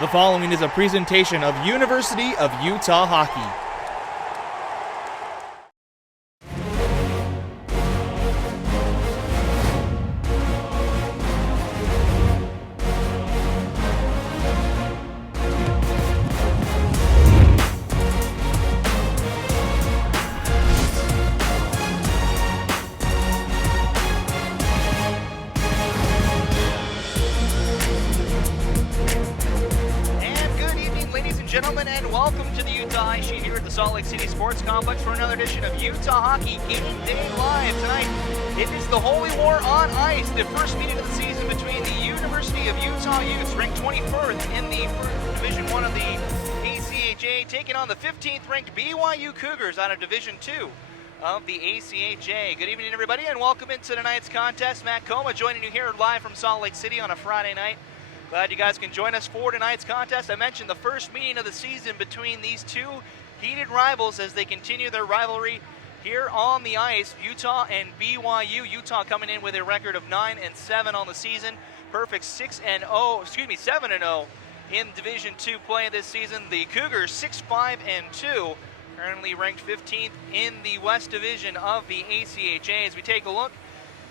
The following is a presentation of University of Utah Hockey. Gentlemen, and welcome to the Utah Ice Sheet here at the Salt Lake City Sports Complex for another edition of Utah Hockey Game Day Live. Tonight, it is the Holy War on Ice, the first meeting of the season between the University of Utah Utes, ranked 21st in the Division I of the ACHA, taking on the 15th ranked BYU Cougars out of Division II of the ACHA. Good evening, everybody, and welcome into tonight's contest. Matt Coma joining you here live from Salt Lake City on a Friday night. Glad you guys can join us for tonight's contest. I mentioned the first meeting of the season between these two heated rivals as they continue their rivalry here on the ice. Utah and BYU. Utah coming in with a record of 9-7 on the season. Perfect 7-0 in Division II play this season. The Cougars 6-5-2, currently ranked 15th in the West Division of the ACHA. As we take a look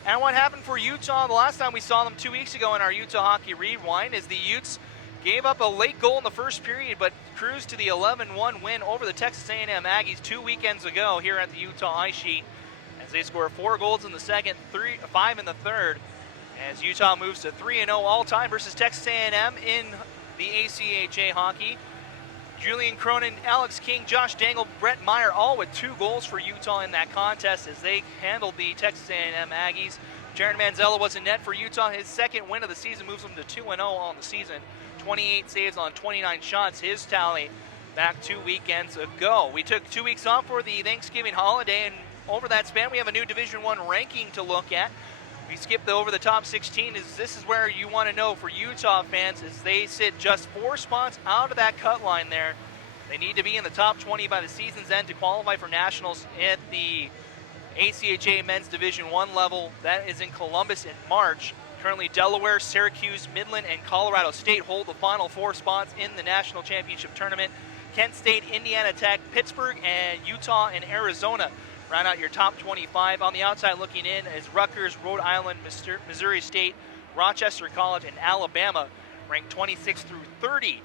and what happened for Utah the last time we saw them 2 weeks ago in our Utah Hockey Rewind is the Utes gave up a late goal in the first period but cruised to the 11-1 win over the Texas A&M Aggies 2 weekends ago here at the Utah Ice Sheet as they score 4 goals in the second, 5 in the third, as Utah moves to 3-0 all-time versus Texas A&M in the ACHA hockey. Julian Cronin, Alex King, Josh Dangle, Brett Meyer, all with 2 goals for Utah in that contest as they handled the Texas A&M Aggies. Jaron Manzella was in net for Utah. His second win of the season moves him to 2-0 on the season. 28 saves on 29 shots, his tally back 2 weekends ago. We took 2 weeks off for the Thanksgiving holiday, and over that span we have a new Division I ranking to look at. We skipped over the top 16. This is where you want to know for Utah fans as they sit just 4 spots out of that cut line there. They need to be in the top 20 by the season's end to qualify for nationals at the ACHA Men's Division I level. That is in Columbus in March. Currently Delaware, Syracuse, Midland, and Colorado State hold the final 4 spots in the national championship tournament. Kent State, Indiana Tech, Pittsburgh, and Utah and Arizona round out your top 25. On the outside looking in is Rutgers, Rhode Island, Missouri State, Rochester College, and Alabama, ranked 26 through 30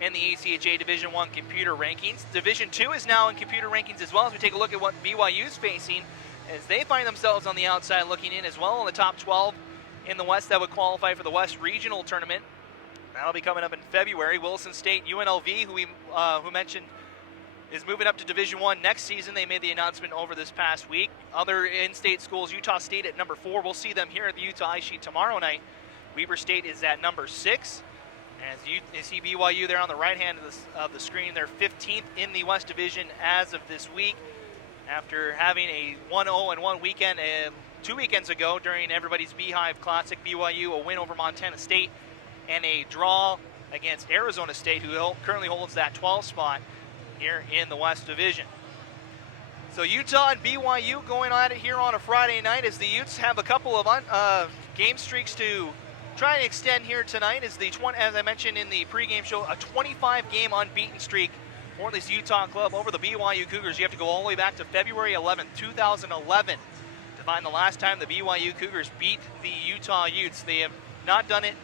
in the ACHA Division I computer rankings. Division II is now in computer rankings as well as we take a look at what BYU is facing as they find themselves on the outside looking in as well in the top 12 in the West that would qualify for the West Regional Tournament. That'll be coming up in February. Wilson State, UNLV, who mentioned is moving up to Division I next season. They made the announcement over this past week. Other in-state schools, Utah State at number 4. We'll see them here at the Utah Ice Sheet tomorrow night. Weber State is at number 6. As you see BYU there on the right hand of the screen, they're 15th in the West Division as of this week after having a 1-0-1 weekend 2 weekends ago during everybody's Beehive Classic. BYU a win over Montana State and a draw against Arizona State, who currently holds that 12th spot here in the West Division. So Utah and BYU going at it here on a Friday night as the Utes have a couple of game streaks to try and extend here tonight. As I mentioned in the pregame show, a 25-game unbeaten streak for this Utah club over the BYU Cougars. You have to go all the way back to February 11th, 2011 to find the last time the BYU Cougars beat the Utah Utes. They have not done it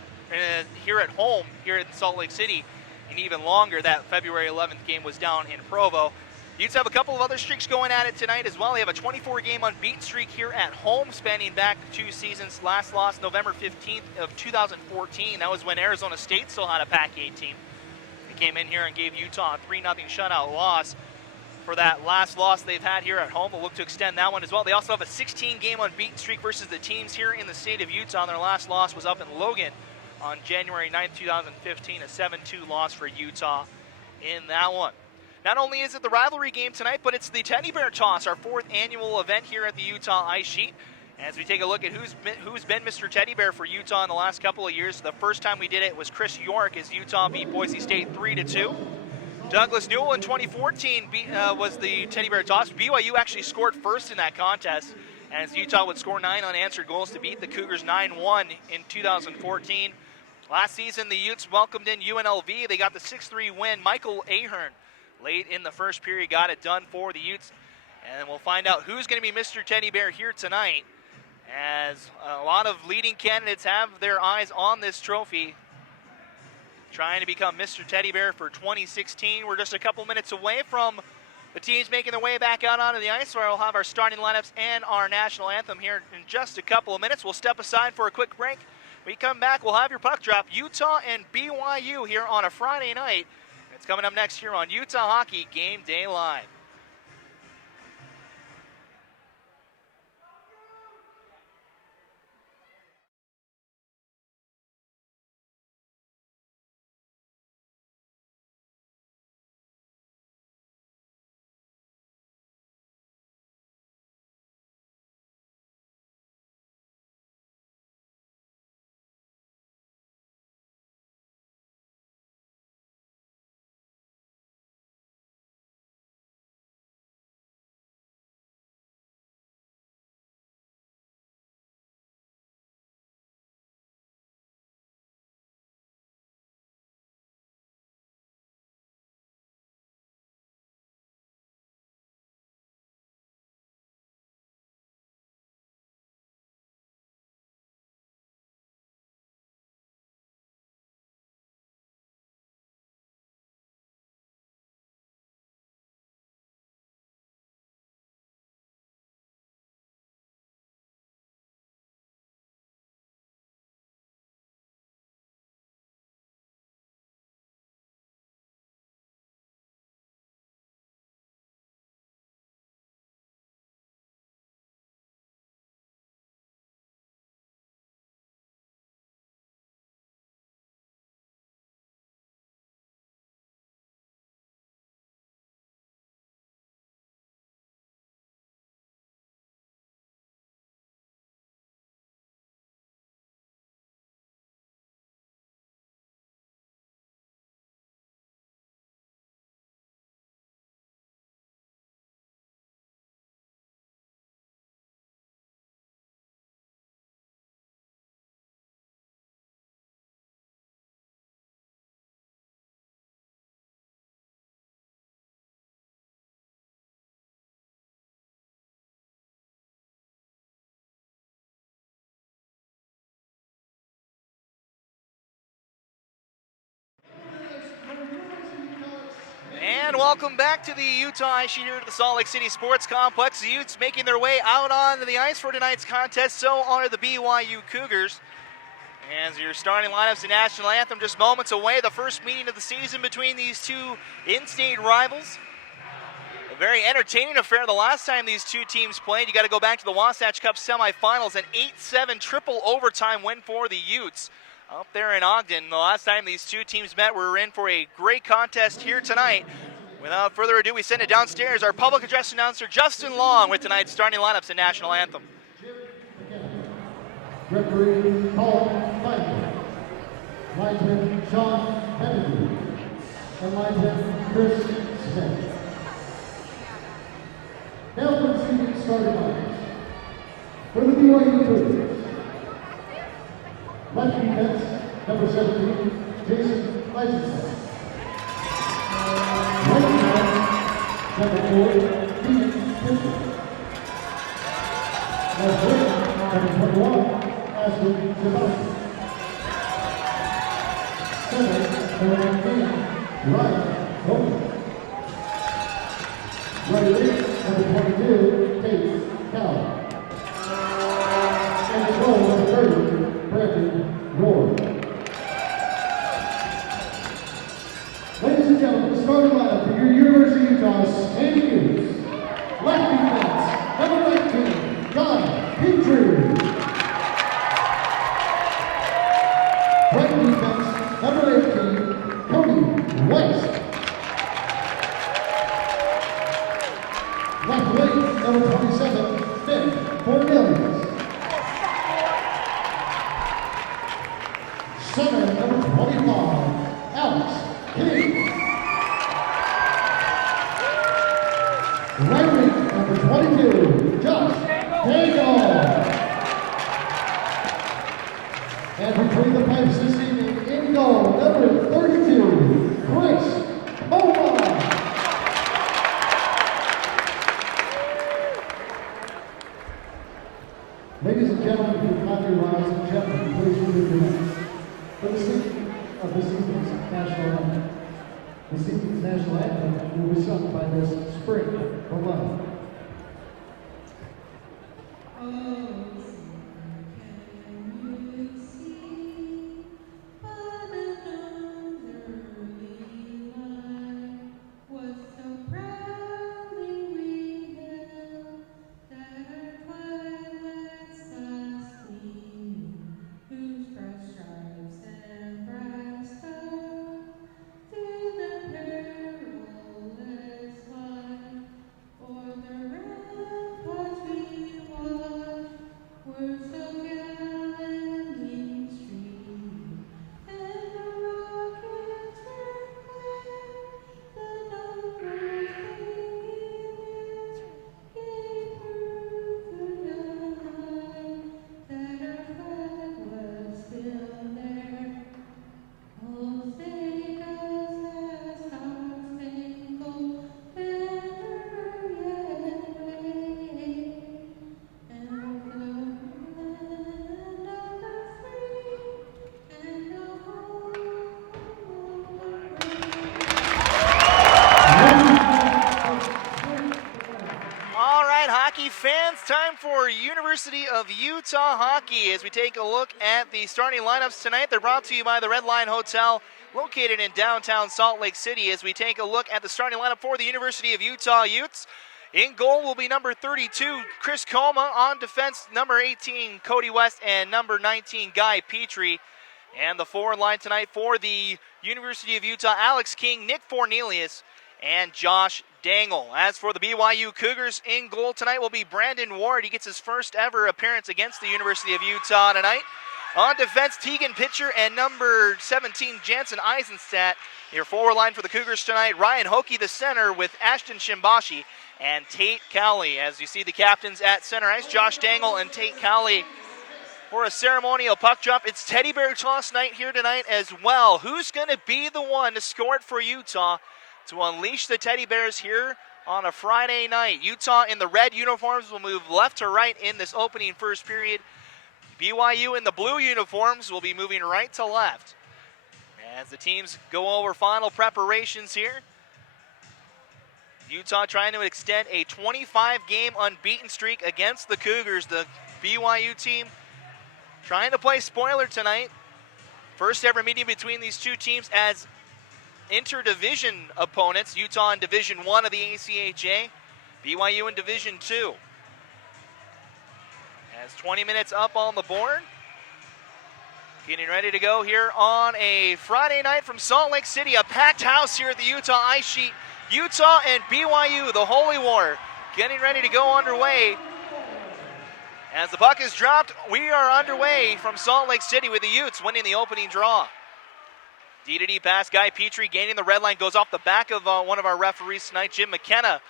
here at home, here in Salt Lake City, and even longer. That February 11th game was down in Provo. The Utes have a couple of other streaks going at it tonight as well. They have a 24-game unbeaten streak here at home, spanning back 2 seasons. Last loss November 15th of 2014. That was when Arizona State still had a Pac-8 team. They came in here and gave Utah a 3-0 shutout loss. For that last loss they've had here at home, they'll look to extend that one as well. They also have a 16-game unbeaten streak versus the teams here in the state of Utah. Their last loss was up in Logan on January 9th, 2015, a 7-2 loss for Utah in that one. Not only is it the rivalry game tonight, but it's the Teddy Bear Toss, our 4th annual event here at the Utah Ice Sheet. As we take a look at who's been Mr. Teddy Bear for Utah in the last couple of years. The first time we did it was Chris York as Utah beat Boise State 3-2. Douglas Newell in 2014 was the Teddy Bear Toss. BYU actually scored first in that contest as Utah would score 9 unanswered goals to beat the Cougars 9-1 in 2014. Last season, the Utes welcomed in UNLV. They got the 6-3 win. Michael Ahern, late in the first period, got it done for the Utes. And we'll find out who's going to be Mr. Teddy Bear here tonight, as a lot of leading candidates have their eyes on this trophy, trying to become Mr. Teddy Bear for 2016. We're just a couple minutes away from the teams making their way back out onto the ice, where we'll have our starting lineups and our national anthem here in just a couple of minutes. We'll step aside for a quick break. When we come back, we'll have your puck drop. Utah and BYU here on a Friday night. It's coming up next here on Utah Hockey Game Day Live. And welcome back to the Utah Ice Sheet here at the Salt Lake City Sports Complex. The Utes making their way out onto the ice for tonight's contest. So are the BYU Cougars. As your starting lineups, the national anthem just moments away. The first meeting of the season between these two in-state rivals. A very entertaining affair the last time these two teams played. You got to go back to the Wasatch Cup semifinals, an 8-7 triple overtime win for the Utes up there in Ogden. The last time these two teams met, we're in for a great contest here tonight. Without further ado, we send it downstairs. Our public address announcer, Justin Long, with tonight's starting lineups and national anthem. Referee Paul Feynman, linesman Sean Kennedy, and linesman Chris Smith. Now for the student starting lineups. For the BYU Cougars, left defense, number 17, Jason Eisenstadt. Right defense, number 4, Pete Pitcher. Left wing, number 21, Ashley Sebastian. Center, number 19, Ryan Bowman. Right wing, number 22, Tate Cowell. And the goal, number 30, Brandon Ward. Ladies and gentlemen, the starting lineup for your University of Utah Standing Utes. Left defense, number 19, John Petrie. Right defense, number 18, Cody Weiss. Left wing, number 27, Nick Cornelius. Center, number 25, Alex King. Right wing, number 22, Josh Daigle. And between the pipes this evening will be sung by Miss Spring Malone. Fans, time for University of Utah hockey as we take a look at the starting lineups tonight. They're brought to you by the Red Line Hotel, located in downtown Salt Lake City, as we take a look at the starting lineup for the University of Utah Utes. In goal will be number 32, Chris Coma. On defense, number 18, Cody West, and number 19, Guy Petrie. And the forward line tonight for the University of Utah, Alex King, Nick Fornelius, and Josh Dangle. As for the BYU Cougars, in goal tonight will be Brandon Ward. He gets his first ever appearance against the University of Utah tonight. On defense, Tegan Pitcher and number 17, Jansen Eisenstadt. Your forward line for the Cougars tonight, Ryan Hokey, the center, with Ashton Shimbashi and Tate Cowley. As you see the captains at center ice, Josh Dangle and Tate Cowley for a ceremonial puck drop. It's teddy bear toss night here tonight as well. Who's going to be the one to score it for Utah to unleash the Teddy Bears here on a Friday night? Utah in the red uniforms will move left to right in this opening first period. BYU in the blue uniforms will be moving right to left as the teams go over final preparations here. Utah trying to extend a 25-game unbeaten streak against the Cougars. The BYU team trying to play spoiler tonight. First ever meeting between these two teams as interdivision opponents. Utah in Division 1 of the ACHA, BYU in Division 2. As 20 minutes up on the board. Getting ready to go here on a Friday night from Salt Lake City. A packed house here at the Utah Ice Sheet. Utah and BYU, the Holy War, getting ready to go underway. As the puck is dropped, we are underway from Salt Lake City with the Utes winning the opening draw. D-to-D pass, Guy Petrie gaining the red line, goes off the back of one of our referees tonight, Jim McKenna,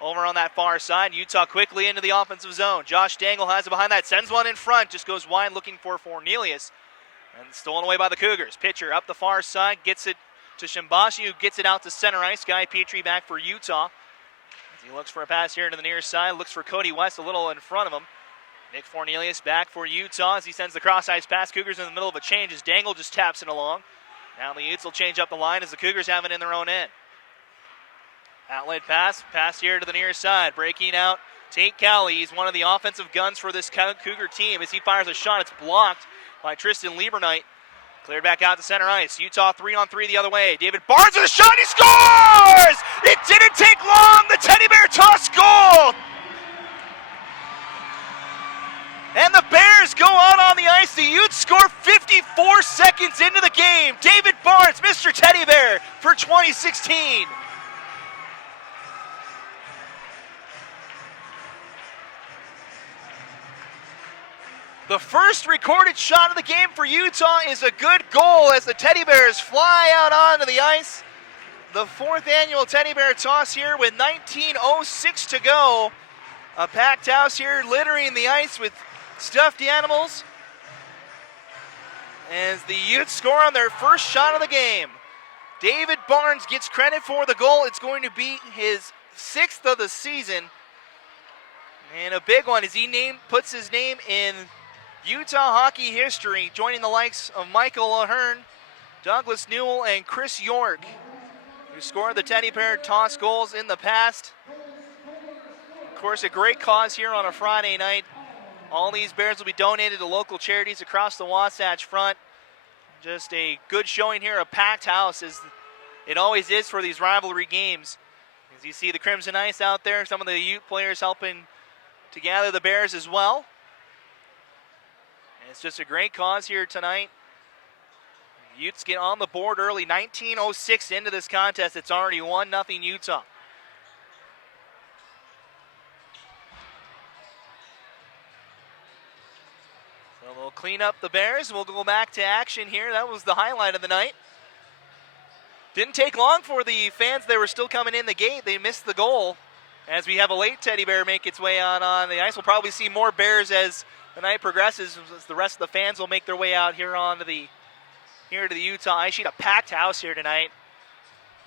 over on that far side. Utah quickly into the offensive zone. Josh Dangle has it behind that, sends one in front, just goes wide looking for Fornelius. And stolen away by the Cougars. Pitcher up the far side, gets it to Shimbashi, who gets it out to center ice. Guy Petrie back for Utah. As he looks for a pass here into the near side, looks for Cody West a little in front of him. Nick Fornelius back for Utah as he sends the cross-ice pass. Cougars in the middle of a change as Dangle just taps it along. Now the Utes will change up the line as the Cougars have it in their own end. Outlet pass here to the near side. Breaking out Tate Cowley. He's one of the offensive guns for this Cougar team. As he fires a shot, it's blocked by Tristan Lieberknight. Cleared back out to center ice. Utah 3-on-3 the other way. David Barnes with a shot. He scores! It didn't take long. The Teddy Bear toss goal. And the Bears go out on the ice. The Utes score 54 seconds into the game. David Barnes, Mr. Teddy Bear for 2016. The first recorded shot of the game for Utah is a good goal as the Teddy Bears fly out onto the ice. The fourth annual Teddy Bear toss here with 19:06 to go. A packed house here littering the ice with stuffed animals. As the Utes score on their first shot of the game. David Barnes gets credit for the goal. It's going to be his 6th of the season. And a big one as he puts his name in Utah hockey history, joining the likes of Michael Ahern, Douglas Newell, and Chris York who scored the teddy bear toss goals in the past. Of course, a great cause here on a Friday night. All these bears will be donated to local charities across the Wasatch Front. Just a good showing here, a packed house as it always is for these rivalry games. As you see the Crimson Ice out there, some of the Ute players helping to gather the bears as well. And it's just a great cause here tonight. The Utes get on the board early, 19:06 into this contest. It's already 1-0 Utah. So we'll clean up the bears. We'll go back to action here. That was the highlight of the night. Didn't take long for the fans. They were still coming in the gate. They missed the goal. As we have a late teddy bear make its way out on the ice. We'll probably see more bears as the night progresses, as the rest of the fans will make their way out here to the Utah ice sheet. A packed house here tonight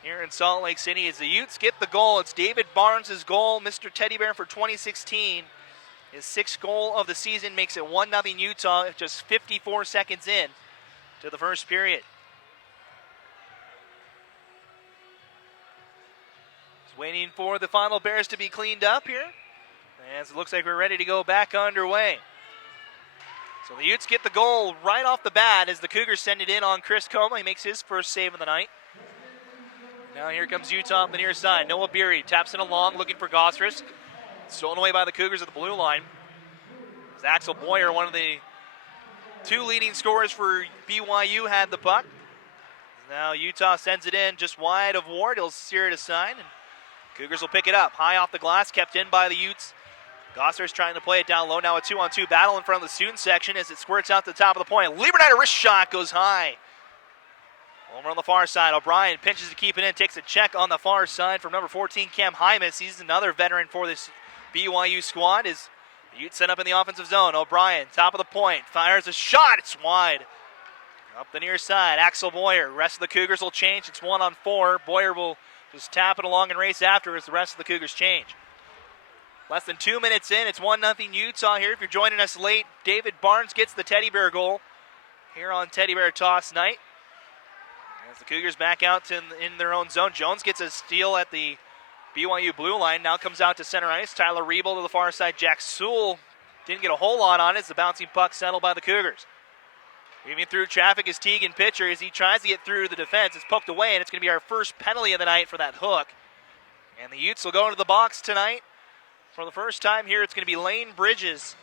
here in Salt Lake City as the Utes get the goal. It's David Barnes' goal, Mr. Teddy Bear for 2016. His 6th goal of the season makes it 1-0 Utah just 54 seconds in to the first period. Just waiting for the final bears to be cleaned up here, as it looks like we're ready to go back underway. So the Utes get the goal right off the bat as the Cougars send it in on Chris Coma. He makes his first save of the night. Now here comes Utah on the near side. Noah Beery taps it along, looking for Gosris. Stolen away by the Cougars at the blue line. As Axel Boyer, one of the 2 leading scorers for BYU, had the puck. Now Utah sends it in just wide of Ward. He'll steer it aside, and Cougars will pick it up. High off the glass, kept in by the Utes. Gosser's trying to play it down low. Now a 2-on-2 battle in front of the student section as it squirts out to the top of the point. Liebernight, a wrist shot goes high. Over on the far side, O'Brien pinches to keep it in, takes a check on the far side from number 14, Cam Hymas. He's another veteran for this BYU squad. Is the Utes set up in the offensive zone. O'Brien, top of the point, fires a shot. It's wide. Up the near side, Axel Boyer. Rest of the Cougars will change. It's 1-on-4. Boyer will just tap it along and race after as the rest of the Cougars change. Less than 2 minutes in, it's 1-0 Utah here. If you're joining us late, David Barnes gets the Teddy Bear goal here on Teddy Bear Toss night. As the Cougars back out in their own zone, Jones gets a steal at the BYU blue line. Now comes out to center ice. Tyler Riebel to the far side. Jack Sewell didn't get a whole lot on it as the bouncing puck settled by the Cougars. Weaving through traffic is Tegan Pitcher as he tries to get through the defense. It's poked away, and it's going to be our first penalty of the night for that hook. And the Utes will go into the box tonight. For the first time here, it's going to be Lane Bridges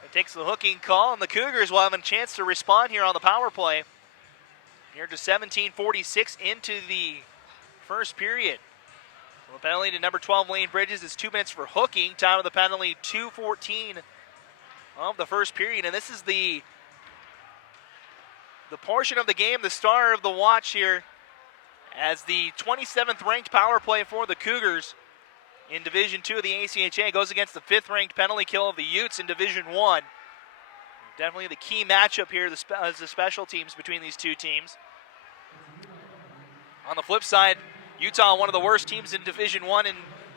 that takes the hooking call, and the Cougars will have a chance to respond here on the power play. Here to 17:46 into the first period. So the penalty to number 12, Lane Bridges, is 2 minutes for hooking. Time of the penalty, 2:14 of the first period. And this is the portion of the game, the star of the watch here, as the 27th ranked power play for the Cougars in Division II of the ACHA goes against the 5th ranked penalty kill of the Utes in Division I. Definitely the key matchup here, as the special teams between these two teams. On the flip side, Utah, one of the worst teams in Division I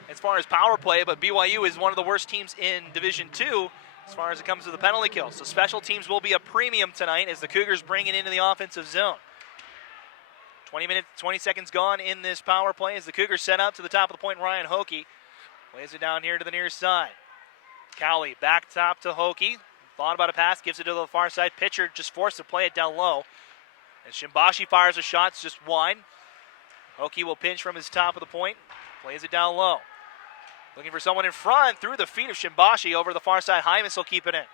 as far as power play, but BYU is one of the worst teams in Division II as far as it comes to the penalty kill. So special teams will be a premium tonight as the Cougars bring it into the offensive zone. 20 seconds gone in this power play as the Cougars set up to the top of the point. Ryan Hokie plays it down here to the near side. Cowley back top to Hokie. Thought about a pass, gives it to the far side. Pitcher just forced to play it down low. And Shimbashi fires a shot, it's just wide. Hokie will pinch from his top of the point. Plays it down low. Looking for someone in front through the feet of Shimbashi over the far side. Hymas will keep it in.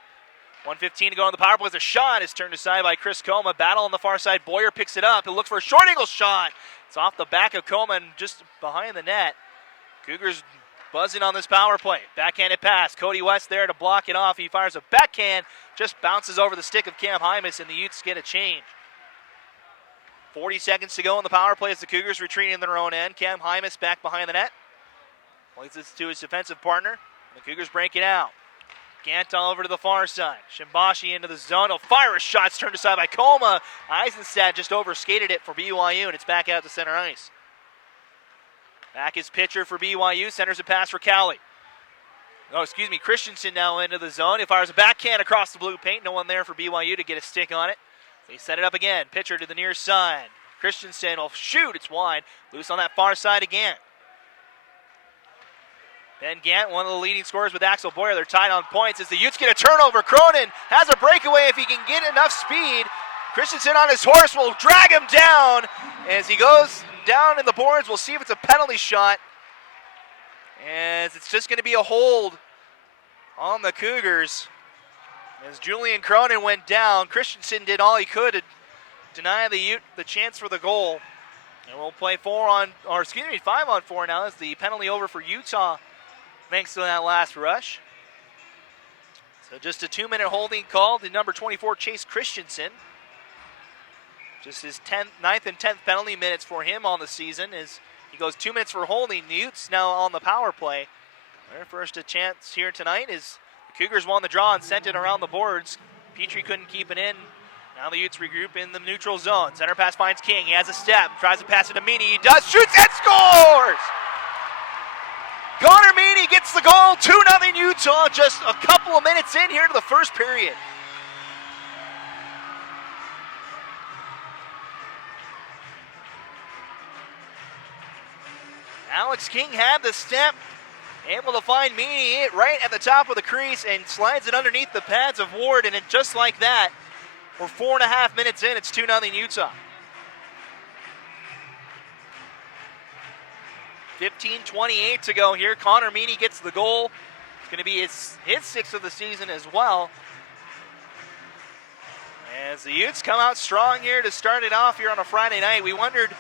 1:15 to go on the power play. The shot is turned aside by Chris Coma. Battle on the far side. Boyer picks it up. He'll look for a short angle shot. It's off the back of Coma and just behind the net. Cougars buzzing on this power play. Backhanded pass. Cody West there to block it off. He fires a backhand. Just bounces over the stick of Cam Hymas, and the Utes get a change. 40 seconds to go on the power play as the Cougars retreating in their own end. Cam Hymas back behind the net. Plays this to his defensive partner. The Cougars break it out. Gantal over to the far side. Shimbashi into the zone. He'll fire a shot. It's turned aside by Coma. Eisenstadt just overskated it for BYU, and it's back out to center ice. Back is pitcher for BYU. Centers a pass for Cowley. Christensen now into the zone. He fires a backhand across the blue paint. No one there for BYU to get a stick on it. They set it up again. Pitcher to the near side. Christensen will shoot. It's wide. Loose on that far side again. Ben Gant, one of the leading scorers with Axel Boyer. They're tied on points as the Utes get a turnover. Cronin has a breakaway if he can get enough speed. Christensen on his horse will drag him down. As he goes down in the boards, we'll see if it's a penalty shot. As it's just going to be a hold on the Cougars. As Julian Cronin went down, Christensen did all he could to deny the Ute the chance for the goal. And we'll play 5 on 4 now as the penalty over for Utah thanks to that last rush. So just a 2-minute holding call to number 24, Chase Christensen. Just his 9th and 10th penalty minutes for him on the season as he goes 2 minutes for holding. The Utes now on the power play. Their first chance here tonight is the Cougars won the draw and sent it around the boards. Petrie couldn't keep it in. Now the Utes regroup in the neutral zone. Center pass finds King. He has a step. Tries to pass it to Meany. He does. Shoots and scores! Connor Meany gets the goal. 2-0 Utah. Just a couple of minutes in here to the first period. Alex King had the step. Able to find Meany right at the top of the crease and slides it underneath the pads of Ward. And just like that, we're 4.5 minutes in. It's 2-0 Utah. 15:28 to go here. Connor Meany gets the goal. It's going to be his 6th of the season as well. As the Utes come out strong here to start it off here on a Friday night. We wondered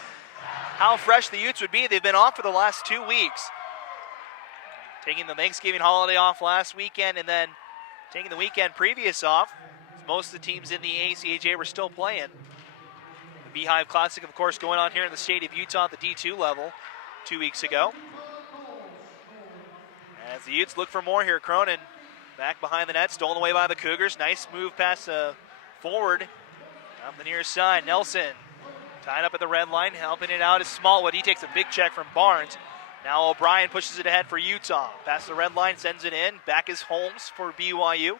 how fresh the Utes would be. They've been off for the last 2 weeks. Taking the Thanksgiving holiday off last weekend and then taking the weekend previous off. Most of the teams in the ACHA were still playing. The Beehive Classic, of course, going on here in the state of Utah at the D2 level 2 weeks ago. As the Utes look for more here, Cronin back behind the net, stolen away by the Cougars. Nice move past forward up the near side. Nelson tied up at the red line, helping it out is Smallwood. He takes a big check from Barnes. Now O'Brien pushes it ahead for Utah. Past the red line, sends it in. Back is Holmes for BYU.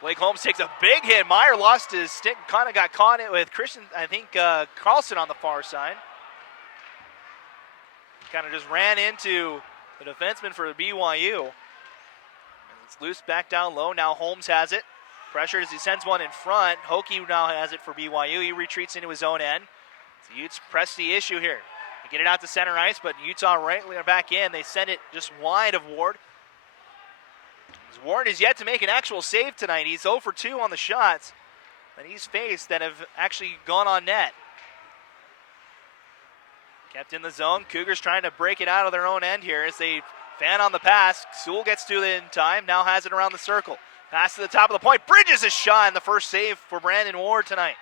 Blake Holmes takes a big hit. Meyer lost his stick, kind of got caught it with Carlson on the far side. Kind of just ran into the defenseman for the BYU. And it's loose back down low. Now Holmes has it. Pressured as he sends one in front. Hokie now has it for BYU. He retreats into his own end. The Utes press the issue here. They get it out to center ice, but Utah right back in. They send it just wide of Ward. Ward is yet to make an actual save tonight. He's 0 for 2 on the shots that he's faced that have actually gone on net. Kept in the zone. Cougars trying to break it out of their own end here as they fan on the pass. Sewell gets to it in time. Now has it around the circle. Pass to the top of the point. Bridges a shot, and the first save for Brandon Ward tonight.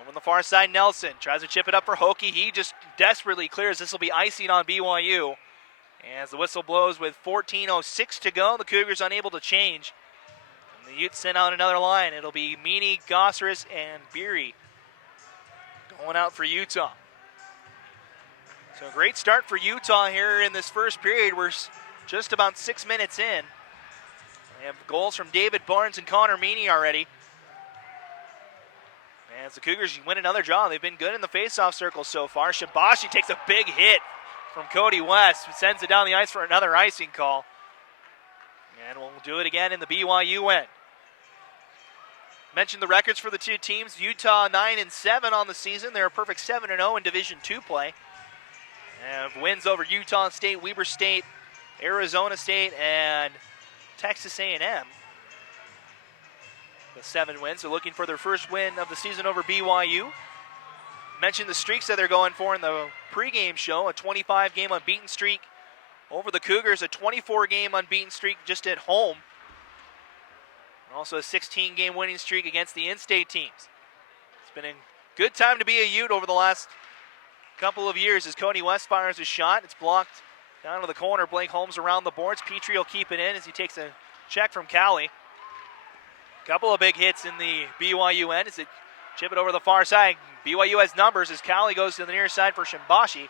Over on the far side, Nelson tries to chip it up for Hokie. He just desperately clears. This will be icing on BYU. As the whistle blows with 14:06 to go, the Cougars unable to change. And the Utes send out another line. It'll be Meany, Gosseris, and Beery going out for Utah. So a great start for Utah here in this first period. We're just about 6 minutes in. We have goals from David Barnes and Connor Meany already. As the Cougars win another draw, they've been good in the faceoff circle so far. Shibashi takes a big hit from Cody West, who sends it down the ice for another icing call. And we'll do it again in the BYU end. Mentioned the records for the two teams. Utah 9-7 on the season. They're a perfect 7-0 in Division II play. And wins over Utah State, Weber State, Arizona State, and Texas A&M. The 7 wins. They're looking for their first win of the season over BYU. Mentioned the streaks that they're going for in the pregame show. A 25-game unbeaten streak over the Cougars. A 24-game unbeaten streak just at home. And also a 16-game winning streak against the in-state teams. It's been a good time to be a Ute over the last couple of years as Cody West fires a shot. It's blocked down to the corner. Blake Holmes around the boards. Petrie will keep it in as he takes a check from Cowley. Couple of big hits in the BYU end as they chip it over the far side. BYU has numbers as Cowley goes to the near side for Shimbashi.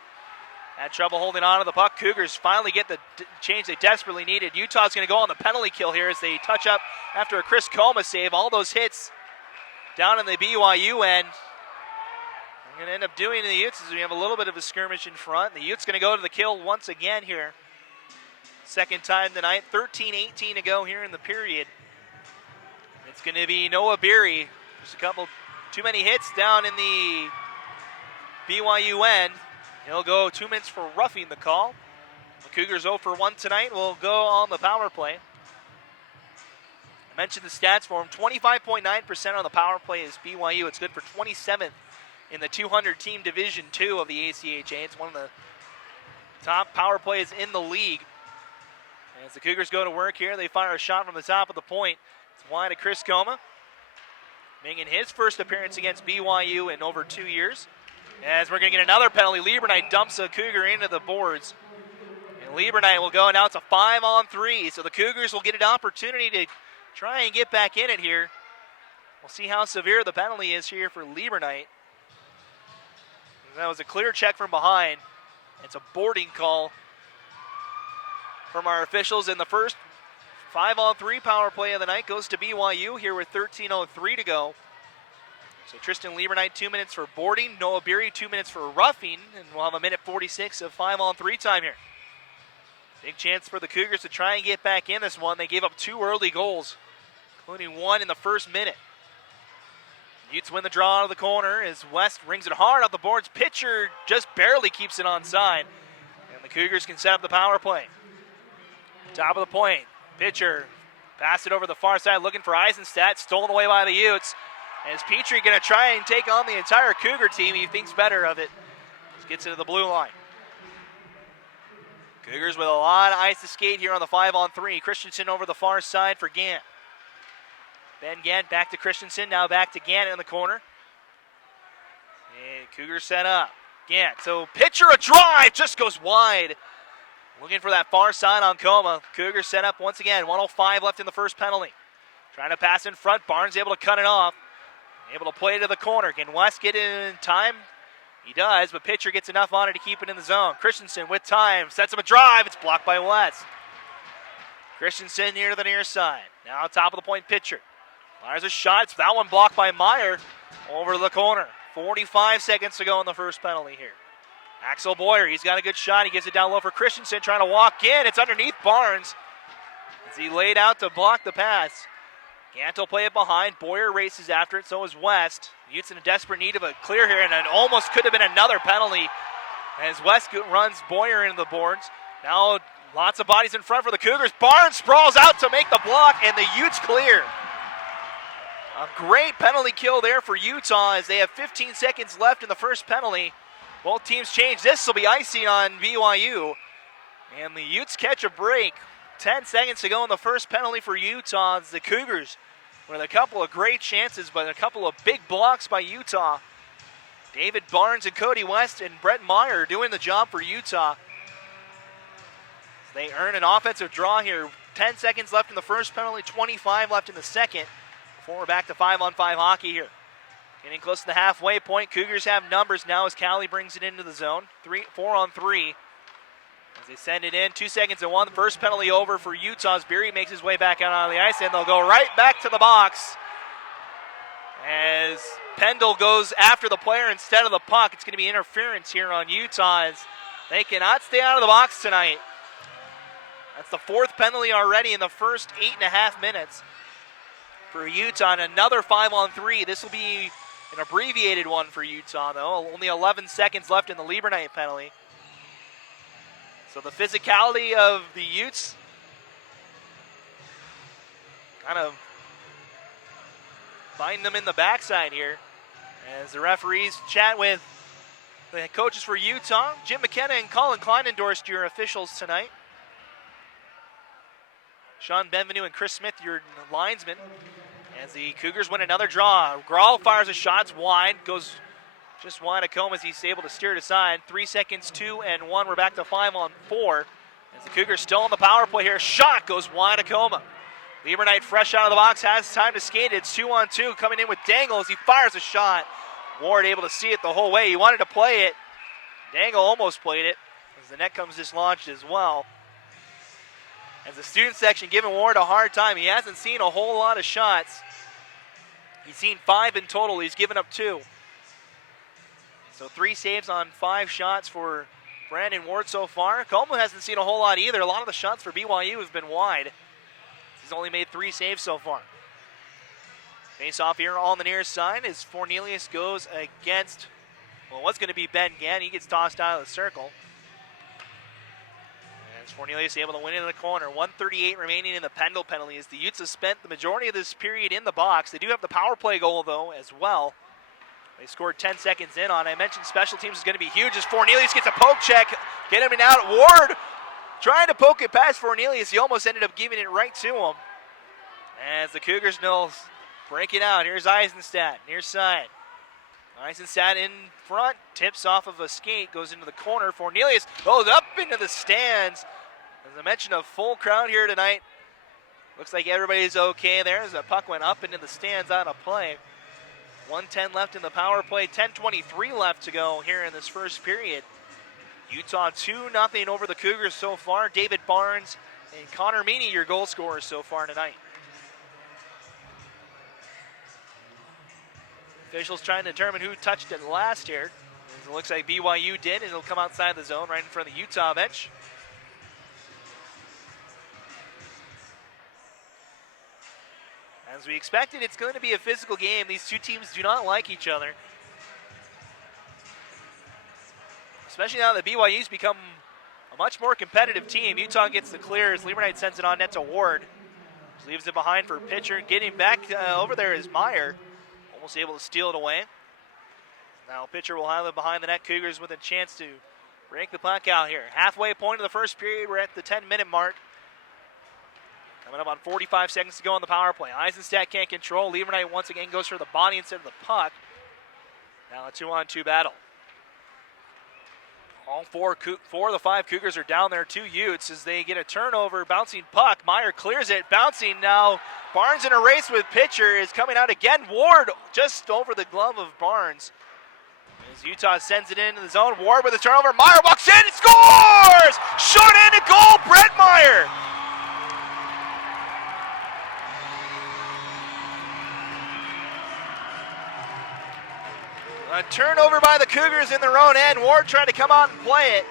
Had trouble holding on to the puck. Cougars finally get the change they desperately needed. Utah's going to go on the penalty kill here as they touch up after a Chris Coma save. All those hits down in the BYU end. We're going to end up doing to the Utes is we have a little bit of a skirmish in front. The Utes going to go to the kill once again here. Second time tonight, 13-18 to go here in the period. It's going to be Noah Beery. Just a couple, too many hits down in the BYU end. He'll go 2 minutes for roughing the call. The Cougars 0 for 1 tonight will go on the power play. I mentioned the stats for him. 25.9% on the power play is BYU. It's good for 27th in the 200-team Division II of the ACHA. It's one of the top power plays in the league. As the Cougars go to work here, they fire a shot from the top of the point. It's wide to Chris Coma, making his first appearance against BYU in over 2 years. As we're going to get another penalty, Lieberknight dumps a Cougar into the boards. And Lieberknight will go, and now it's a 5-on-3. So the Cougars will get an opportunity to try and get back in it here. We'll see how severe the penalty is here for Lieberknight. That was a clear check from behind. It's a boarding call from our officials in the first 5-on-3 power play of the night goes to BYU here with 13:03 to go. So Tristan Lieberknight 2 minutes for boarding, Noah Beery 2 minutes for roughing, and we'll have a minute 46 of 5-on-3 time here. Big chance for the Cougars to try and get back in this one. They gave up 2 early goals, including 1 in the first minute. Utes win the draw out of the corner as West rings it hard up the boards. Pitcher just barely keeps it onside. And the Cougars can set up the power play. Top of the point. Pitcher passed it over the far side looking for Eisenstadt. Stolen away by the Utes. As Petrie going to try and take on the entire Cougar team. He thinks better of it. Just gets into the blue line. Cougars with a lot of ice to skate here on the 5-on-3. Christensen over the far side for Gant. Ben Gant back to Christensen, now back to Gant in the corner. And Cougars set up. Gant, so pitcher a drive, just goes wide. Looking for that far side on Coma. Cougars set up once again, 1:05 left in the first penalty. Trying to pass in front, Barnes able to cut it off. Able to play it to the corner. Can West get it in time? He does, but pitcher gets enough on it to keep it in the zone. Christensen with time, sets up a drive, it's blocked by West. Christensen near to the near side. Now top of the point pitcher. Fires a shot. It's that one blocked by Meyer over the corner. 45 seconds to go in the first penalty here. Axel Boyer, he's got a good shot. He gives it down low for Christensen, trying to walk in. It's underneath Barnes as he laid out to block the pass. Gant will play it behind. Boyer races after it, so is West. Utes in a desperate need of a clear here, and it almost could have been another penalty as West runs Boyer into the boards. Now lots of bodies in front for the Cougars. Barnes sprawls out to make the block, and the Utes clear. A great penalty kill there for Utah as they have 15 seconds left in the first penalty. Both teams change. This will be icing on BYU. And the Utes catch a break. 10 seconds to go in the first penalty for Utah. It's the Cougars with a couple of great chances, but a couple of big blocks by Utah. David Barnes and Cody West and Brett Meyer doing the job for Utah. They earn an offensive draw here. 10 seconds left in the first penalty, 25 left in the second. Before we're back to 5-on-5 hockey here. Getting close to the halfway point. Cougars have numbers now as Callie brings it into the zone. 4-on-3. As they send it in, 2 seconds and 1. The first penalty over for Utah's. Beery makes his way back out on the ice, and they'll go right back to the box. As Pendle goes after the player instead of the puck. It's going to be interference here on Utah as they cannot stay out of the box tonight. That's the 4th penalty already in the first 8.5 minutes. For Utah, and another 5-on-3. This will be an abbreviated one for Utah, though. Only 11 seconds left in the Lieberknight penalty. So the physicality of the Utes kind of biting them in the backside here as the referees chat with the coaches for Utah. Jim McKenna and Colin Klein endorsed your officials tonight. Sean Benvenu and Chris Smith, your linesmen. As the Cougars win another draw. Grawl fires a shot, it's wide, goes just wide of Coma as he's able to steer it aside. 3 seconds, 2 and 1. We're back to 5-on-4. As the Cougars still on the power play here. Shot goes wide of Coma. Lieberknight fresh out of the box, has time to skate. It's 2-on-2 coming in with Dangle as he fires a shot. Ward able to see it the whole way. He wanted to play it. Dangle almost played it as the net comes dislodged as well. As the student section giving Ward a hard time. He hasn't seen a whole lot of shots. He's seen 5 in total. He's given up 2. So 3 saves on 5 shots for Brandon Ward so far. Coleman hasn't seen a whole lot either. A lot of the shots for BYU have been wide. He's only made 3 saves so far. Face off here on the near side as Fornelius goes against, well, what's going to be Ben Gann. He gets tossed out of the circle. And Fornelius able to win into the corner. 1:38 remaining in the Pendle penalty as the Utes have spent the majority of this period in the box. They do have the power play goal, though, as well. They scored 10 seconds in on. I mentioned special teams is going to be huge as Fornelius gets a poke check. Get him and out. Ward trying to poke it past Fornelius. He almost ended up giving it right to him. As the Cougars will break it out. Here's Eisenstadt, near side. Eisenstadt in front, tips off of a skate, goes into the corner. Fornelius goes up into the stands. As I mentioned, a full crowd here tonight. Looks like everybody's okay there as the puck went up into the stands out of play. 1:10 left in the power play, 10:23 left to go here in this first period. Utah 2-0 over the Cougars so far. David Barnes and Connor Meany, your goal scorers so far tonight. Officials trying to determine who touched it last here. It looks like BYU did, and it'll come outside the zone right in front of the Utah bench. As we expected, it's going to be a physical game. These two teams do not like each other. Especially now that BYU's become a much more competitive team. Utah gets the clear as Lieberknight sends it on net to Ward. Just leaves it behind for pitcher. Getting back over there is Meyer. Almost able to steal it away. Now pitcher will have it behind the net. Cougars with a chance to break the puck out here. Halfway point of the first period. We're at the 10-minute mark. Coming up on 45 seconds to go on the power play. Eisenstadt can't control. Lieberknight once again goes for the body instead of the puck. Now a 2-on-2 battle. All four of the 5 Cougars are down there. 2 Utes as they get a turnover. Bouncing puck. Meyer clears it. Bouncing now. Barnes in a race with pitcher is coming out again. Ward just over the glove of Barnes. As Utah sends it into the zone. Ward with a turnover. Meyer walks in and scores! Short-handed goal, Brett Meyer. A turnover by the Cougars in their own end. Ward tried to come out and play it.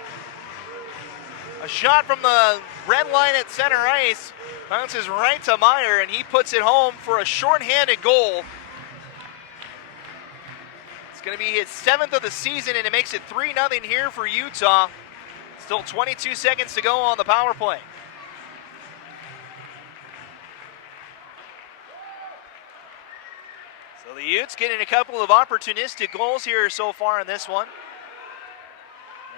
A shot from the red line at center ice. Bounces right to Meyer, and he puts it home for a shorthanded goal. It's going to be his 7th of the season, and it makes it 3-0 here for Utah. Still 22 seconds to go on the power play. So the Utes getting a couple of opportunistic goals here so far in this one.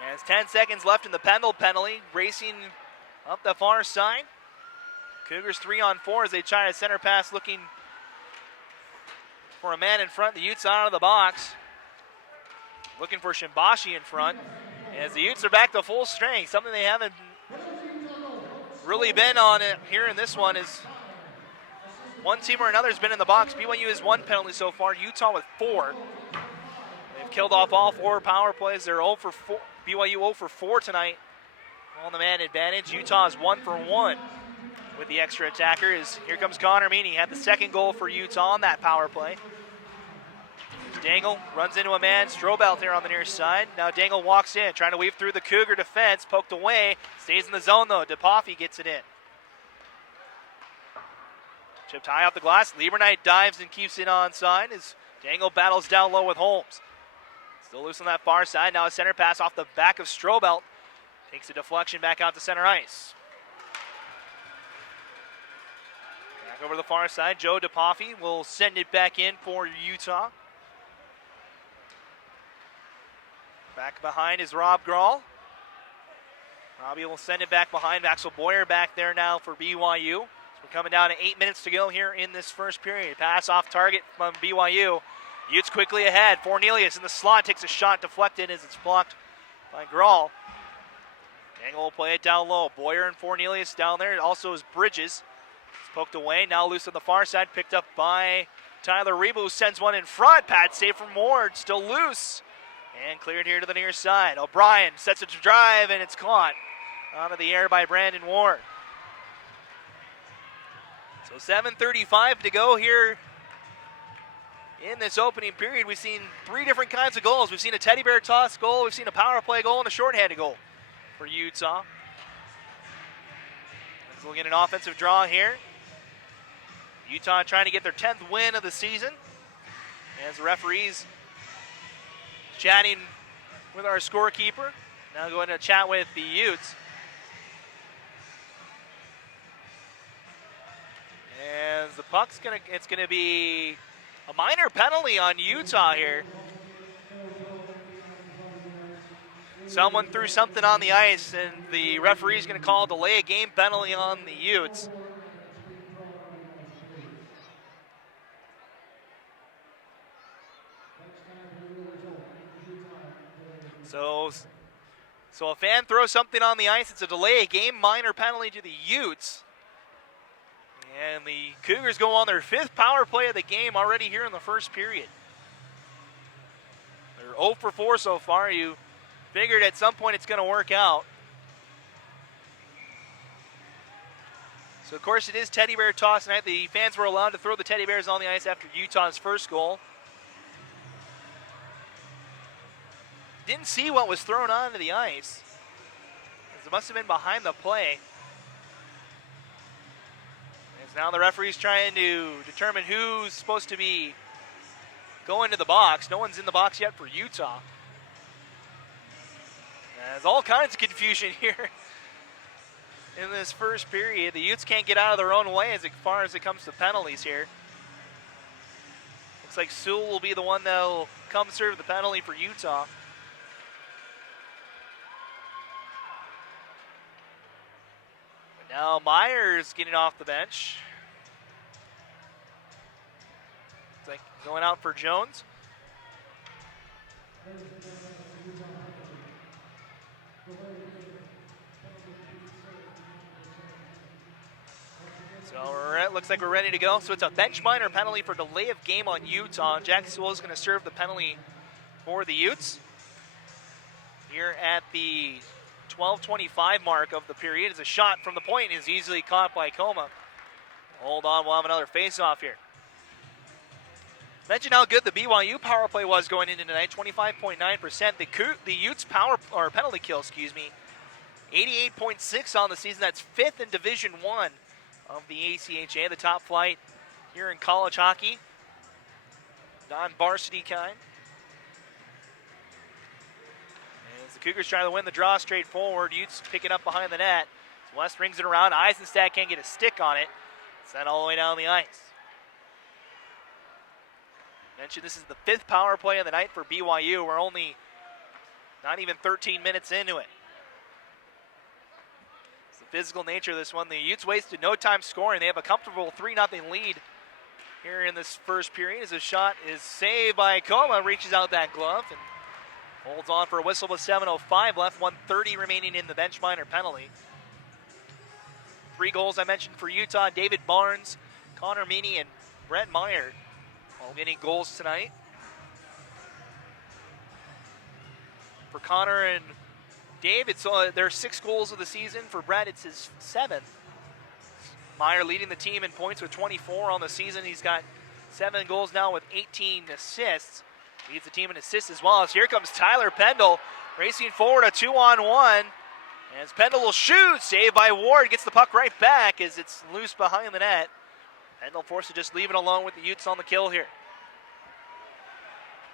There's 10 seconds left in the Pendle penalty. Racing up the far side. Cougars 3-on-4 as they try a center pass looking for a man in front. The Utes out of the box. Looking for Shimbashi in front. As the Utes are back to full strength. Something they haven't really been on it here in this one is one team or another has been in the box. BYU has 1 penalty so far. Utah with 4. They've killed off all 4 power plays. They're 0 for 4. BYU 0 for 4 tonight on the man advantage. Utah is 1 for 1 with the extra attacker. Here comes Connor Meany. Had the 2nd goal for Utah on that power play. Dangle runs into a man. Strobelt there on the near side. Now Dangle walks in, trying to weave through the Cougar defense. Poked away. Stays in the zone though. DePaffy gets it in. Chipped high off the glass. Lieberknight dives and keeps it onside as Dangle battles down low with Holmes. Still loose on that far side. Now a center pass off the back of Strobelt. Takes a deflection back out to center ice. Back over the far side. Joe DePaffy will send it back in for Utah. Back behind is Rob Grawl. Robbie will send it back behind. Axel Boyer back there now for BYU. We're coming down to 8 minutes to go here in this first period. Pass off target from BYU. Utes quickly ahead. Fornelius in the slot takes a shot deflected as it's blocked by Grawl. Dangle will play it down low. Boyer and Fornelius down there. Also is Bridges. It's poked away. Now loose on the far side. Picked up by Tyler Rebo, who sends one in front. Pad save from Ward. Still loose. And cleared here to the near side. O'Brien sets it to drive, and it's caught out of the air by Brandon Ward. So 7:35 to go here In this opening period, we've seen 3 different kinds of goals. We've seen a teddy bear toss goal, we've seen a power play goal, and a shorthanded goal for Utah. Let's look at an offensive draw here. Utah trying to get their 10th win of the season. As the referees chatting with our scorekeeper. Now going to chat with the Utes. As the puck's it's gonna be a minor penalty on Utah here. Someone threw something on the ice, and the referee's going to call a delay of game penalty on the Utes. So a fan throws something on the ice. It's a delay of game minor penalty to the Utes. And the Cougars go on their 5th power play of the game already here in the first period. They're 0 for 4 so far. You figured at some point it's going to work out. So, of course, it is teddy bear toss tonight. The fans were allowed to throw the teddy bears on the ice after Utah's first goal. Didn't see what was thrown onto the ice. It must have been behind the play. As now the referee's trying to determine who's supposed to be going to the box. No one's in the box yet for Utah. There's all kinds of confusion here in this first period. The Utes can't get out of their own way as far as it comes to penalties here. Looks like Sewell will be the one that will come serve the penalty for Utah. But now Myers getting off the bench. Looks like going out for Jones. So looks like we're ready to go. So it's a bench minor penalty for delay of game on Utah. And Jack Sewell is going to serve the penalty for the Utes. Here at the 12:25 mark of the period, is a shot from the point is easily caught by Coma. Hold on, we'll have another face-off here. Mention how good the BYU power play was going into tonight, 25.9%. The Utes penalty kill, 88.6 on the season. That's 5th in Division I of the ACHA, the top flight here in college hockey. Non-varsity kind. As the Cougars try to win the draw straight forward, Utes pick it up behind the net. As West rings it around. Eisenstadt can't get a stick on it. Sent all the way down the ice. Mentioned this is the 5th power play of the night for BYU. We're only not even 13 minutes into it. It's the physical nature of this one. The Utes wasted no time scoring. They have a comfortable 3-0 lead here in this first period as a shot is saved by Coma. Reaches out that glove and holds on for a whistle with 7:05 left. 1:30 remaining in the bench minor penalty. 3 goals I mentioned for Utah. David Barnes, Connor Meany, and Brett Meyer all getting goals tonight. For Connor and Dave, it's their 6 goals of the season. For Brett, it's his 7th. Meyer leading the team in points with 24 on the season. He's got 7 goals now with 18 assists. Leads the team in assists as well. As here comes Tyler Pendle racing forward, a 2-on-1. As Pendle will shoot, saved by Ward, gets the puck right back as it's loose behind the net. Pendle forced to just leave it alone with the Utes on the kill here.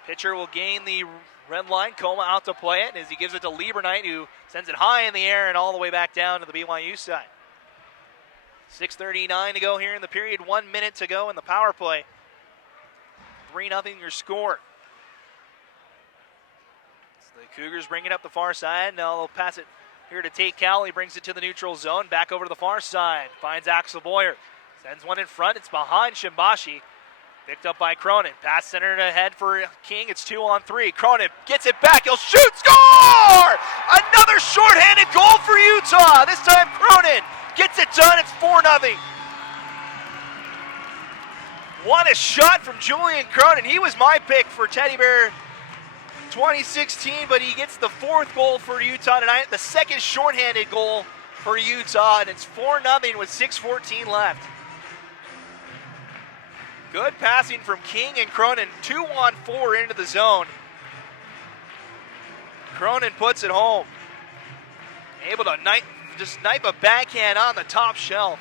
Pitcher will gain the red line. Coma out to play it as he gives it to Lieberknight, who sends it high in the air and all the way back down to the BYU side. 6:39 to go here in the period. 1 minute to go in the power play. 3-0 your score. So the Cougars bring it up the far side. Now they'll pass it here to Tate Cowell. He brings it to the neutral zone. Back over to the far side. Finds Axel Boyer. Sends one in front. It's behind Shimbashi. Picked up by Cronin. Pass centered ahead for King. It's 2-on-3. Cronin gets it back. He'll shoot. Score! Another shorthanded goal for Utah. This time Cronin gets it done. It's 4-0. What a shot from Julian Cronin. He was my pick for Teddy Bear 2016, but he gets the 4th goal for Utah tonight. The 2nd shorthanded goal for Utah, and it's 4-0 with 6:14 left. Good passing from King and Cronin. 2-on-4 into the zone. Cronin puts it home. Able to knife a backhand on the top shelf.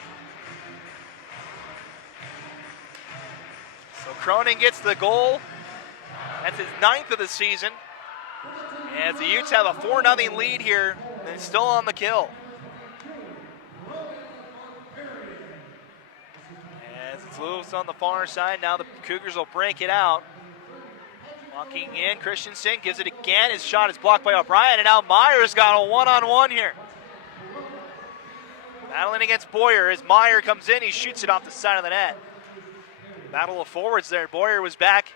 So Cronin gets the goal. That's his 9th of the season. As the Utes have a 4-0 lead here, and still on the kill. As it's loose on the far side, now the Cougars will break it out. Walking in, Christensen gives it again. His shot is blocked by O'Brien, and now Meyer's got a one-on-one here. Battling against Boyer as Meyer comes in. He shoots it off the side of the net. Battle of forwards there. Boyer was back,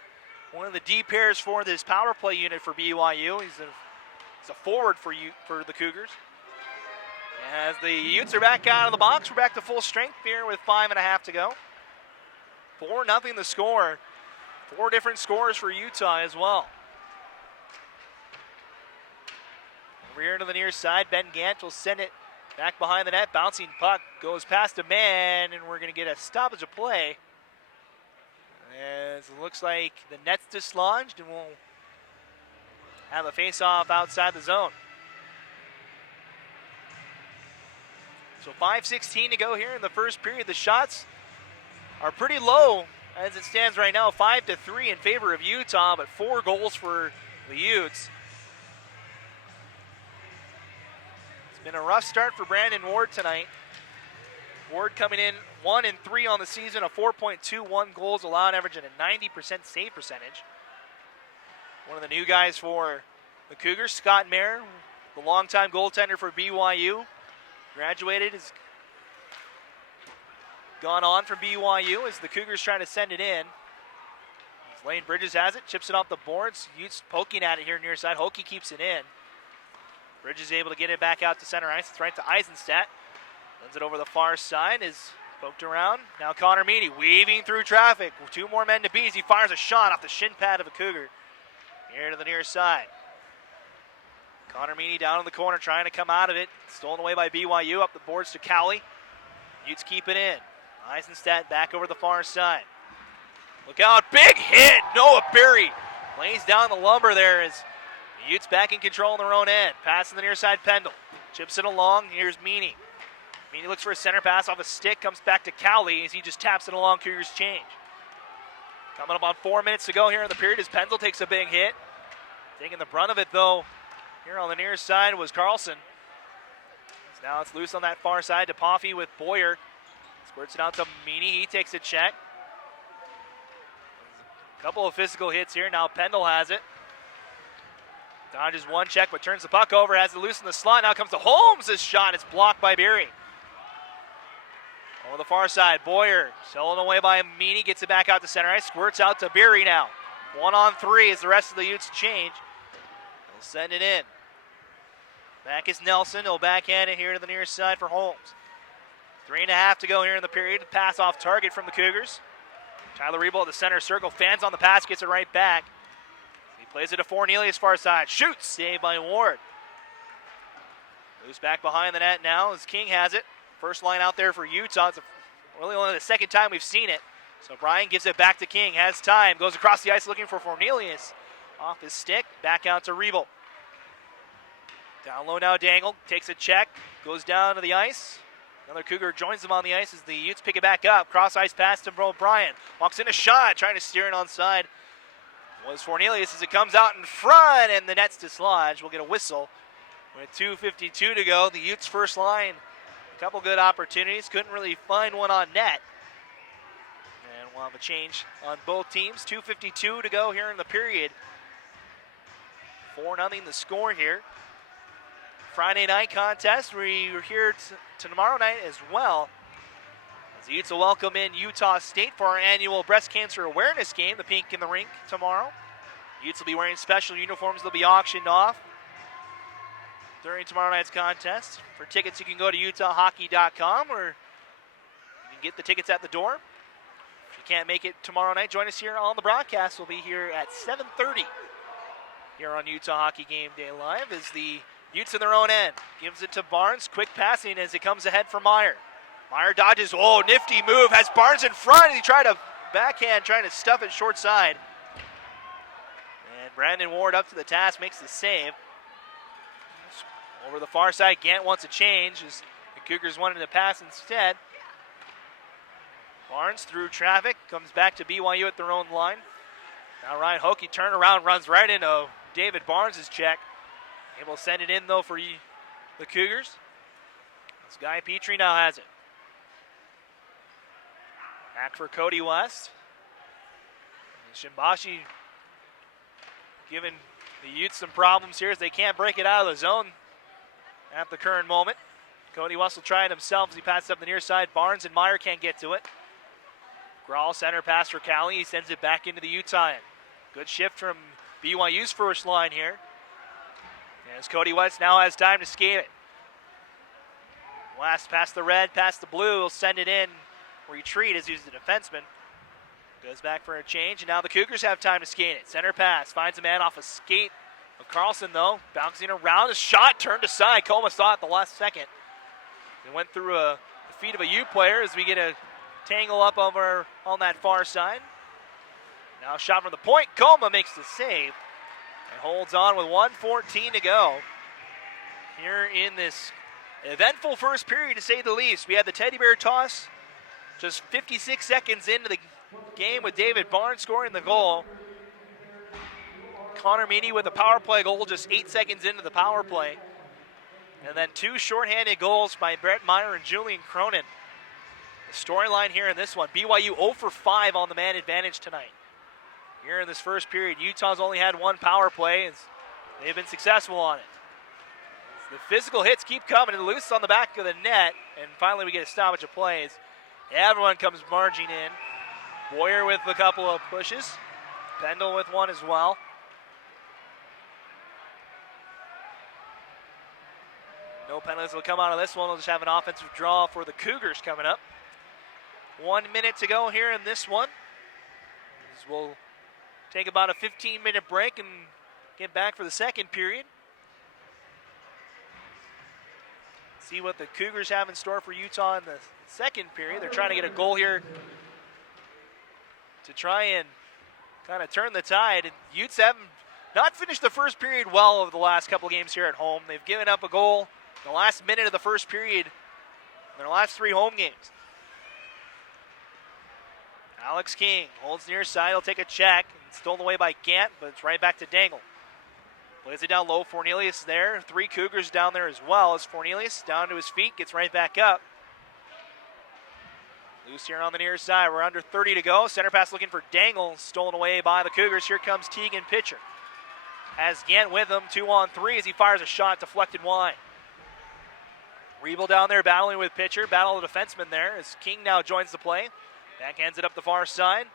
one of the D pairs for this power play unit for BYU. He's a forward for the Cougars. As the Utes are back out of the box, we're back to full strength here with 5.5 to go. 4-0 the score. 4 different scores for Utah as well. Over here to the near side, Ben Gant will send it back behind the net. Bouncing puck goes past a man, and we're going to get a stoppage of play. As it looks like the net's dislodged, and we'll have a face-off outside the zone. So 5:16 to go here in the first period. The shots are pretty low as it stands right now, 5-3 in favor of Utah, but 4 goals for the Utes. It's been a rough start for Brandon Ward tonight. Ward coming in 1-3 on the season, a 4.21 goals allowed average, and a 90% save percentage. One of the new guys for the Cougars, Scott Mayer, the longtime goaltender for BYU, graduated, has gone on from BYU as the Cougars try to send it in. As Lane Bridges has it, chips it off the boards. Utes poking at it here near side. Hokie keeps it in. Bridges able to get it back out to center ice. It's right to Eisenstadt. Lends it over the far side, is poked around. Now Connor Meany weaving through traffic. 2 more men to beat as he fires a shot off the shin pad of a Cougar. Here to the near side. Connor Meany down in the corner trying to come out of it. Stolen away by BYU, up the boards to Cowley. Utes keep it in. Eisenstadt back over the far side. Look out, big hit! Noah Berry lays down the lumber there as the Utes back in control on their own end. Pass in the near side, Pendle. Chips it along, here's Meany. Meany looks for a center pass off a stick, comes back to Cowley as he just taps it along Cougars change. Coming up on 4 minutes to go here in the period as Pendle takes a big hit. Taking the brunt of it though, here on the near side was Carlson. Now it's loose on that far side to Poffey with Boyer. Squirts it out to Meany, he takes a check. A couple of physical hits here, now Pendle has it. Dodges one check but turns the puck over, has it loose in the slot. Now comes to Holmes' shot, it's blocked by Berry. Over the far side, Boyer stolen away by Meany, gets it back out to center ice, squirts out to Berry now. 1-on-3 as the rest of the Utes change. They'll send it in. Back is Nelson, he'll backhand it here to the near side for Holmes. 3.5 to go here in the period. Pass off target from the Cougars. Tyler Rebo at the center circle, fans on the pass, gets it right back. He plays it to Fornelius far side, shoots, saved by Ward. Moves back behind the net now as King has it. First line out there for Utah. It's really only the second time we've seen it. So Brian gives it back to King, has time, goes across the ice looking for Fornelius. Off his stick, back out to Rebo. Down low now, Dangle takes a check, goes down to the ice. Another Cougar joins them on the ice as the Utes pick it back up. Cross ice pass to O'Brien. Walks in a shot, trying to steer it onside. Was Fornelius as it comes out in front, and the net's dislodged. We'll get a whistle with 2:52 to go. The Utes first line, a couple good opportunities. Couldn't really find one on net. And we'll have a change on both teams. 2:52 to go here in the period. 4-0 the score here. Friday night contest. We're here tomorrow night as well. As the Utes will welcome in Utah State for our annual breast cancer awareness game, the Pink in the Rink tomorrow. Utes will be wearing special uniforms. They'll be auctioned off during tomorrow night's contest. For tickets, you can go to utahhockey.com or you can get the tickets at the door. If you can't make it tomorrow night, join us here on the broadcast. We'll be here at 7:30 here on Utah Hockey Game Day Live as the Utes in their own end. Gives it to Barnes. Quick passing as it comes ahead for Meyer. Meyer dodges. Oh, nifty move. Has Barnes in front. He tried to backhand trying to stuff it short side. And Brandon Ward up to the task, makes the save. Over the far side, Gant wants a change as the Cougars wanted to pass instead. Barnes through traffic, comes back to BYU at their own line. Now Ryan Hokie turn around, runs right into David Barnes' check. Able to send it in though for the Cougars. This guy Petrie now has it. Back for Cody West. And Shimbashi giving the Utes some problems here as they can't break it out of the zone at the current moment. Cody West will try it himself as he passes up the near side. Barnes and Meyer can't get to it. Grawl center pass for Cali. He sends it back into the Utah end. Good shift from BYU's first line here. As Cody West now has time to skate it. West past the red, past the blue. Will send it in. Retreat as he's the defenseman. Goes back for a change, and now the Cougars have time to skate it. Center pass. Finds a man off a skate of Carlson, though. Bouncing around. A shot turned aside. Coma saw it at the last second. It went through the feet of a U player as we get a tangle up over on that far side. Now a shot from the point. Coma makes the save and holds on with 1:14 to go here in this eventful first period, to say the least. We had the teddy bear toss just 56 seconds into the game with David Barnes scoring the goal. Connor Meany with a power play goal just 8 seconds into the power play. And then 2 shorthanded goals by Brett Meyer and Julian Cronin. The storyline here in this one, BYU 0 for 5 on the man advantage tonight. Here in this first period, Utah's only had 1 power play, and they've been successful on it. The physical hits keep coming, and loose on the back of the net, and finally we get a stoppage of plays. Everyone comes marching in. Boyer with a couple of pushes. Pendle with one as well. No penalties will come out of this one. We'll just have an offensive draw for the Cougars coming up. 1 minute to go here in this one. As we'll take about a 15-minute break and get back for the second period. See what the Cougars have in store for Utah in the second period. They're trying to get a goal here to try and kind of turn the tide. And Utes haven't not finished the first period well over the last couple games here at home. They've given up a goal in the last minute of the first period in their last 3 home games. Alex King holds near side. He'll take a check. It's stolen away by Gant, but it's right back to Dangle. Plays it down low. Fornelius there. 3 Cougars down there as well as Fornelius down to his feet. Gets right back up. Loose here on the near side. We're under 30 to go. Center pass looking for Dangle. Stolen away by the Cougars. Here comes Teagan Pitcher. Has Gant with him. 2-on-3 as he fires a shot deflected wide. Reble down there battling with Pitcher. Battle of the defenseman there as King now joins the play. Backhands it up the far side.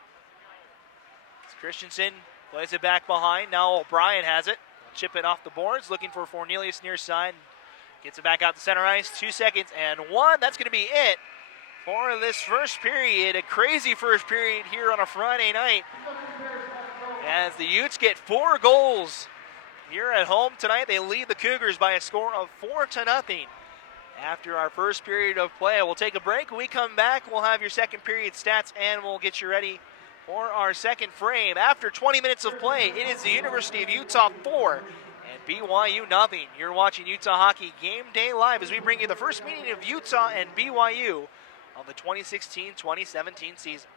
As Christensen plays it back behind. Now O'Brien has it. Chip it off the boards, looking for Fornelius near side. Gets it back out to center ice. 2 seconds and 1. That's going to be it for this first period. A crazy first period here on a Friday night, as the Utes get 4 goals here at home tonight. They lead the Cougars by a score of 4-0 after our first period of play. We'll take a break. When we come back, we'll have your second period stats, and we'll get you ready for our second frame. After 20 minutes of play, it is the University of Utah 4 and BYU nothing. You're watching Utah Hockey Game Day Live as we bring you the first meeting of Utah and BYU of the 2016-2017 season.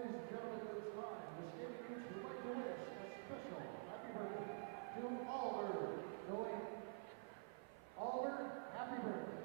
ladies and gentlemen, at this time, the skating Utes would like to wish a special happy birthday to Oliver. Oliver, happy birthday.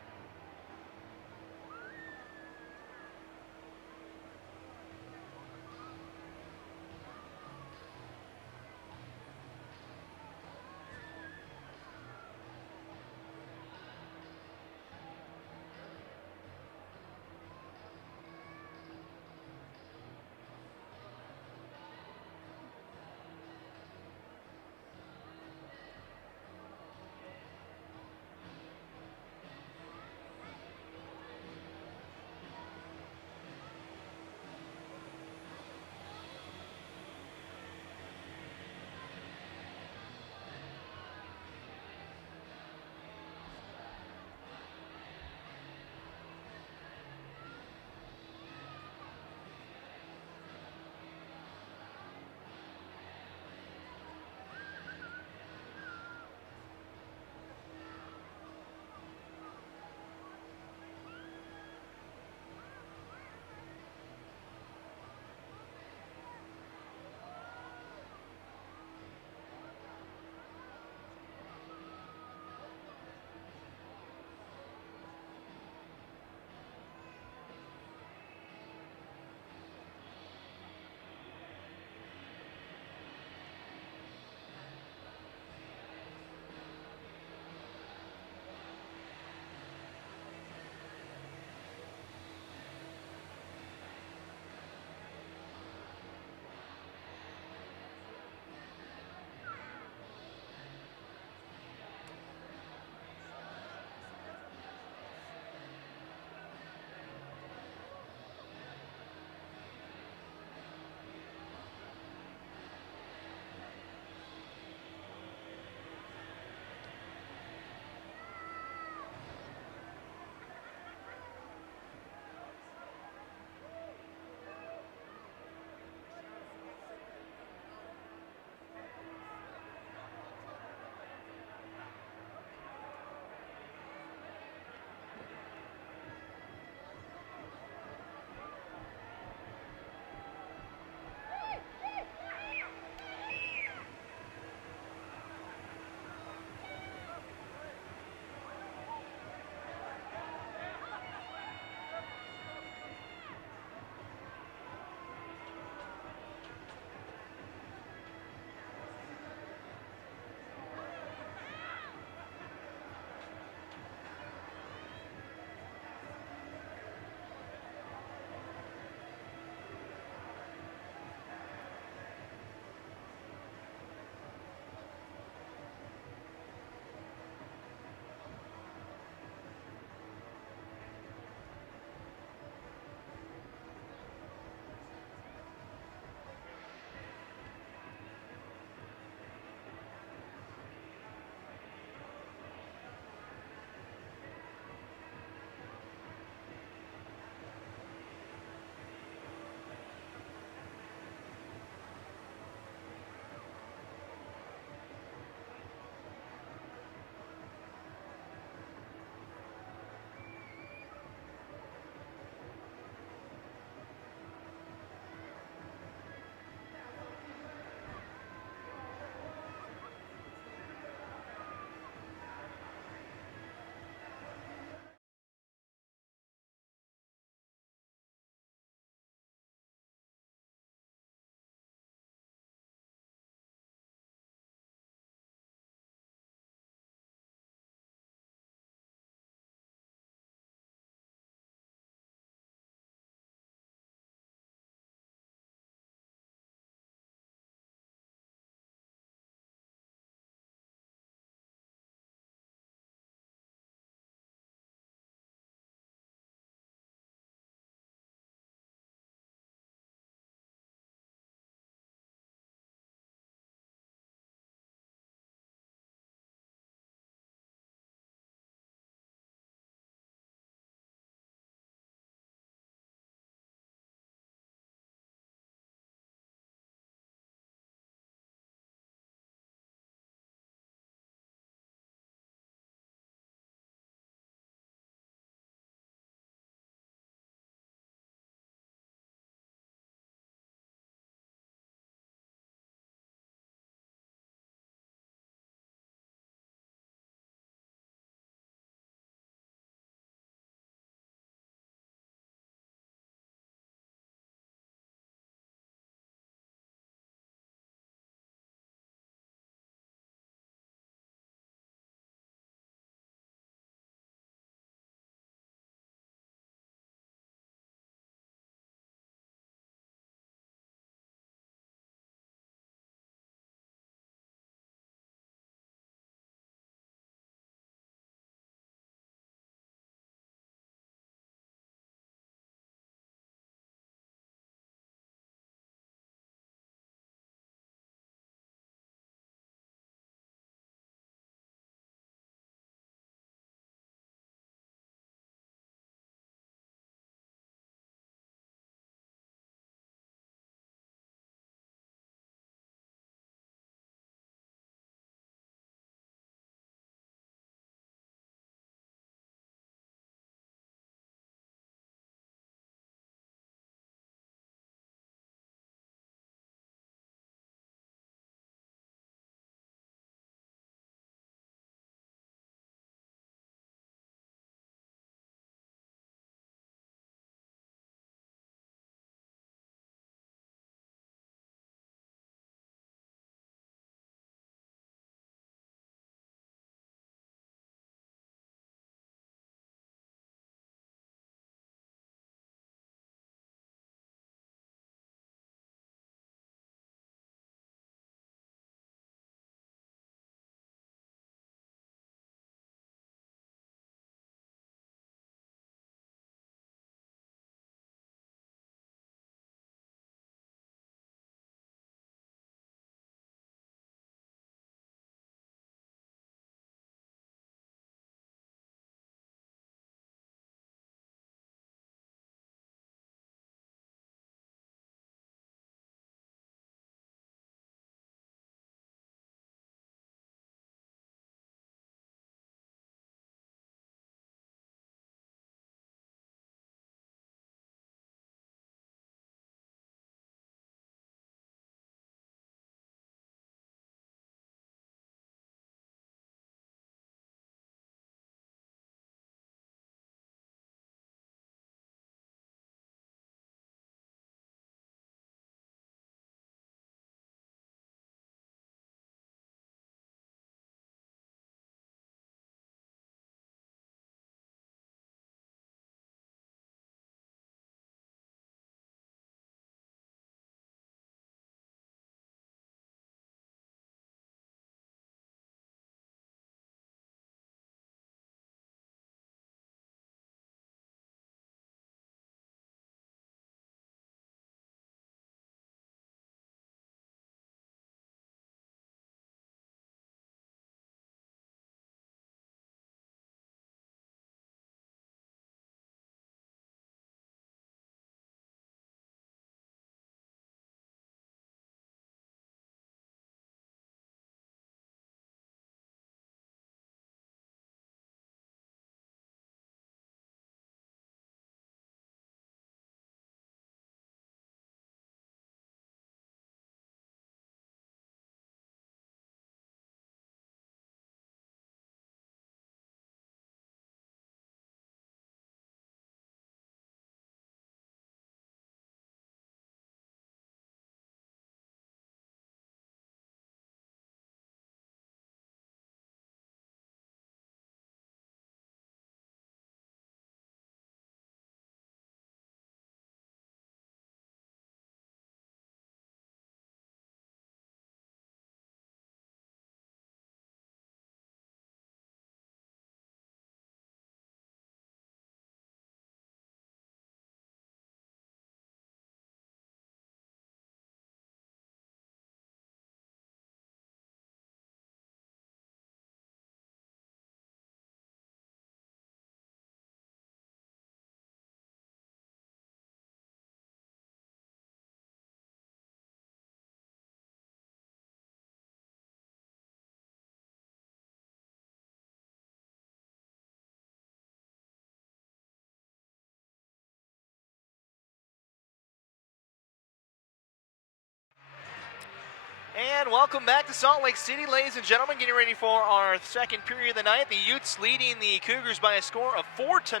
And welcome back to Salt Lake City, ladies and gentlemen. Getting ready for our second period of the night. The Utes leading the Cougars by a score of 4-0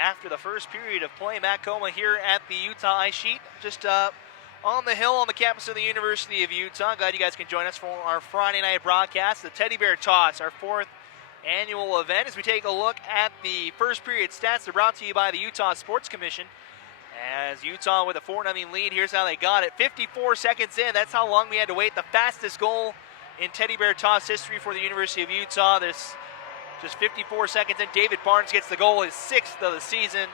after the first period of play. Matt Coma here at the Utah Ice Sheet, just on the hill on the campus of the University of Utah. Glad you guys can join us for our Friday night broadcast, the Teddy Bear Toss, our fourth annual event. As we take a look at the first period stats, they're brought to you by the Utah Sports Commission. As Utah with a 4-0 lead, here's how they got it. 54 seconds in, that's how long we had to wait. The fastest goal in Teddy Bear Toss history for the University of Utah. This just 54 seconds in. David Barnes gets the goal, his 6th of the season.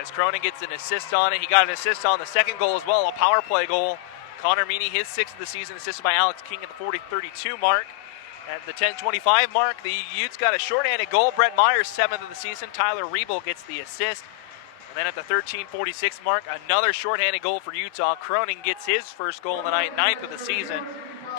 As Cronin gets an assist on it. He got an assist on the second goal as well, a power play goal. Connor Meany, his 6th of the season, assisted by Alex King at the 40-32 mark. At the 10:25 mark, the Utes got a shorthanded goal. Brett Myers, 7th of the season. Tyler Riebel gets the assist. And then at the 13:46 mark, another shorthanded goal for Utah. Cronin gets his first goal of the night, 9th of the season.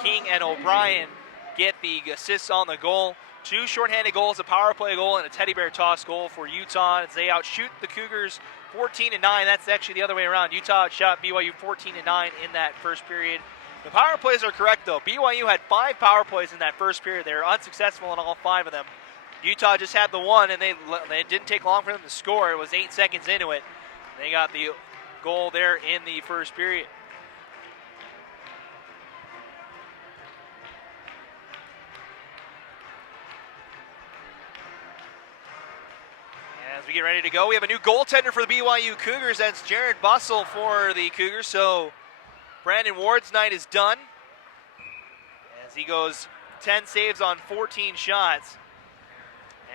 King and O'Brien get the assists on the goal. 2 shorthanded goals, a power play goal, and a Teddy Bear Toss goal for Utah as they outshoot the Cougars 14-9. That's actually the other way around. Utah outshot BYU 14-9 in that first period. The power plays are correct, though. BYU had 5 power plays in that first period. They were unsuccessful in all 5 of them. Utah just had the one, and it didn't take long for them to score. It was 8 seconds into it. They got the goal there in the first period. As we get ready to go, we have a new goaltender for the BYU Cougars. That's Jared Bussell for the Cougars. So Brandon Ward's night is done as he goes 10 saves on 14 shots.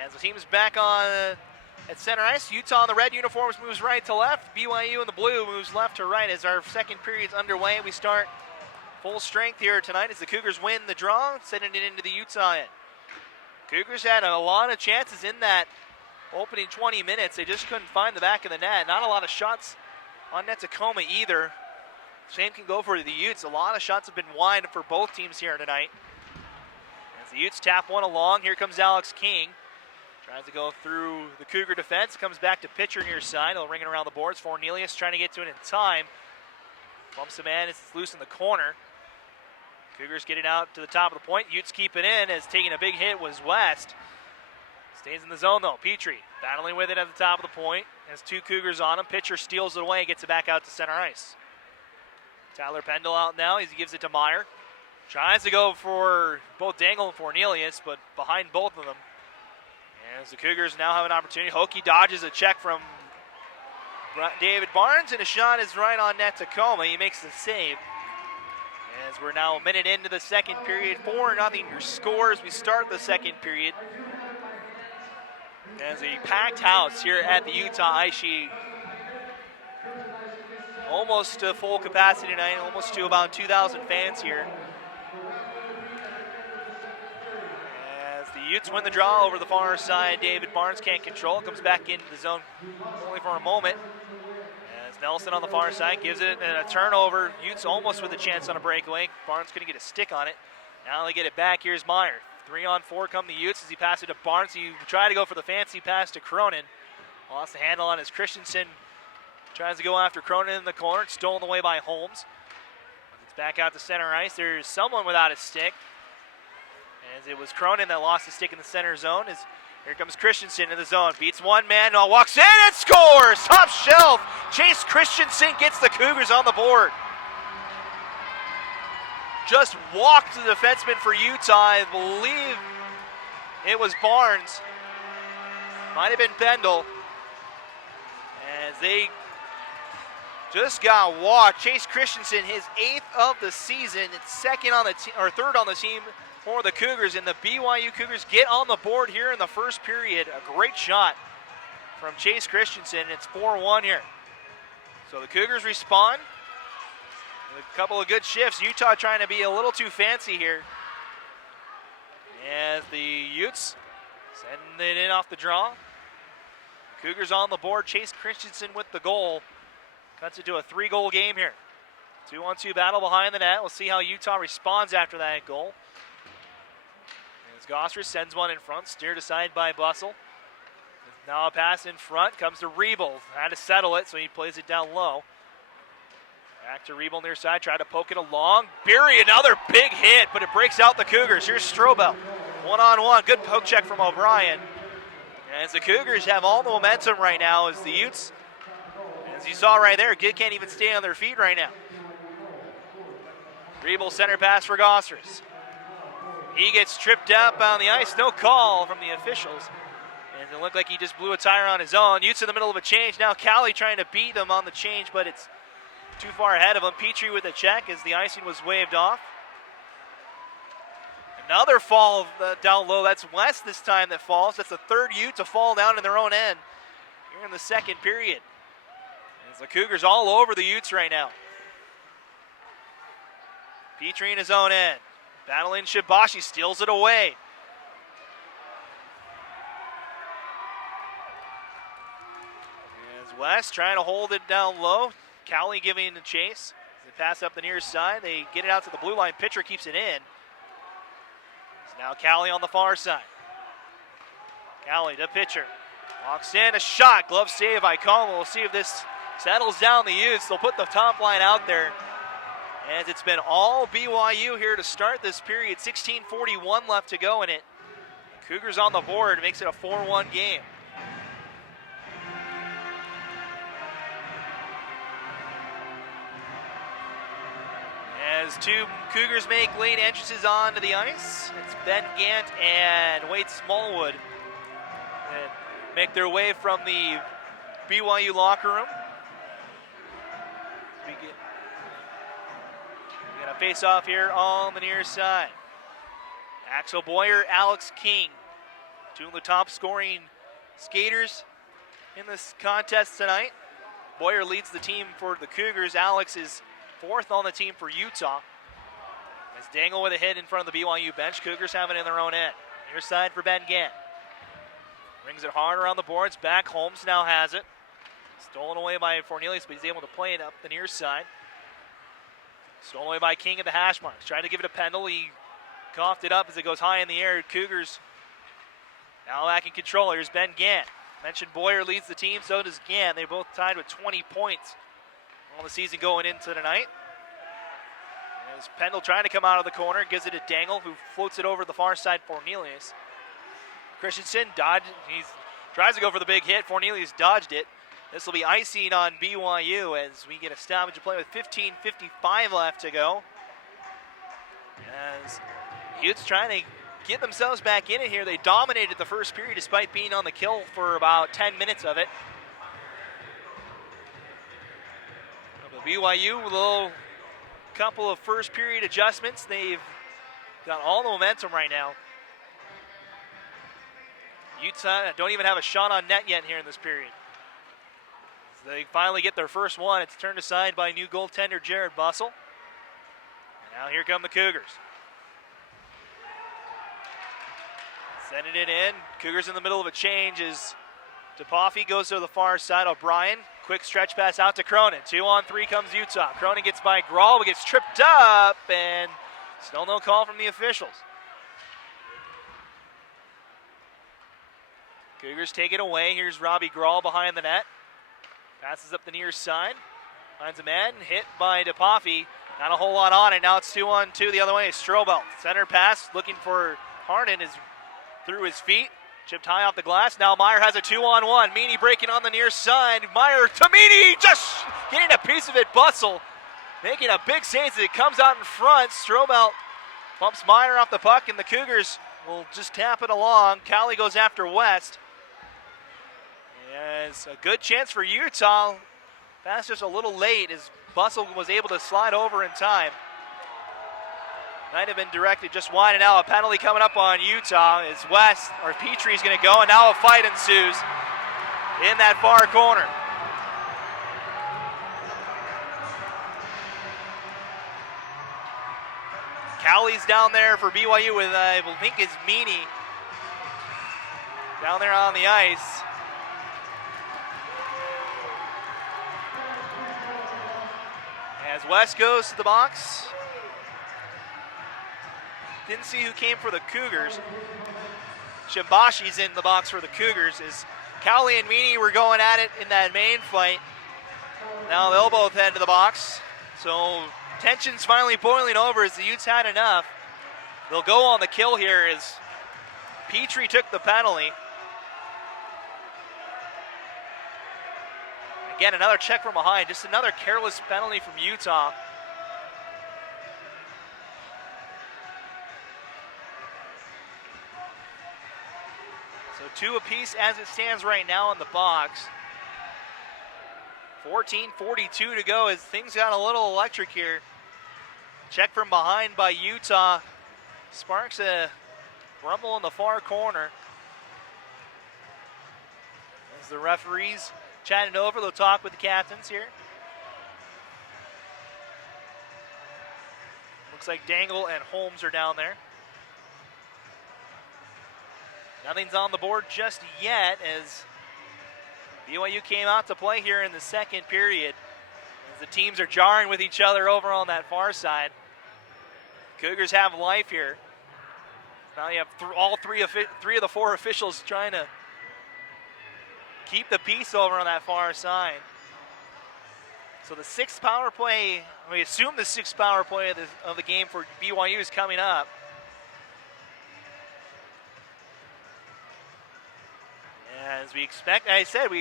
As the team is back on at center ice, Utah in the red uniforms moves right to left. BYU in the blue moves left to right as our second period's underway. We start full strength here tonight as the Cougars win the draw, sending it into the Utah end. Cougars had a lot of chances in that opening 20 minutes. They just couldn't find the back of the net. Not a lot of shots on net Tacoma either. Same can go for the Utes. A lot of shots have been wide for both teams here tonight. As the Utes tap one along, here comes Alex King. Tries to go through the Cougar defense. Comes back to pitcher near side. He'll ring it around the boards. Fornelius trying to get to it in time. Bumps a man. It's loose in the corner. Cougars get it out to the top of the point. Utes keep it in as taking a big hit was West. Stays in the zone though. Petrie battling with it at the top of the point. Has 2 Cougars on him. Pitcher steals it away. Gets it back out to center ice. Tyler Pendle out now. He gives it to Meyer. Tries to go for both Dangle and Fornelius, but behind both of them. As the Cougars now have an opportunity. Hokie dodges a check from David Barnes, and a shot is right on net Tacoma. He makes the save. As we're now a minute into the second period, 4-0 your score as we start the second period. As a packed house here at the Utah Ice Sheet. Almost to full capacity tonight, almost to about 2,000 fans here. The Utes win the draw over the far side. David Barnes can't control it. Comes back into the zone only for a moment. As Nelson on the far side gives it a turnover. Utes almost with a chance on a breakaway. Barnes couldn't get a stick on it. Now they get it back. Here's Meyer. 3-on-4 come the Utes as he passes it to Barnes. He tried to go for the fancy pass to Cronin. Lost the handle on his Christensen. Tries to go after Cronin in the corner. It's stolen away by Holmes. It's back out to center ice. There's someone without a stick. As it was Cronin that lost the stick in the center zone. As here comes Christensen in the zone. Beats one man, walks in and scores! Top shelf! Chase Christensen gets the Cougars on the board. Just walked the defenseman for Utah. I believe it was Barnes. Might have been Pendle. As they just got walked. Chase Christensen, his 8th of the season. It's second on the team, or third on the team for the Cougars, and the BYU Cougars get on the board here in the first period. A great shot from Chase Christensen. It's 4-1 here. So the Cougars respond. A couple of good shifts. Utah trying to be a little too fancy here. As the Utes send it in off the draw. Cougars on the board. Chase Christensen with the goal. Cuts it to a 3-goal game here. 2-on-2 battle behind the net. We'll see how Utah responds after that goal. Gosser sends one in front, steered aside by Bussell. Now a pass in front, comes to Riebel. Had to settle it, so he plays it down low. Back to Rebel near side, try to poke it along. Beery, another big hit, but it breaks out the Cougars. Here's Strobel, one-on-one, good poke check from O'Brien. As the Cougars have all the momentum right now, as the Utes, as you saw right there, can't even stay on their feet right now. Rebel center pass for Gossers. He gets tripped up on the ice, no call from the officials. And it looked like he just blew a tire on his own. Utes in the middle of a change. Now Callie trying to beat him on the change, but it's too far ahead of him. Petrie with a check as the icing was waved off. Another fall down low. That's West this time that falls. That's the third Ute to fall down in their own end here in the second period. As the Cougars all over the Utes right now. Petrie in his own end. Battling Shibashi, steals it away. As West trying to hold it down low. Cowley giving the chase. They pass up the near side. They get it out to the blue line. Pitcher keeps it in. It's now Cowley on the far side. Cowley to pitcher. Walks in, a shot. Glove save by Coleman. We'll see if this settles down the Utes. They'll put the top line out there. As it's been all BYU here to start this period. 16:41 left to go in it. Cougars on the board, makes it a 4-1 game. As two Cougars make late entrances onto the ice, it's Ben Gant and Wade Smallwood that make their way from the BYU locker room. We got a face-off here on the near side. Axel Boyer, Alex King, two of the top scoring skaters in this contest tonight. Boyer leads the team for the Cougars. Alex is fourth on the team for Utah. As Dangle with a hit in front of the BYU bench. Cougars have it in their own end. Near side for Ben Gant. Brings it hard around the boards. Back, Holmes now has it. Stolen away by Fornelius, but he's able to play it up the near side. Stolen away by King at the hash marks. Trying to give it a Pendle. He coughed it up as it goes high in the air. Cougars now back in control. Here's Ben Gant. Mentioned Boyer leads the team, so does Gant. They both tied with 20 points on the season going into tonight. As Pendle trying to come out of the corner, gives it to Dangle, who floats it over the far side for Cornelius. Christensen dodged. He tries to go for the big hit. Cornelius dodged it. This will be icing on BYU as we get a stoppage of play with 15:55 left to go. As Utes trying to get themselves back in it here. They dominated the first period despite being on the kill for about 10 minutes of it. But BYU with a little couple of first period adjustments. They've got all the momentum right now. Utah don't even have a shot on net yet here in this period. As they finally get their first one. It's turned aside by new goaltender Jared Bussell. And now here come the Cougars. Sending it in. Cougars in the middle of a change as DePaffy goes to the far side. O'Brien, quick stretch pass out to Cronin. 2-on-3 comes Utah. Cronin gets by Grawl, but gets tripped up, and still no call from the officials. Cougars take it away. Here's Robbie Grawl behind the net. Passes up the near side. Finds a man, hit by DePaffy. Not a whole lot on it. Now it's 2-on-2 the other way. Strobel, center pass, looking for Harden, is through his feet. Chipped high off the glass. Now Meyer has a 2-on-1. Meany breaking on the near side. Meyer to Meany, just getting a piece of it. Bussell making a big save as it comes out in front. Strobel bumps Meyer off the puck, and the Cougars will just tap it along. Cowley goes after West. It's a good chance for Utah. Pass just a little late as Bussell was able to slide over in time. Might have been directed just wide, and now a penalty coming up on Utah as West, or Petrie's going to go, and now a fight ensues in that far corner. Cowley's down there for BYU with, I think it's Meany down there on the ice. As West goes to the box. Didn't see who came for the Cougars. Shibashi's in the box for the Cougars as Cowley and Meany were going at it in that main fight. Now they'll both head to the box. So tension's finally boiling over as the Utes had enough. They'll go on the kill here as Petrie took the penalty. Again, another check from behind, just another careless penalty from Utah. So 2 apiece as it stands right now in the box. 14:42 to go as things got a little electric here. Check from behind by Utah. Sparks a rumble in the far corner. As the referees chatting over, they'll talk with the captains here. Looks like Dangle and Holmes are down there. Nothing's on the board just yet as BYU came out to play here in the second period. As the teams are jarring with each other over on that far side. Cougars have life here. Now you have all three of the 4 officials trying to keep the peace over on that far side. So the 6th power play, we assume the 6th power play of the game for BYU is coming up. As we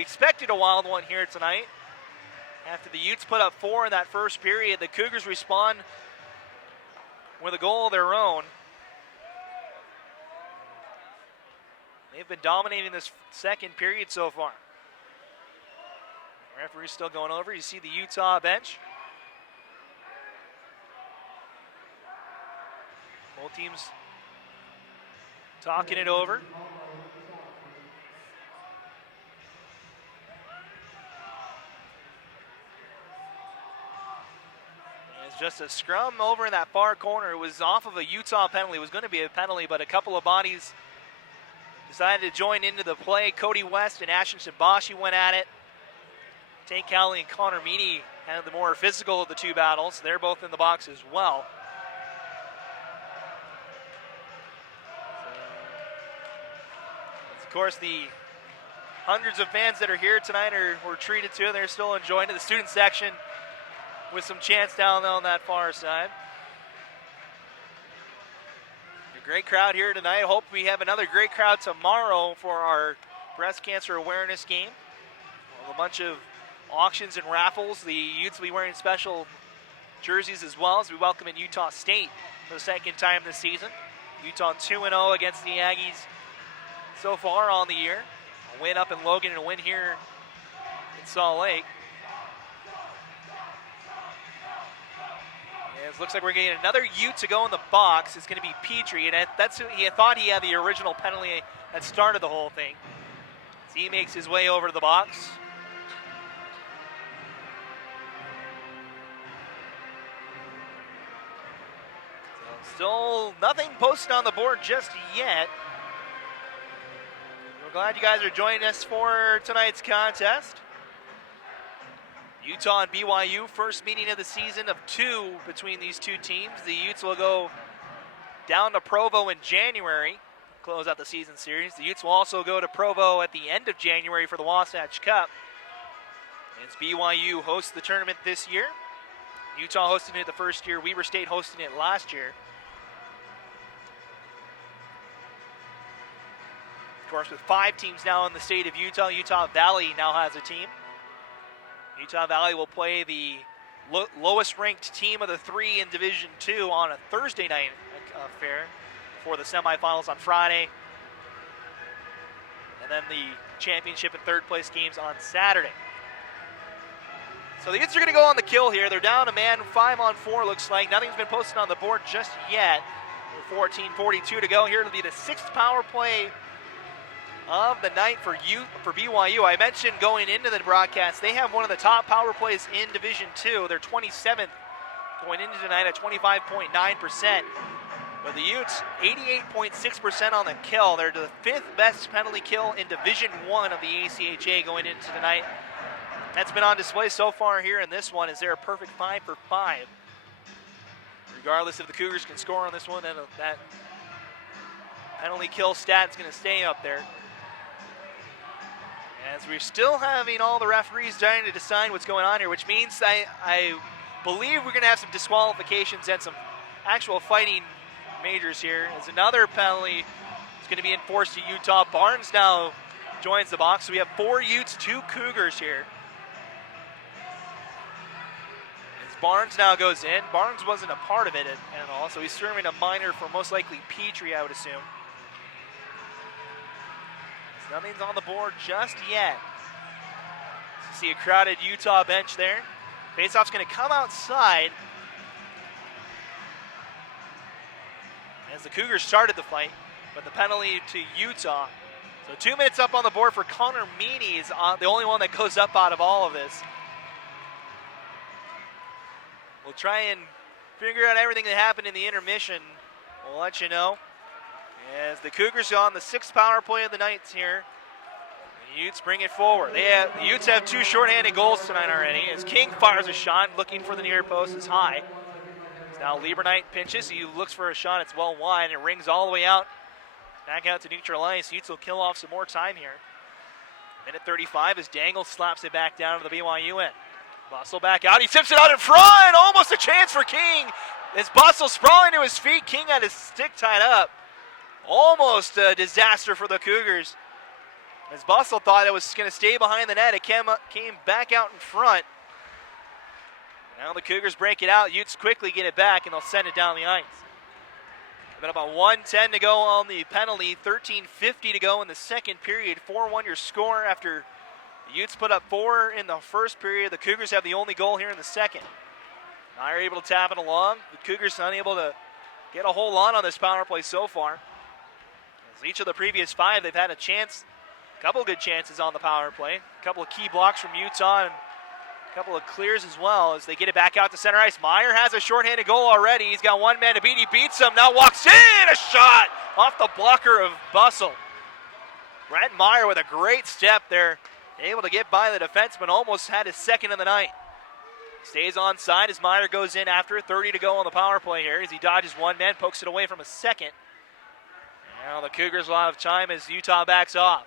expected a wild one here tonight. After the Utes put up 4 in that first period, the Cougars respond with a goal of their own. They've been dominating this second period so far. Referee's still going over. You see the Utah bench. Both teams talking it over. It's just a scrum over in that far corner. It was off of a Utah penalty. It was going to be a penalty, but a couple of bodies decided to join into the play. Cody West and Ashton Shibashi went at it. Tank Cowley and Connor Meany had the more physical of the 2 battles. They're both in the box as well. Of course, the hundreds of fans that are here tonight were treated to. They're still enjoying it. The student section with some chants down on that far side. A great crowd here tonight. Hope we have another great crowd tomorrow for our breast cancer awareness game. A bunch of auctions and raffles. The Utes will be wearing special jerseys as well as we welcome in Utah State for the second time this season. Utah 2-0 against the Aggies so far on the year. A win up in Logan and a win here in Salt Lake. And it looks like we're getting another Ute to go in the box. It's going to be Petrie, and that's who he thought he had the original penalty that started the whole thing. So he makes his way over to the box. Still nothing posted on the board just yet. We're glad you guys are joining us for tonight's contest. Utah and BYU, first meeting of the season of 2 between these 2 teams. The Utes will go down to Provo in January, close out the season series. The Utes will also go to Provo at the end of January for the Wasatch Cup. As BYU hosts the tournament this year. Utah hosting it the first year, Weber State hosting it last year. Of course, with 5 teams now in the state of Utah, Utah Valley now has a team. Utah Valley will play the lowest ranked team of the 3 in Division II on a Thursday night affair for the semifinals on Friday. And then the championship and 3rd place games on Saturday. So the Utes are going to go on the kill here. They're down a man, 5-on-4 looks like. Nothing's been posted on the board just yet. 14:42 to go. Here it'll be the 6th power play of the night for BYU. I mentioned going into the broadcast, they have one of the top power plays in Division II. They're 27th going into tonight at 25.9%. But the Utes, 88.6% on the kill. They're the 5th best penalty kill in Division I of the ACHA going into tonight. That's been on display so far here in this one. Is there a perfect 5 for 5? Regardless if the Cougars can score on this one, then that penalty kill stat is going to stay up there. As we're still having all the referees trying to decide what's going on here, which means I believe we're going to have some disqualifications and some actual fighting majors here, as another penalty is going to be enforced to Utah. Barnes now joins the box. So we have 4 Utes, 2 Cougars here. As Barnes now goes in. Barnes wasn't a part of it at all, so he's serving a minor for most likely Petrie, I would assume. So nothing's on the board just yet. See a crowded Utah bench there. Faceoff's going to come outside as the Cougars started the fight, but the penalty to Utah. So 2 minutes up on the board for Connor Meany is the only one that goes up out of all of this. We'll try and figure out everything that happened in the intermission. We'll let you know. As the Cougars are on the 6th power play of the night here. The Utes bring it forward. The Utes have 2 shorthanded goals tonight already. As King fires a shot, looking for the near post, is high. Now Lieberknight pinches. He looks for a shot. It's well wide. It rings all the way out. Back out to neutral ice. Utes will kill off some more time here. Minute 35 as Dangle slaps it back down to the BYU end. Bussell back out. He tips it out in front. Almost a chance for King. As Bussell sprawling to his feet. King had his stick tied up. Almost a disaster for the Cougars. As Bussell thought it was going to stay behind the net, it came back out in front. Now the Cougars break it out. Utes quickly get it back, and they'll send it down the ice. Been about 1:10 to go on the penalty. 13:50 to go in the second period. 4-1 your score after the Utes put up 4 in the first period. The Cougars have the only goal here in the second. Now you're able to tap it along. The Cougars unable to get a whole lot on this power play so far. As each of the previous 5, they've had a chance. A couple of good chances on the power play. A couple of key blocks from Utah and a couple of clears as well as they get it back out to center ice. Meyer has a shorthanded goal already. He's got one man to beat. He beats him. Now walks in. A shot off the blocker of Bussell. Brent Meyer with a great step there. Able to get by the defenseman. Almost had his second of the night. Stays on side as Meyer goes in after. 30 to go on the power play here as he dodges one man. Pokes it away from a second. Now the Cougars will have time as Utah backs off.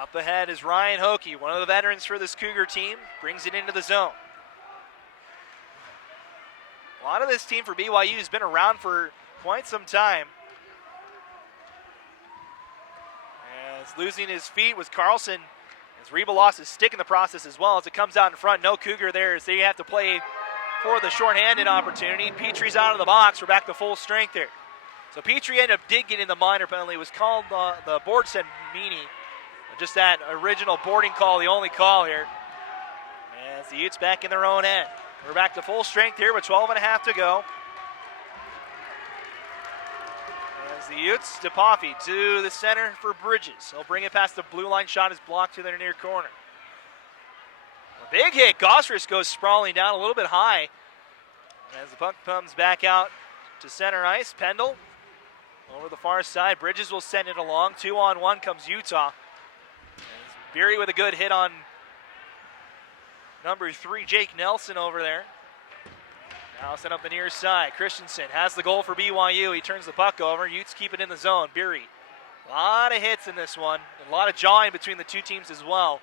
Up ahead is Ryan Hokie, one of the veterans for this Cougar team, brings it into the zone. A lot of this team for BYU has been around for quite some time. As losing his feet was Carlson, as Reba lost his stick in the process as well. As it comes out in front, no Cougar there as they have to play for the shorthanded opportunity. Petrie's out of the box. We're back to full strength here. So Petrie did get in the minor penalty. It was called, the board said Meany. Just that original boarding call, the only call here. As the Utes back in their own end. We're back to full strength here with 12.5 to go. As the Utes, DePaffy to the center for Bridges. He'll bring it past the blue line. Shot is blocked to their near corner. A big hit. Gosris goes sprawling down a little bit high. As the puck comes back out to center ice. Pendle over the far side. Bridges will send it along. 2-on-1 comes Utah. Beery with a good hit on number 3, Jake Nelson over there. Now sent up the near side. Christensen has the goal for BYU. He turns the puck over. Utes keep it in the zone. Beery. A lot of hits in this one. A lot of jawing between the two teams as well.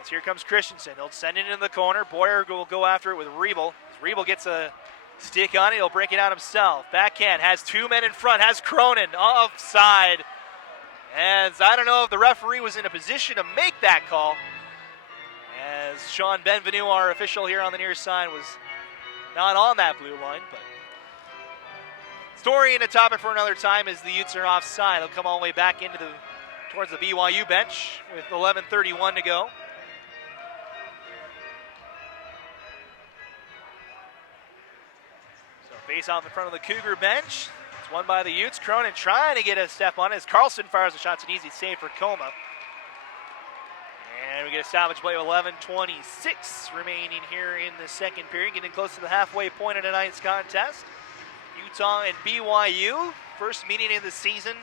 As here comes Christensen. He'll send it into the corner. Boyer will go after it with Riebel. As Riebel gets a stick on it, he'll break it out himself. Backhand, has 2 men in front, has Cronin offside. And I don't know if the referee was in a position to make that call. As Sean Benvenu, our official here on the near side, was not on that blue line. But story and a topic for another time as the Utes are offside. They'll come all the way back towards the BYU bench with 11:31 to go. Face off in front of the Cougar bench. It's won by the Utes. Cronin trying to get a step on it as Carlson fires a shot. It's an easy save for Coma. And we get a salvage play with 11:26 remaining here in the second period. Getting close to the halfway point of tonight's contest. Utah and BYU. First meeting of the season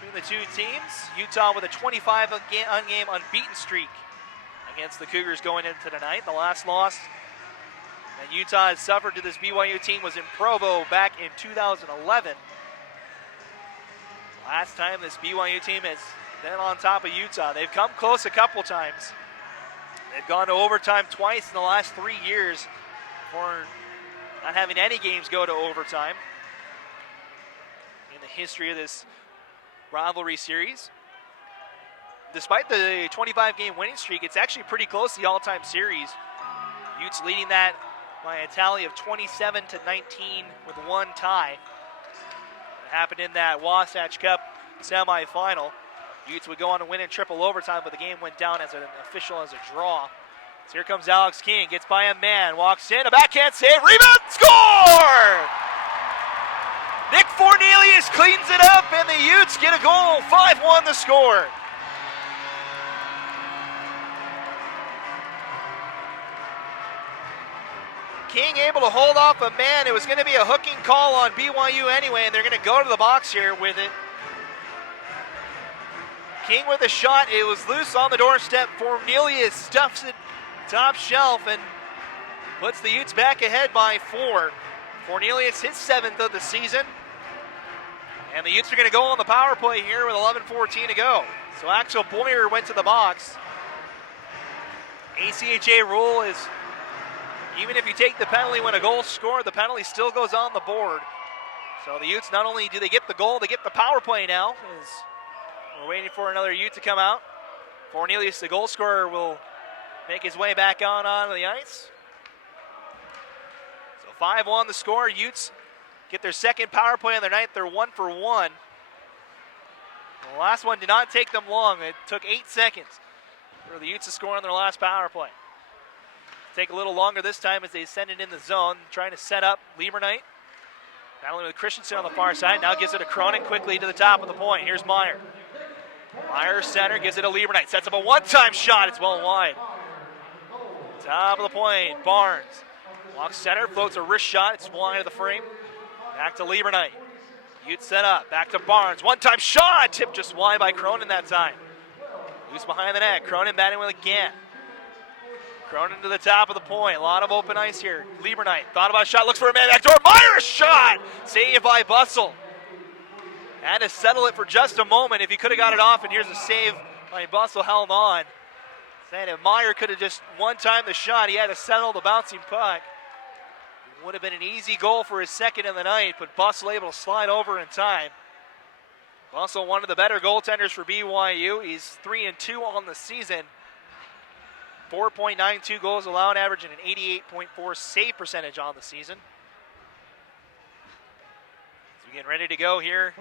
between the two teams. Utah with a 25-game unbeaten streak against the Cougars going into tonight. The last loss that Utah has suffered to this BYU team was in Provo back in 2011. Last time this BYU team has then on top of Utah. They've come close a couple times. They've gone to overtime twice in the last 3 years for not having any games go to overtime in the history of this rivalry series. Despite the 25-game winning streak, it's actually pretty close to the all-time series. Utes leading that by a tally of 27-19 with one tie. It happened in that Wasatch Cup semifinal. Utes would go on to win in triple overtime, but the game went down as an official as a draw. So here comes Alex King, gets by a man, walks in, a backhand save, rebound, score! Nick Fornelius cleans it up, and the Utes get a goal, 5-1 the score. King able to hold off a man. It was going to be a hooking call on BYU anyway, and they're going to go to the box here with it. King with a shot. It was loose on the doorstep. Fornelius stuffs it top shelf and puts the Utes back ahead by 4. Fornelius his 7th of the season. And the Utes are going to go on the power play here with 11:14 to go. So Axel Boyer went to the box. ACHA rule is even if you take the penalty when a goal is scored, the penalty still goes on the board. So the Utes, not only do they get the goal, they get the power play now. As we're waiting for another Ute to come out. Fornelius, the goal scorer, will make his way back onto the ice. So 5-1 the score. Utes get their second power play on their night. They're 1 for 1. The last one did not take them long. It took 8 seconds for the Utes to score on their last power play. Take a little longer this time as they send it in the zone, trying to set up Lieberknight. Battling with Christensen on the far side. Now gives it to Cronin quickly to the top of the point. Here's Meyer. Meyer center, gives it to Lieberknight. Sets up a one-time shot. It's well wide. Top of the point, Barnes. Walks center, floats a wrist shot. It's wide of the frame. Back to Lieberknight. Utes set up. Back to Barnes. One-time shot. Tipped just wide by Cronin that time. Loose behind the net. Cronin batting with a Gant. Cronin to the top of the point. A lot of open ice here. Lieberknight thought about a shot. Looks for a man back door. Meyer shot. Saved by Bussell. Had to settle it for just a moment if he could have got it off. And here's a save by Bussell, held on. Saying if Meyer could have just one-timed the shot, he had to settle the bouncing puck. It would have been an easy goal for his second of the night, but Bussell able to slide over in time. Bussell, one of the better goaltenders for BYU. He's 3-2 on the season. 4.92 goals allowed, averaging an 88.4 save percentage on the season. So getting ready to go here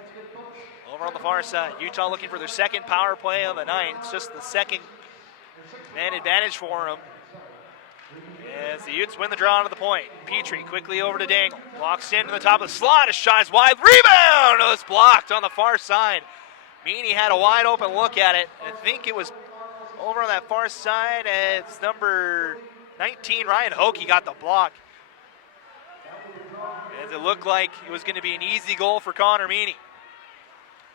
over on the far side. Utah looking for their second power play of the night. It's just the second man advantage for them. As the Utes win the draw to the point. Petrie quickly over to Dangle. Walks into the top of the slot. A shot is wide. Rebound! Oh, it's blocked on the far side. Meany had a wide open look at it. I think it was over on that far side. It's number 19, Ryan Hoke, got the block. As it looked like it was going to be an easy goal for Connor Meany.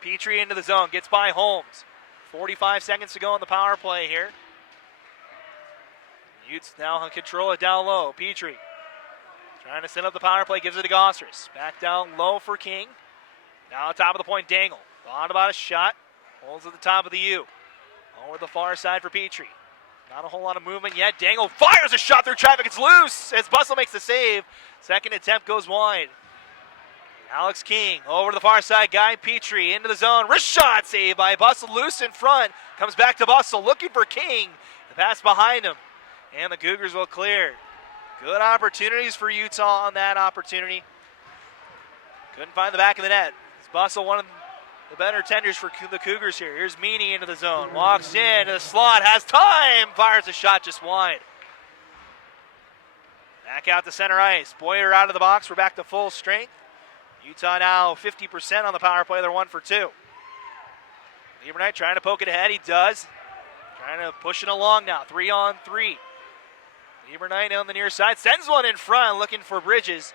Petrie into the zone. Gets by Holmes. 45 seconds to go on the power play here. Utes now control it down low. Petrie trying to set up the power play, gives it to Gossers. Back down low for King. Now on top of the point, Dangle. Thought about a shot. Holds at the top of the U. Over the far side for Petrie. Not a whole lot of movement yet. Dangle fires a shot through traffic. It's loose as Bussell makes the save. Second attempt goes wide. Alex King over to the far side. Guy Petrie into the zone. Wrist shot saved by Bussell. Loose in front. Comes back to Bussell looking for King. The pass behind him. And the Cougars will clear. Good opportunities for Utah on that opportunity. Couldn't find the back of the net. It's Bussell, one of the better tenders for the Cougars here. Here's Meany into the zone. Walks in to the slot. Has time. Fires a shot just wide. Back out to center ice. Boyer out of the box. We're back to full strength. Utah now 50% on the power play. They're 1 for 2. Lieberknight trying to poke it ahead. He does. Trying to push it along now. 3-on-3. Lieberknight on the near side. Sends one in front looking for Bridges.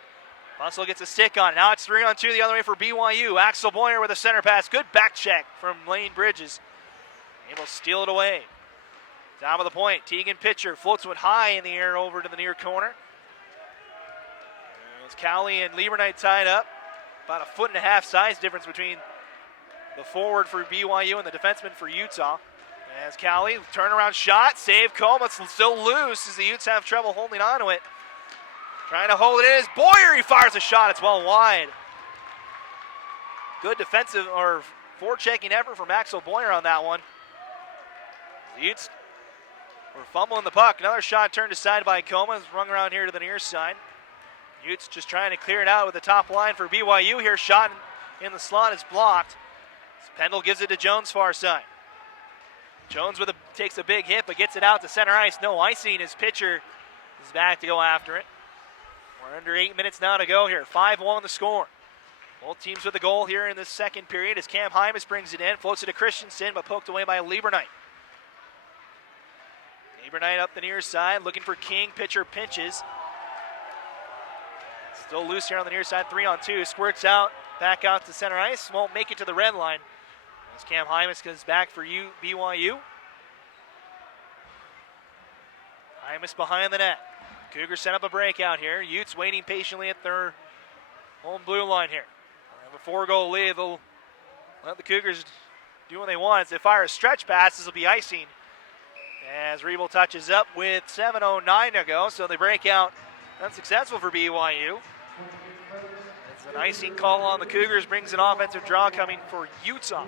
Bussell gets a stick on it. Now it's 3-on-2 the other way for BYU. Axel Boyer with a center pass. Good back check from Lane Bridges. Able to steal it away. Down to the point. Tegan Pitcher floats one high in the air over to the near corner. There's Cowley and Lieberknight tied up. About a 1.5 foot size difference between the forward for BYU and the defenseman for Utah. As Cowley, turnaround shot, save Coma, it's still loose as the Utes have trouble holding on to it. Trying to hold it in is Boyer, he fires a shot, it's well wide. Good defensive or forechecking effort for Maxwell Boyer on that one. The Utes were fumbling the puck. Another shot turned aside by Coma, it's rung around here to the near side. Utes just trying to clear it out with the top line for BYU here. Shot in the slot is blocked. Pendle gives it to Jones far side. Jones takes a big hit but gets it out to center ice. No icing. His pitcher is back to go after it. We're under 8 minutes now to go here. 5-1 the score. Both teams with a goal here in this second period as Cam Hymas brings it in. Floats it to Christensen but poked away by Lieberknight. Lieberknight up the near side looking for King. Pitcher pinches. Still loose here on the near side. 3-on-2. Squirts out. Back out to center ice. Won't make it to the red line. As Cam Hymas comes back for BYU. Hymas behind the net. Cougars set up a breakout here. Utes waiting patiently at their home blue line here. They have a 4-goal lead. They'll let the Cougars do what they want. As they fire a stretch pass, this will be icing. As Revel touches up with 7:09 to go. So they break out unsuccessful for BYU. It's an icing call on the Cougars. Brings an offensive draw coming for Utah.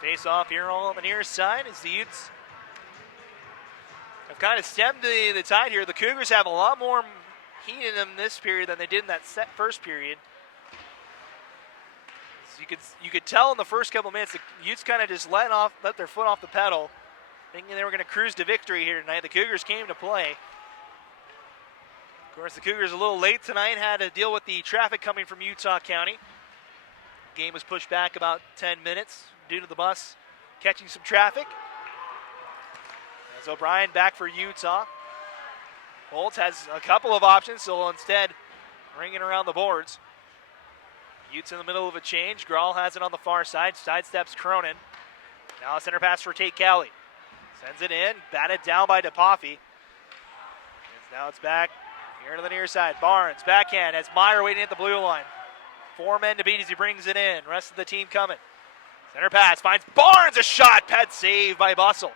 Face off here all on the near side as the Utes have kind of stemmed the tide here. The Cougars have a lot more heat in them this period than they did in that first period. So you could tell in the first couple minutes the Utes kind of just let their foot off the pedal, thinking they were going to cruise to victory here tonight. The Cougars came to play. Of course, the Cougars a little late tonight, had to deal with the traffic coming from Utah County. Game was pushed back about 10 minutes due to the bus catching some traffic. As O'Brien back for Utah. Holtz has a couple of options, so will instead ring it around the boards. Utes in the middle of a change. Grawl has it on the far side, sidesteps Cronin. Now a center pass for Tate Cowley. Sends it in, batted down by DePaffy. Now it's back here to the near side. Barnes, backhand, has Meyer waiting at the blue line. 4 men to beat as he brings it in. Rest of the team coming. Center pass, finds Barnes, a shot. Pad save by Bussell.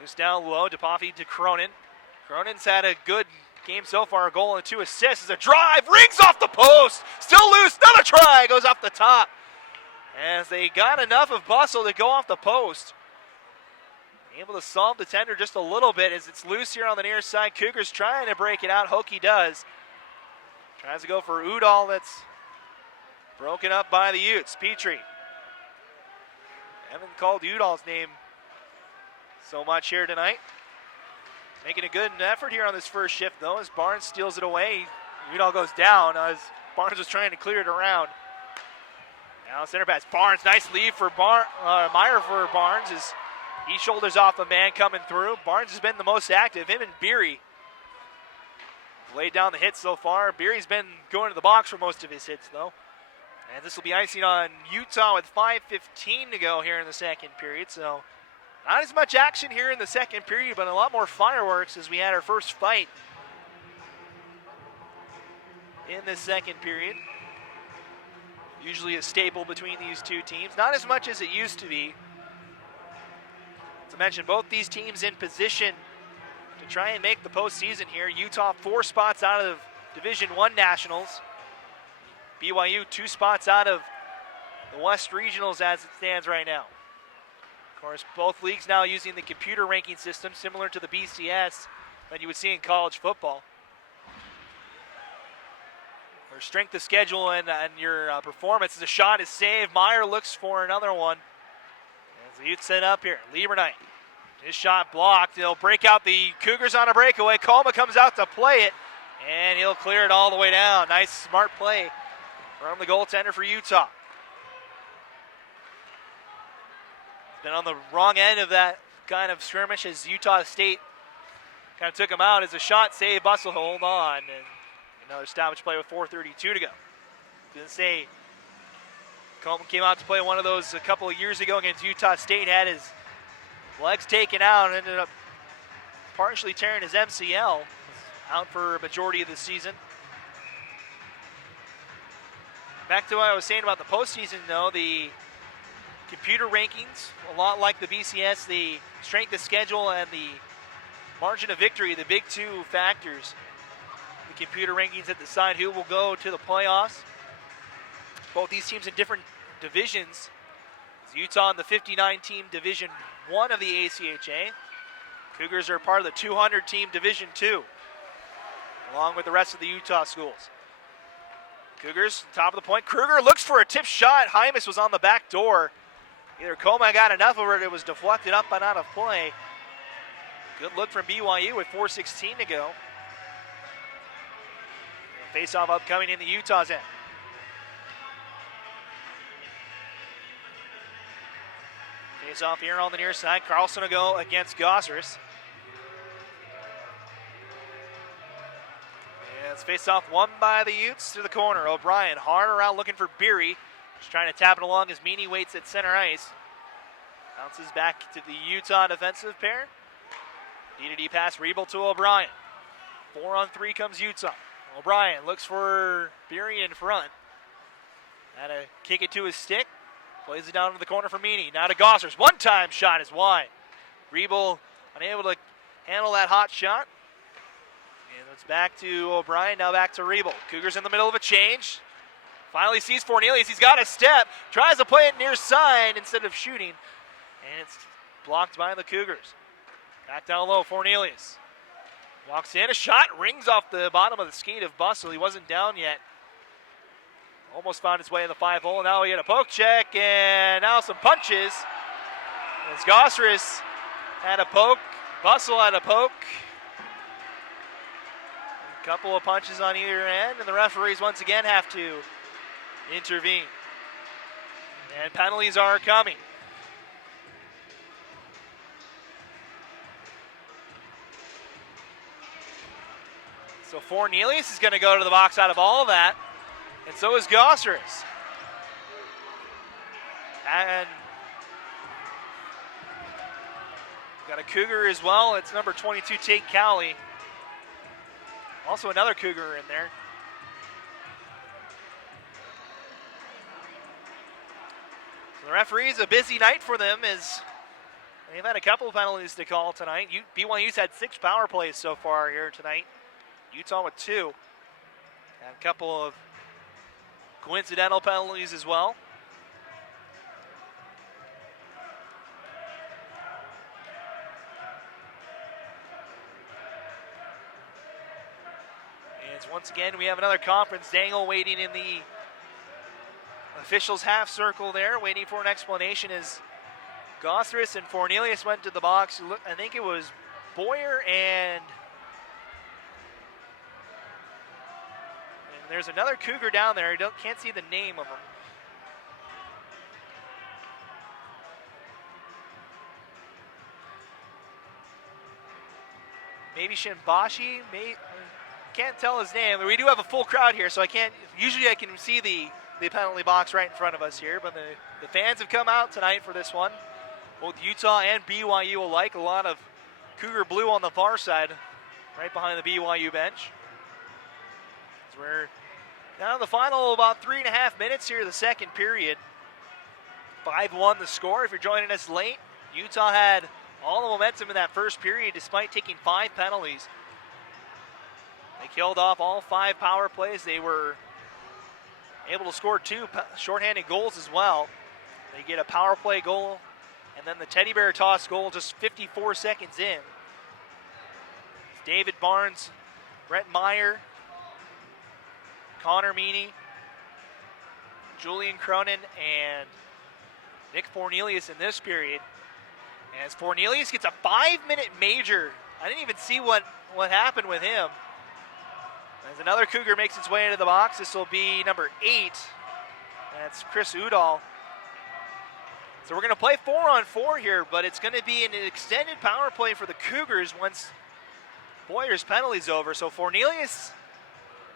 Loose down low, DePaffy to Cronin. Cronin's had a good game so far, a goal and 2 assists. As a drive, rings off the post. Still loose, another try, goes off the top. As they got enough of Bussell to go off the post. Able to solve the tender just a little bit as it's loose here on the near side. Cougars trying to break it out. Hokie does. Tries to go for Udall. That's broken up by the Utes. Petrie. Haven't called Udall's name so much here tonight. Making a good effort here on this first shift though as Barnes steals it away. Udall goes down as Barnes was trying to clear it around. Now center pass. Barnes, nice lead for Meyer for Barnes as he shoulders off a man coming through. Barnes has been the most active. Him and Beery laid down the hits so far. Beery's been going to the box for most of his hits, though. And this will be icing on Utah with 5:15 to go here in the second period. So not as much action here in the second period, but a lot more fireworks as we had our first fight in this second period. Usually a staple between these two teams. Not as much as it used to be. To mention, both these teams in position to try and make the postseason here. Utah 4 spots out of Division I Nationals. BYU 2 spots out of the West Regionals as it stands right now. Of course, both leagues now using the computer ranking system similar to the BCS that you would see in college football. Or strength of schedule and your performance. The shot is saved. Meyer looks for another one. As the Utes set up here, Lieberknight. His shot blocked. He'll break out the Cougars on a breakaway. Colma comes out to play it, and he'll clear it all the way down. Nice, smart play from the goaltender for Utah. He's been on the wrong end of that kind of skirmish as Utah State kind of took him out as a shot save. Bussell hold on, and another stoppage play with 4:32 to go. Didn't say Coleman came out to play one of those a couple of years ago against Utah State, had his legs taken out and ended up partially tearing his MCL. out for a majority of the season. Back to what I was saying about the postseason, though, the computer rankings, a lot like the BCS, the strength of schedule and the margin of victory, the big two factors. The computer rankings that decide who will go to the playoffs. Both these teams in different divisions. It's Utah in the 59-team Division I of the ACHA. Cougars are part of the 200-team Division II, along with the rest of the Utah schools. Cougars, top of the point. Kruger looks for a tip shot. Hymas was on the back door. Either Coma got enough of it, it was deflected up and out of play. Good look from BYU with 4:16 to go. Face-off upcoming in the Utah's end. Face-off here on the near side. Carlson will go against Gosseris. And it's face-off won by the Utes to the corner. O'Brien hard around looking for Beery. Just trying to tap it along as Meany waits at center ice. Bounces back to the Utah defensive pair. D-to-D pass, Rebel to O'Brien. 4-on-3 comes Utah. O'Brien looks for Beery in front. Had to kick it to his stick. Plays it down to the corner for Meany. Now to Gossers. One-time shot is wide. Rebel unable to handle that hot shot. And it's back to O'Brien. Now back to Rebel. Cougars in the middle of a change. Finally sees Fornelius. He's got a step. Tries to play it near side instead of shooting. And it's blocked by the Cougars. Back down low, Fornelius. Walks in, a shot rings off the bottom of the skate of Bustle. He wasn't down yet. Almost found his way in the 5-hole. Now we get a poke check, and now some punches. As Gosseris had a poke, Bustle had a poke. A couple of punches on either end, and the referees once again have to intervene. And penalties are coming. So Fornelius is going to go to the box out of all of that, and so is Gosseris. And got a Cougar as well. It's number 22, Tate Cowley. Also another Cougar in there. So the referees, a busy night for them as they've had a couple of penalties to call tonight. BYU's had 6 power plays so far here tonight. Utah with 2. And a couple of coincidental penalties as well. And once again, we have another conference dangle waiting in the officials' half circle there, waiting for an explanation as Gosseris and Fornelius went to the box. I think it was Boyer and there's another Cougar down there. Can't see the name of him. Maybe Shimbashi. Can't tell his name. We do have a full crowd here, so I can't. Usually I can see the penalty box right in front of us here, but the fans have come out tonight for this one. Both Utah and BYU alike. A lot of Cougar blue on the far side, right behind the BYU bench. As we're now in the final about 3.5 minutes here, the second period. 5-1 the score. If you're joining us late, Utah had all the momentum in that first period despite taking 5 penalties. They killed off all 5 power plays. They were able to score 2 shorthanded goals as well. They get a power play goal and then the teddy bear toss goal just 54 seconds in. David Barnes, Brett Meyer, Connor Meany, Julian Cronin, and Nick Fornelius in this period. As Fornelius gets a 5-minute major. I didn't even see what happened with him. As another Cougar makes its way into the box, this will be number 8. That's Chris Udall. So we're going to play 4-on-4 here, but it's going to be an extended power play for the Cougars once Boyer's penalty's over. So Fornelius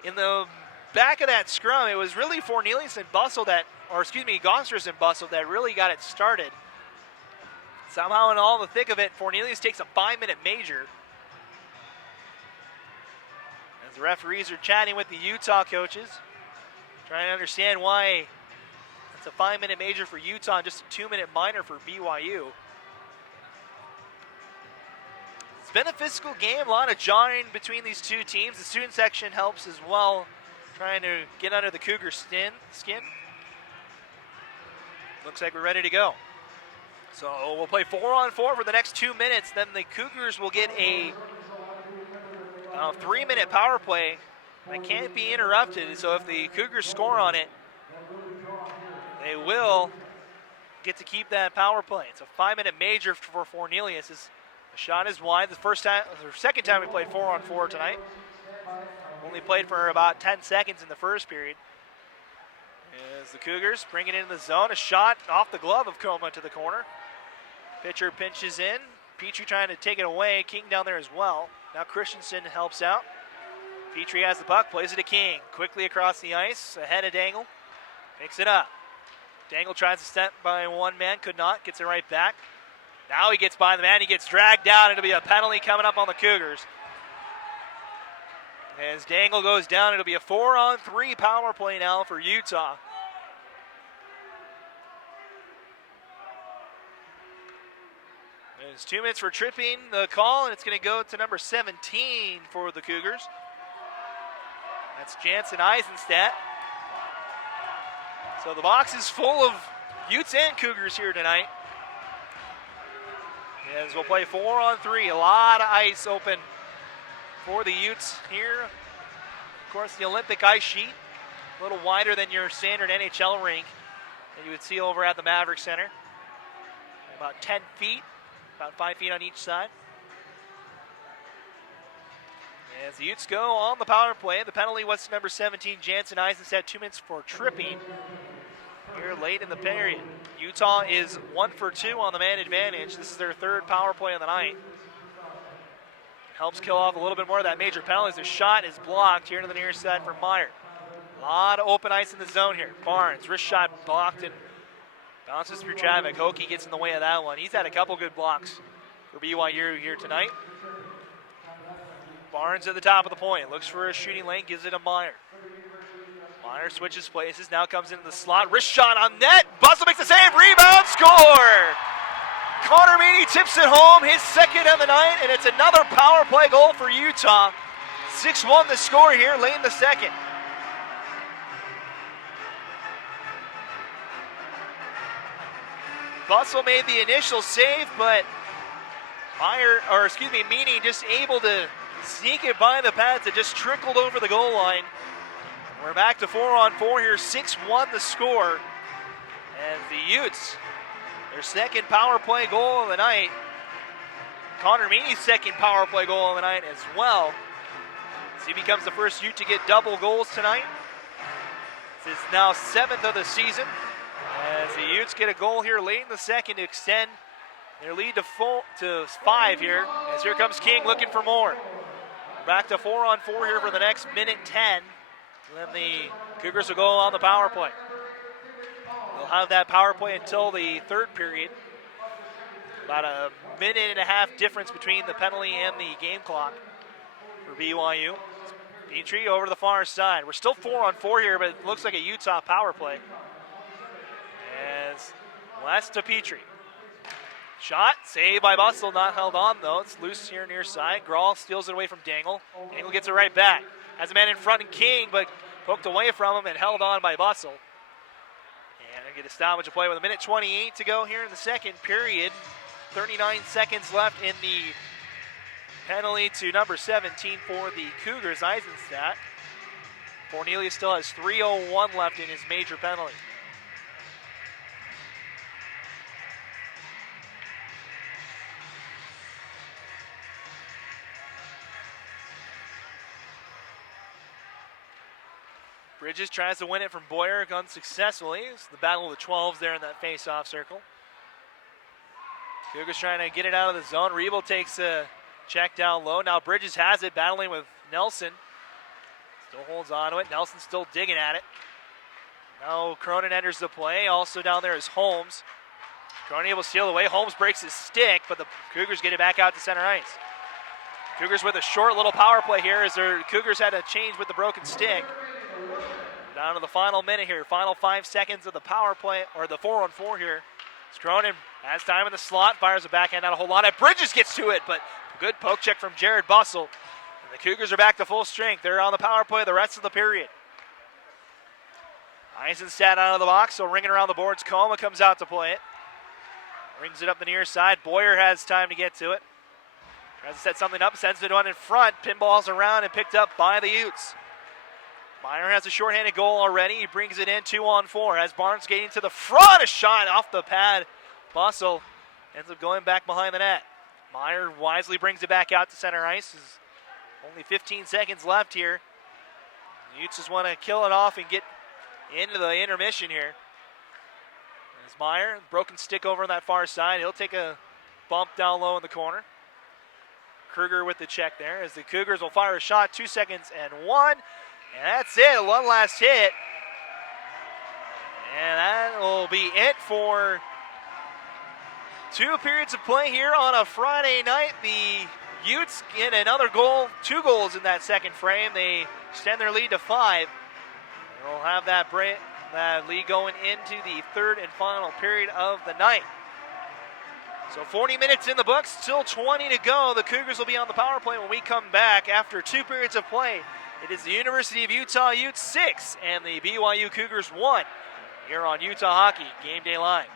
in the back of that scrum, it was really Fornelius and Gosseris and Bustle that really got it started. Somehow in all the thick of it, Fornelius takes a 5-minute major. The referees are chatting with the Utah coaches, trying to understand why it's a 5-minute major for Utah and just a 2-minute minor for BYU. It's been a physical game, a lot of jawing between these two teams. The student section helps as well, trying to get under the Cougar skin. Looks like we're ready to go. So we'll play 4-on-4 for the next 2 minutes. Then the Cougars will get a 3-minute power play that can't be interrupted. So if the Cougars score on it, they will get to keep that power play. It's a 5-minute major for Cornelius. The shot is wide. Second time we played 4-on-4 tonight. Only played for about 10 seconds in the first period. As the Cougars bring it into the zone, a shot off the glove of Coma to the corner. Pitcher pinches in. Petrie trying to take it away. King down there as well. Now Christensen helps out. Petrie has the puck, plays it to King. Quickly across the ice, ahead of Dangle. Picks it up. Dangle tries to step by one man, could not, gets it right back. Now he gets by the man, he gets dragged down. It'll be a penalty coming up on the Cougars. As Dangle goes down, it'll be a 4-on-3 power play now for Utah. There's 2 minutes for tripping the call, and it's going to go to number 17 for the Cougars. That's Jansen Eisenstadt. So the box is full of Utes and Cougars here tonight. As we'll play 4-on-3, a lot of ice open for the Utes here. Of course, the Olympic ice sheet, a little wider than your standard NHL rink that you would see over at the Maverick Center. About 10 feet, about 5 feet on each side. As the Utes go on the power play, the penalty was to number 17, Jansen Eisenstadt, 2 minutes for tripping here late in the period. Utah is 1 for 2 on the man advantage. This is their third power play of the night. Helps kill off a little bit more of that major penalty. The shot is blocked here to the near side for Meyer. A lot of open ice in the zone here. Barnes, wrist shot blocked and bounces through traffic. Hokie gets in the way of that one. He's had a couple good blocks for BYU here tonight. Barnes at the top of the point. Looks for a shooting lane, gives it to Meyer. Meyer switches places, now comes into the slot. Wrist shot on net. Bussell makes the save. Rebound, score! Connor Meany tips it home, his second of the night, and it's another power play goal for Utah. 6-1 the score here late in the second. Bussell made the initial save, but Meany just able to sneak it by the pads. It just trickled over the goal line. We're back to 4-on-4 here, 6-1 the score. And the Utes, their second power play goal of the night. Connor Meany's second power play goal of the night as well. So he becomes the first Ute to get double goals tonight. This is now 7th of the season. As the Utes get a goal here late in the second to extend their lead to 5 here. As here comes King looking for more. Back to 4-on-4 here for the next minute 10. Then the Cougars will go on the power play. They'll have that power play until the third period. About a minute and a half difference between the penalty and the game clock for BYU. Petrie over to the far side. We're still 4-on-4 here, but it looks like a Utah power play. As West to Petrie. Shot, saved by Bussell, not held on though. It's loose here near side. Grawl steals it away from Dangle. Dangle gets it right back. Has a man in front in King, but poked away from him and held on by Bussell. And they get a stoppage of play with a minute 28 to go here in the second period. 39 seconds left in the penalty to number 17 for the Cougars, Eisenstadt. Cornelius still has 3:01 left in his major penalty. Bridges tries to win it from Boyer unsuccessfully. It's the battle of the 12s there in that face-off circle. Cougars trying to get it out of the zone. Rebo takes a check down low. Now Bridges has it, battling with Nelson. Still holds on to it. Nelson still digging at it. Now Cronin enters the play. Also down there is Holmes. Cronin able to steal away. Holmes breaks his stick, but the Cougars get it back out to center ice. Cougars with a short little power play here as their Cougars had to change with the broken stick. Down to the final minute here, final 5 seconds of the power play, or the 4-on-4 here. Cronin has time in the slot, fires a backhand, not a whole lot. Bridges gets to it, but good poke check from Jared Bussell. And the Cougars are back to full strength. They're on the power play the rest of the period. Eisenstadt out of the box, so ringing around the boards. Coma comes out to play it. Brings it up the near side. Boyer has time to get to it. Tries to set something up, sends it on in front. Pinballs around and picked up by the Utes. Meyer has a shorthanded goal already. He brings it in 2-on-4. As Barnes getting to the front, a shot off the pad. Bussell ends up going back behind the net. Meyer wisely brings it back out to center ice. There's only 15 seconds left here. The Utes just want to kill it off and get into the intermission here. As Meyer, broken stick over on that far side. He'll take a bump down low in the corner. Kruger with the check there as the Cougars will fire a shot. 2 seconds and 1. And that's it, one last hit. And that will be it for 2 periods of play here on a Friday night. The Utes get another goal, 2 goals in that second frame. They extend their lead to 5. They'll have that lead going into the 3rd and final period of the night. So 40 minutes in the books, still 20 to go. The Cougars will be on the power play when we come back after 2 periods of play. It is the University of Utah Utes 6 and the BYU Cougars 1 here on Utah Hockey Game Day Live.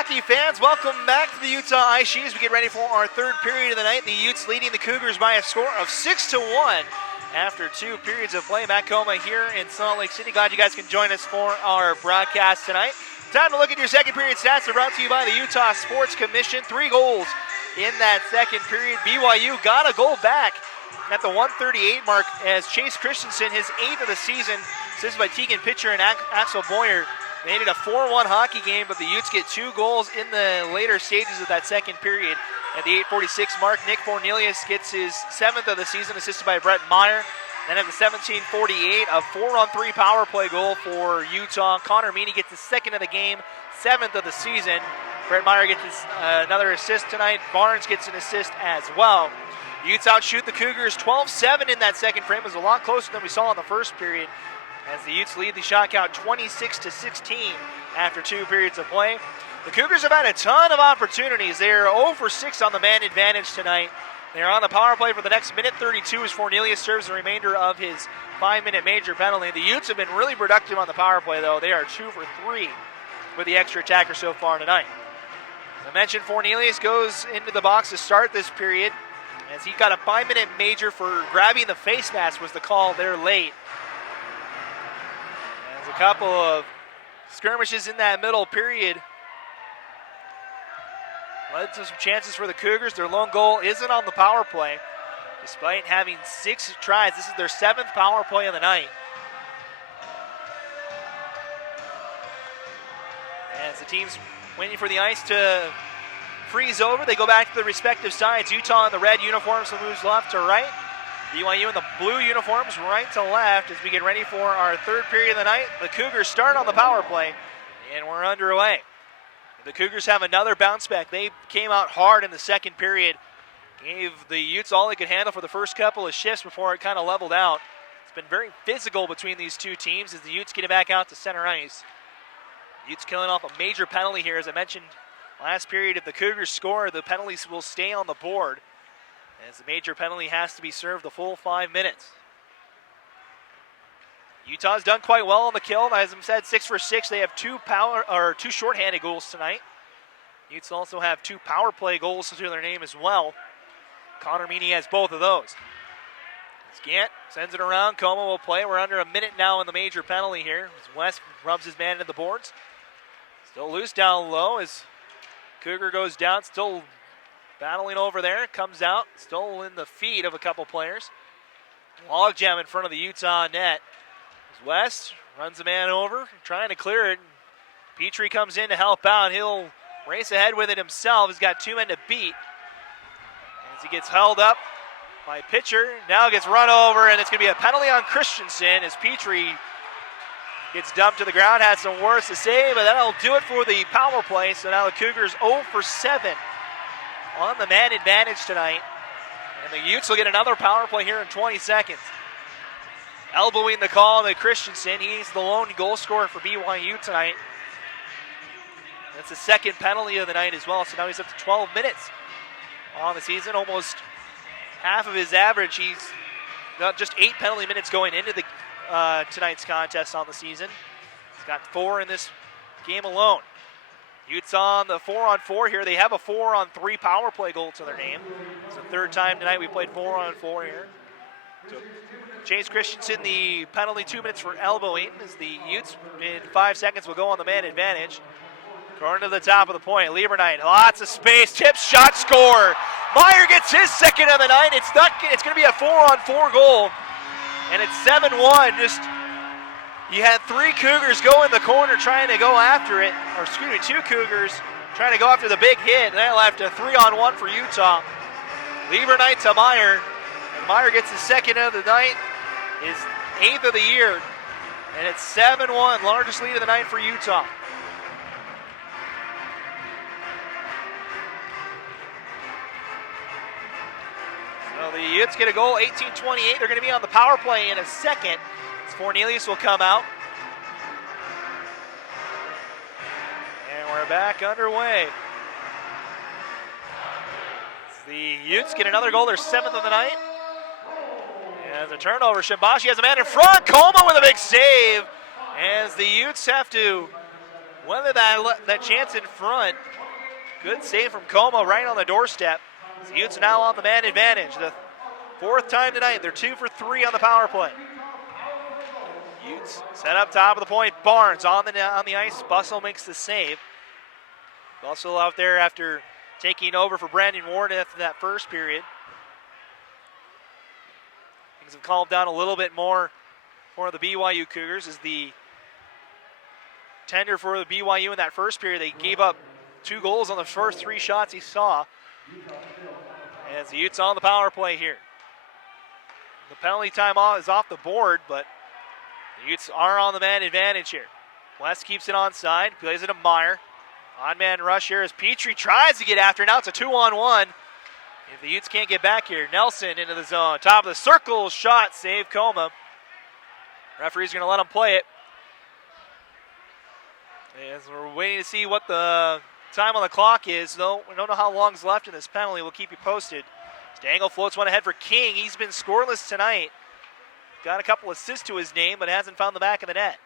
hockey fans, welcome back to the Utah Ice Sheet as we get ready for our third period of the night. The Utes leading the Cougars by a score of 6-1 after 2 periods of play. Matt Coma here in Salt Lake City. Glad you guys can join us for our broadcast tonight. Time to look at your second period stats. They're brought to you by the Utah Sports Commission. 3 goals in that second period. BYU got a goal back at the 138 mark as Chase Christensen, his 8th of the season, assisted by Tegan Pitcher and Axel Boyer, made it a 4-1 hockey game, but the Utes get 2 goals in the later stages of that second period. At the 8:46 mark, Nick Fornelius gets his 7th of the season, assisted by Brett Meyer. Then at the 17:48, a 4-on-3 power play goal for Utah. Connor Meany gets his 2nd of the game, 7th of the season. Brett Meyer gets another assist tonight. Barnes gets an assist as well. Utes outshoot the Cougars 12-7 in that second frame. It was a lot closer than we saw in the first period, as the Utes lead the shot count 26-16 after 2 periods of play. The Cougars have had a ton of opportunities. They're 0 for 6 on the man advantage tonight. They're on the power play for the next minute 32 as Fornelius serves the remainder of his 5-minute major penalty. The Utes have been really productive on the power play, though. They are 2 for 3 with the extra attacker so far tonight. As I mentioned, Fornelius goes into the box to start this period, as he got a 5-minute major for grabbing the face mask was the call there late. There's a couple of skirmishes in that middle period. Led to some chances for the Cougars. Their lone goal isn't on the power play, despite having 6 tries. This is their 7th power play of the night. As the team's waiting for the ice to freeze over, they go back to the respective sides. Utah in the red uniforms moves left to right. BYU in the blue uniforms right to left as we get ready for our third period of the night. The Cougars start on the power play, and we're underway. The Cougars have another bounce back. They came out hard in the second period, gave the Utes all they could handle for the first couple of shifts before it kind of leveled out. It's been very physical between these two teams as the Utes get it back out to center ice. Utes killing off a major penalty here. As I mentioned last period, if the Cougars score, the penalties will stay on the board, as the major penalty has to be served the full 5 minutes. Utah's done quite well on the kill. As I said, 6 for 6. They have 2 shorthanded goals tonight. Utes also have 2 power play goals to their name as well. Connor Meany has both of those. Scant sends it around. Como will play. We're under a minute now in the major penalty here, as West rubs his man into the boards. Still loose down low as Cougar goes down. Still battling over there. Comes out. Still in the feet of a couple players. Logjam in front of the Utah net. West runs the man over, trying to clear it. Petrie comes in to help out. He'll race ahead with it himself. He's got 2 men to beat. As he gets held up by Pitcher. Now gets run over, and it's going to be a penalty on Christensen as Petrie gets dumped to the ground. Had some words to say, but that'll do it for the power play. So now the Cougars 0 for 7 on the man advantage tonight. And the Utes will get another power play here in 20 seconds. Elbowing the call to Christensen. He's the lone goal scorer for BYU tonight. That's the second penalty of the night as well. So now he's up to 12 minutes on the season. Almost half of his average. He's got just 8 penalty minutes going into the tonight's contest on the season. He's got 4 in this game alone. Utes on the 4-on-4 here. They have a 4-on-3 power play goal to their name. It's the 3rd time tonight we played 4-on-4 here. So Chase Christensen, the penalty, 2 minutes for elbowing, as the Utes in 5 seconds will go on the man advantage. Going to the top of the point, Lieberknight, lots of space, tip, shot, score. Meyer gets his 2nd of the night. It's going to be a 4-on-4 goal, and it's 7-1. Just, you had 3 Cougars go in the corner trying to go after it, or excuse me, 2 Cougars trying to go after the big hit, and that left a 3-on-1 for Utah. Lieberknight to Meyer. Meyer gets his 2nd of the night, his 8th of the year, and it's 7-1, largest lead of the night for Utah. So the Utes get a goal, 18-28. They're going to be on the power play in a second. Fornelius will come out. And we're back underway. The Utes get another goal, their 7th of the night. And the turnover, Shimbashi has a man in front. Como with a big save. As the Utes have to Whether that chance in front. Good save from Como right on the doorstep. The Utes are now on the man advantage. The fourth time tonight. They're 2 for 3 on the power play. Utes set up top of the point. Barnes on the ice. Bussell makes the save. Bussell out there after taking over for Brandon Ward after that first period. Things have calmed down a little bit more for the BYU Cougars as the tender for the BYU in that first period. They gave up 2 goals on the first 3 shots he saw. As the Utes on the power play here. The penalty time is off the board, but the Utes are on the man advantage here. West keeps it onside, plays it to Meyer. On-man rush here as Petrie tries to get after. Now it's a 2-on-1. If the Utes can't get back here, Nelson into the zone. Top of the circle, shot, save Coma. Referee's going to let him play it. As we're waiting to see what the time on the clock is, though we don't know how long's left in this penalty. We'll keep you posted. Stangl floats one ahead for King. He's been scoreless tonight. Got a couple assists to his name, but hasn't found the back of the net.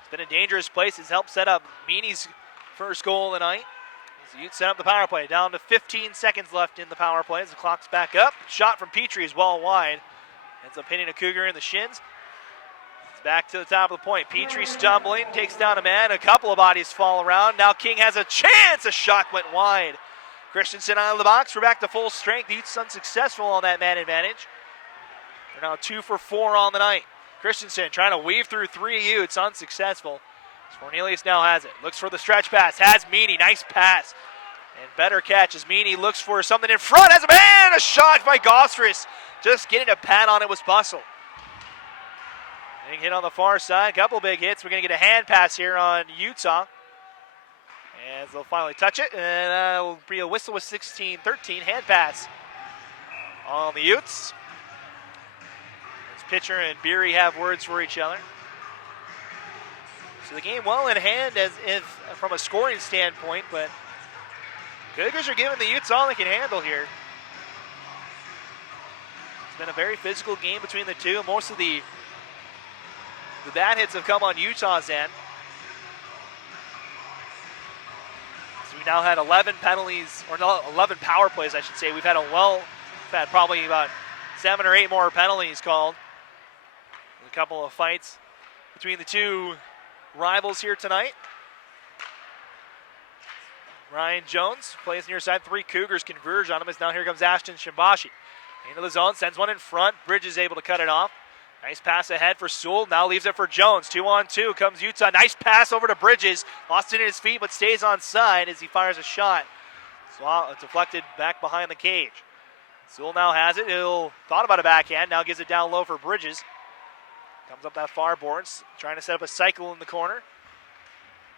It's been a dangerous place. He's helped set up Meany's first goal of the night. As the Utes set up the power play. Down to 15 seconds left in the power play as the clock's back up. Shot from Petrie is well wide. Ends up hitting a Cougar in the shins. It's back to the top of the point. Petrie stumbling, takes down a man. A couple of bodies fall around. Now King has a chance. A shot went wide. Christensen out of the box. We're back to full strength. The Utes unsuccessful on that man advantage. They're now 2 for 4 on the night. Christensen trying to weave through 3 Utes, unsuccessful. Cornelius now has it. Looks for the stretch pass. Has Meany. Nice pass. And better catch as Meany looks for something in front. Has a man. A shot by Gostris. Just getting a pat on it was Bussell. Big hit on the far side. Couple big hits. We're going to get a hand pass here on Utah. As they'll finally touch it. And that'll be a whistle with 16-13. Hand pass on the Utes. As pitcher and Beery have words for each other. So the game well in hand as if from a scoring standpoint, but Cougars are giving the Utes all they can handle here. It's been a very physical game between the two. Most of the bad hits have come on Utah's end. So we now had 11 penalties, or no, 11 power plays, I should say. We've had probably about 7 or 8 more penalties called. A couple of fights between the two rivals here tonight. Ryan Jones plays near side. 3 Cougars converge on him as now here comes Ashton Shimbashi. Into the zone, sends one in front. Bridges able to cut it off. Nice pass ahead for Sewell. Now leaves it for Jones. 2-on-2 comes Utah. Nice pass over to Bridges. Lost it in his feet but stays on side as he fires a shot. Deflected back behind the cage. Sewell now has it. He'll thought about a backhand. Now gives it down low for Bridges. Comes up that far board, trying to set up a cycle in the corner.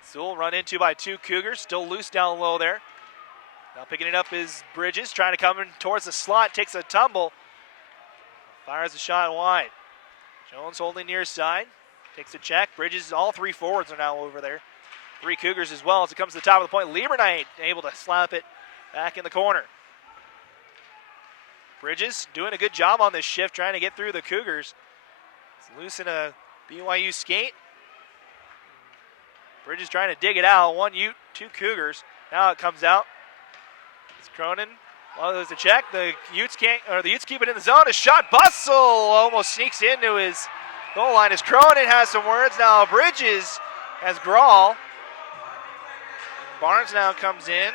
Sewell run into by 2 Cougars, still loose down low there. Now picking it up is Bridges, trying to come in towards the slot, takes a tumble. Fires a shot wide. Jones holding near side, takes a check. Bridges, all 3 forwards are now over there. 3 Cougars as well as it comes to the top of the point. Lieberknight able to slap it back in the corner. Bridges doing a good job on this shift, trying to get through the Cougars. Loose in a BYU skate. Bridges trying to dig it out. 1 Ute, 2 Cougars. Now it comes out. It's Cronin. Well, there's a check. The Utes keep it in the zone. A shot. Bussell almost sneaks into his goal line as Cronin has some words. Now Bridges has Grawl. Barnes now comes in.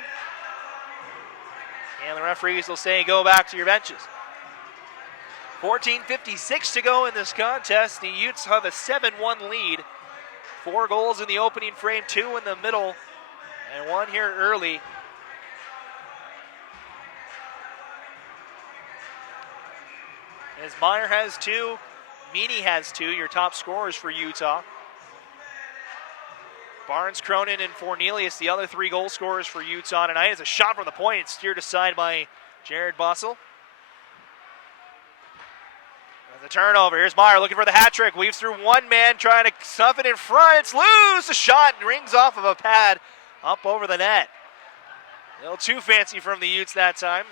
And the referees will say go back to your benches. 14:56 to go in this contest. The Utes have a 7-1 lead. 4 goals in the opening frame, 2 in the middle, and 1 here early. As Meyer has 2, Meany has 2, your top scorers for Utah. Barnes, Cronin, and Fornelius, the other 3 goal scorers for Utah tonight. It's a shot from the point. It's steered aside by Jared Bussell. The turnover. Here's Meyer looking for the hat trick. Weaves through 1 man, trying to stuff it in front. It's loose. A shot rings off of a pad up over the net. A little too fancy from the Utes that time.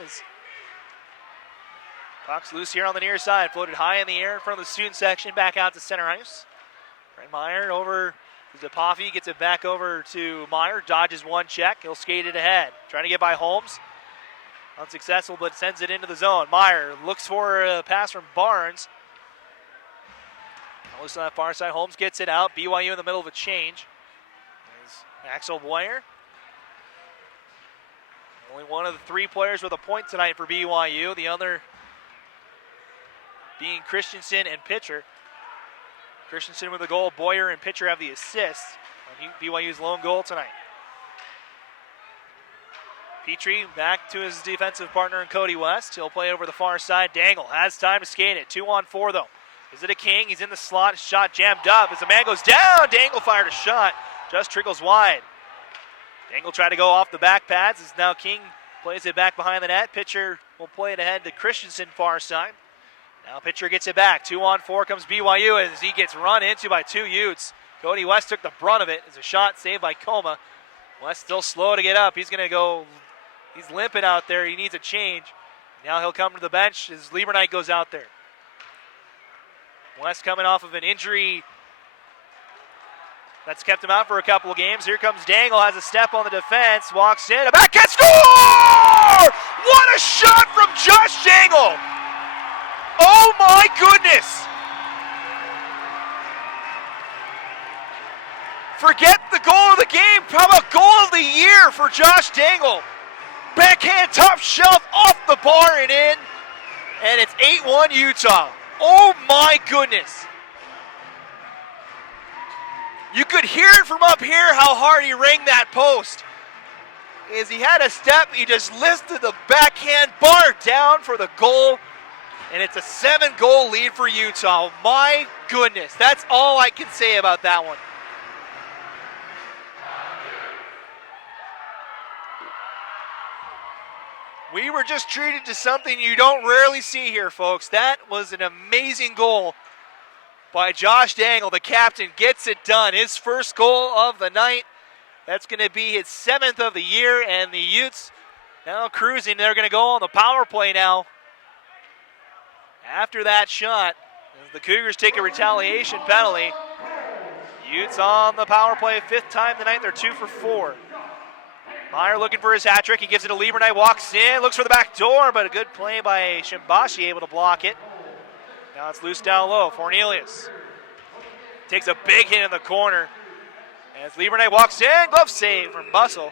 Puck's loose here on the near side. Floated high in the air in front of the student section. Back out to center ice. Brent Meyer over Zapafi gets it back over to Meyer, dodges one check. He'll skate it ahead. Trying to get by Holmes. Unsuccessful, but sends it into the zone. Meyer looks for a pass from Barnes. Loose on that far side. Holmes gets it out. BYU in the middle of a change. There's Axel Boyer. Only one of the 3 players with a point tonight for BYU. The other being Christensen and Pitcher. Christensen with the goal. Boyer and Pitcher have the assist on BYU's lone goal tonight. Petrie back to his defensive partner in Cody West. He'll play over the far side. Dangle has time to skate it. 2-on-4 though. Is it a King? He's in the slot. Shot jammed up. As the man goes down, Dangle fired a shot. Just trickles wide. Dangle tried to go off the back pads. As now King plays it back behind the net. Pitcher will play it ahead to Christensen far side. Now Pitcher gets it back. 2-on-4 comes BYU as he gets run into by 2 Utes. Cody West took the brunt of it. It's a shot saved by Coma. West still slow to get up. He's going to go. He's limping out there. He needs a change. Now he'll come to the bench as Lieberknight goes out there. West coming off of an injury that's kept him out for a couple of games. Here comes Dangle, has a step on the defense, walks in, a backhand score! What a shot from Josh Dangle! Oh my goodness! Forget the goal of the game. How about goal of the year for Josh Dangle? Backhand top shelf off the bar and in. And it's 8-1 Utah. Oh my goodness. You could hear it from up here how hard he rang that post. As he had a step, he just lifted the backhand bar down for the goal. And it's a 7-goal lead for Utah. My goodness. That's all I can say about that one. We were just treated to something you don't rarely see here, folks. That was an amazing goal by Josh Dangle. The captain gets it done. His first goal of the night. That's going to be his 7th of the year, and the Utes now cruising. They're going to go on the power play now. After that shot, as the Cougars take a retaliation penalty. Utes on the power play, 5th time tonight. They're 2 for 4. Meyer looking for his hat trick. He gives it to Lieberknight, walks in, looks for the back door, but a good play by Shimbashi, able to block it. Now it's loose down low. Cornelius takes a big hit in the corner. As Lieberknight walks in, glove save from Bussell.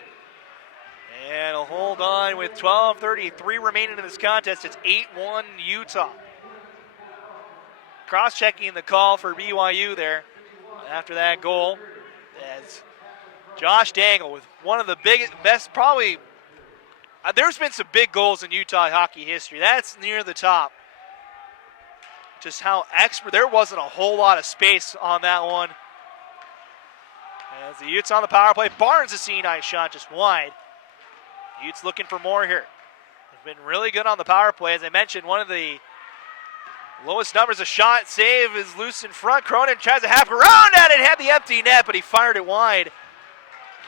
And he'll hold on with 12:33 remaining in this contest. It's 8-1 Utah. Cross-checking the call for BYU there after that goal. As Josh Dangle with one of the best, probably, there's been some big goals in Utah hockey history. That's near the top. Just how expert, there wasn't a whole lot of space on that one. As the Utes on the power play, Barnes has seen a nice shot just wide. Utes looking for more here. They've been really good on the power play. As I mentioned, one of the lowest numbers of shot save is loose in front. Cronin tries to half around at it, had the empty net, but he fired it wide.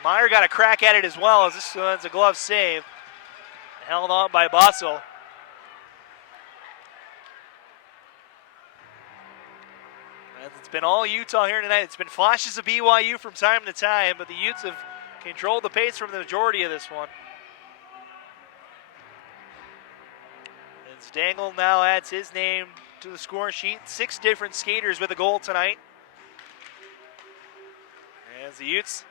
Meyer got a crack at it as well, as this one's a glove save. Held on by Bussell. It's been all Utah here tonight. It's been flashes of BYU from time to time, but the Utes have controlled the pace from the majority of this one. As Dangle now adds his name to the score sheet. 6 different skaters with a goal tonight. As the Utes,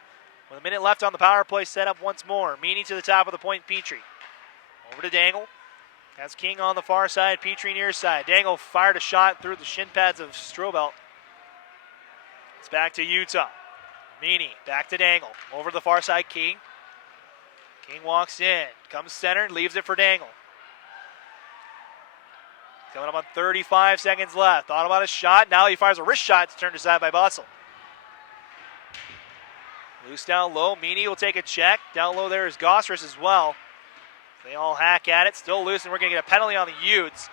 with a minute left on the power play, set up once more. Meany to the top of the point, Petrie. Over to Dangle. Has King on the far side, Petrie near side. Dangle fired a shot through the shin pads of Strobel. It's back to Utah. Meany, back to Dangle. Over the far side, King. King walks in, comes center, leaves it for Dangle. Coming up on 35 seconds left. Thought about a shot. Now he fires a wrist shot to turn aside by Bussell. Loose down low. Meany will take a check. Down low there is Gossers as well. They all hack at it. Still loose, and we're going to get a penalty on the Utes.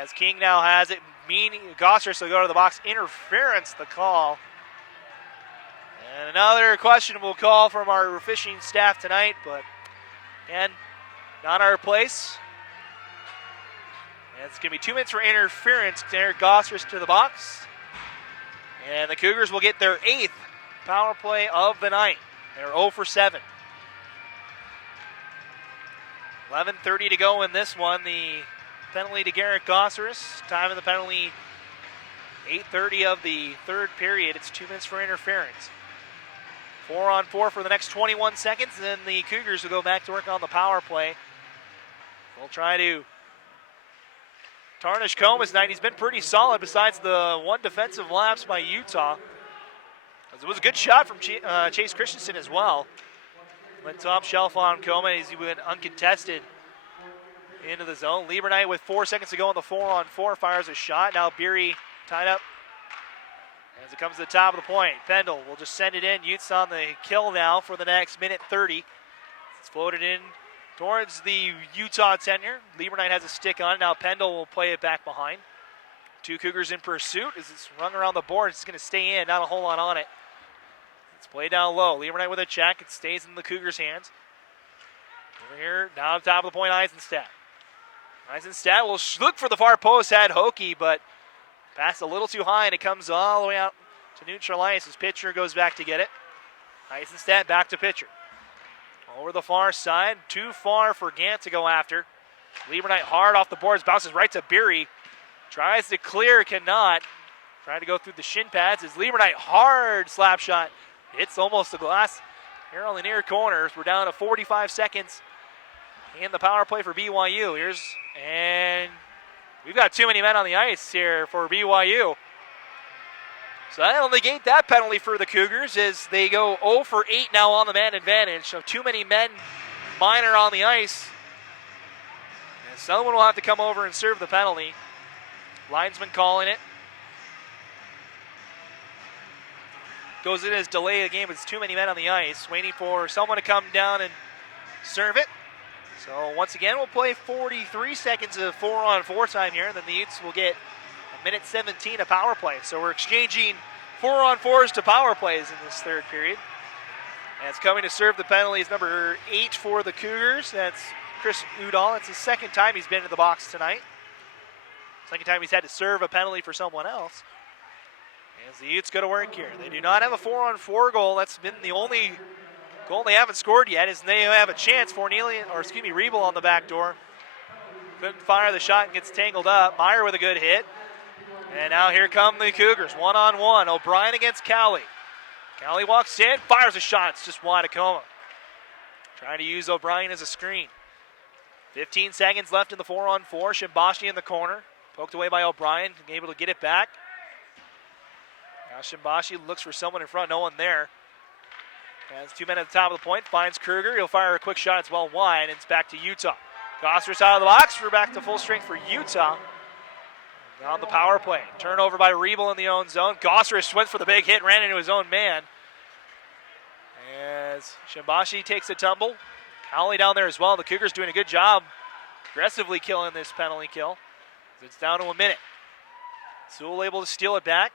As King now has it. Meany, Gossers will go to the box. Interference, the call. And another questionable call from our fishing staff tonight, but again, not our place. And it's going to be 2 minutes for interference. Eric Gossers to the box. And the Cougars will get their 8th power play of the night. They're 0 for 7. 11:30 to go in this one. The penalty to Garrett Gosseris. Time of the penalty, 8:30 of the third period. It's 2 minutes for interference. 4-on-4 for the next 21 seconds. Then the Cougars will go back to work on the power play. They'll try to tarnish Comas tonight. He's been pretty solid besides the one defensive lapse by Utah. It was a good shot from Chase Christensen as well. Went top shelf on Coma as he went uncontested into the zone. Lieberknight with 4 seconds to go on the 4-on-4 fires a shot. Now Beery tied up as it comes to the top of the point. Pendle will just send it in. Utes on the kill now for the next minute 30. It's floated in towards the Utah tenure. Lieberknight has a stick on it. Now Pendle will play it back behind. 2 Cougars in pursuit as it's rung around the board. It's going to stay in, not a whole lot on it. It's played down low. Lieberknight with a check. It stays in the Cougars' hands. Over here, down top of the point, Eisenstadt. Eisenstadt will look for the far post, had Hokie, but passed a little too high, and it comes all the way out to neutral ice as pitcher goes back to get it. Eisenstadt back to pitcher. Over the far side, too far for Gant to go after. Lieberknight hard off the boards, bounces right to Beery. Tries to clear, cannot. Trying to go through the shin pads as Lieberknight hard slap shot. Hits almost the glass here on the near corners. We're down to 45 seconds in the power play for BYU. And we've got too many men on the ice here for BYU. So that'll negate that penalty for the Cougars as they go 0 for 8 now on the man advantage. So too many men minor on the ice. And someone will have to come over and serve the penalty. Linesman calling it. Goes in as delay of the game. It's too many men on the ice, waiting for someone to come down and serve it. So once again, we'll play 43 seconds of 4-on-4 time here, and then the Utes will get a minute 17 of power play. So we're exchanging 4-on-4s to power plays in this third period. And it's coming to serve the penalty is number 8 for the Cougars. That's Chris Udall. It's his second time he's been in the box tonight. Second time he's had to serve a penalty for someone else. As the Utes go to work here. They do not have a 4-on-4 goal. That's been the only goal they haven't scored yet. As they have a chance for Riebel on the back door. Couldn't fire the shot and gets tangled up. Meyer with a good hit. And now here come the Cougars. 1-on-1. O'Brien against Cowley. Cowley walks in, fires a shot. It's just wide of Coma. Trying to use O'Brien as a screen. 15 seconds left in the 4-on-4. Shimbashi in the corner. Poked away by O'Brien. Able to get it back. Now Shimbashi looks for someone in front. No one there. Has 2 men at the top of the point. Finds Kruger. He'll fire a quick shot. It's well wide. And it's back to Utah. Gosseris out of the box. We're back to full strength for Utah. On the power play. Turnover by Riebel in the own zone. Gosseris went for the big hit. Ran into his own man. As Shimbashi takes a tumble. Cowley down there as well. The Cougars doing a good job aggressively killing this penalty kill. It's down to a minute. Sewell able to steal it back.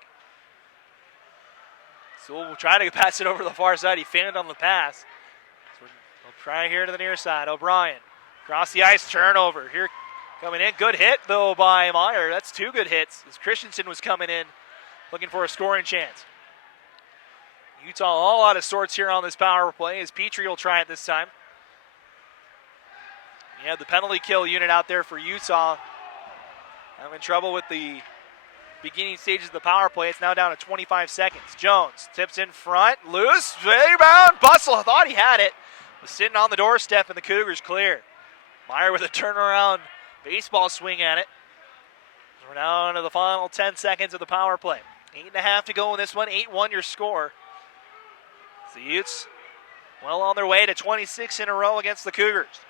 Sewell will try to pass it over to the far side. He fanned on the pass. So we'll try here to the near side. O'Brien. Across the ice, turnover. Here coming in. Good hit, though, by Meyer. That's 2 good hits as Christensen was coming in looking for a scoring chance. Utah all out of sorts here on this power play as Petrie will try it this time. You have the penalty kill unit out there for Utah. Having trouble with the beginning stages of the power play. It's now down to 25 seconds. Jones tips in front. Loose. Rebound. Bustle thought he had it. Was sitting on the doorstep and the Cougars clear. Meyer with a turnaround baseball swing at it. We're now into the final 10 seconds of the power play. 8.5 to go in this one. 8-1 your score. The Utes well on their way to 26 in a row against the Cougars.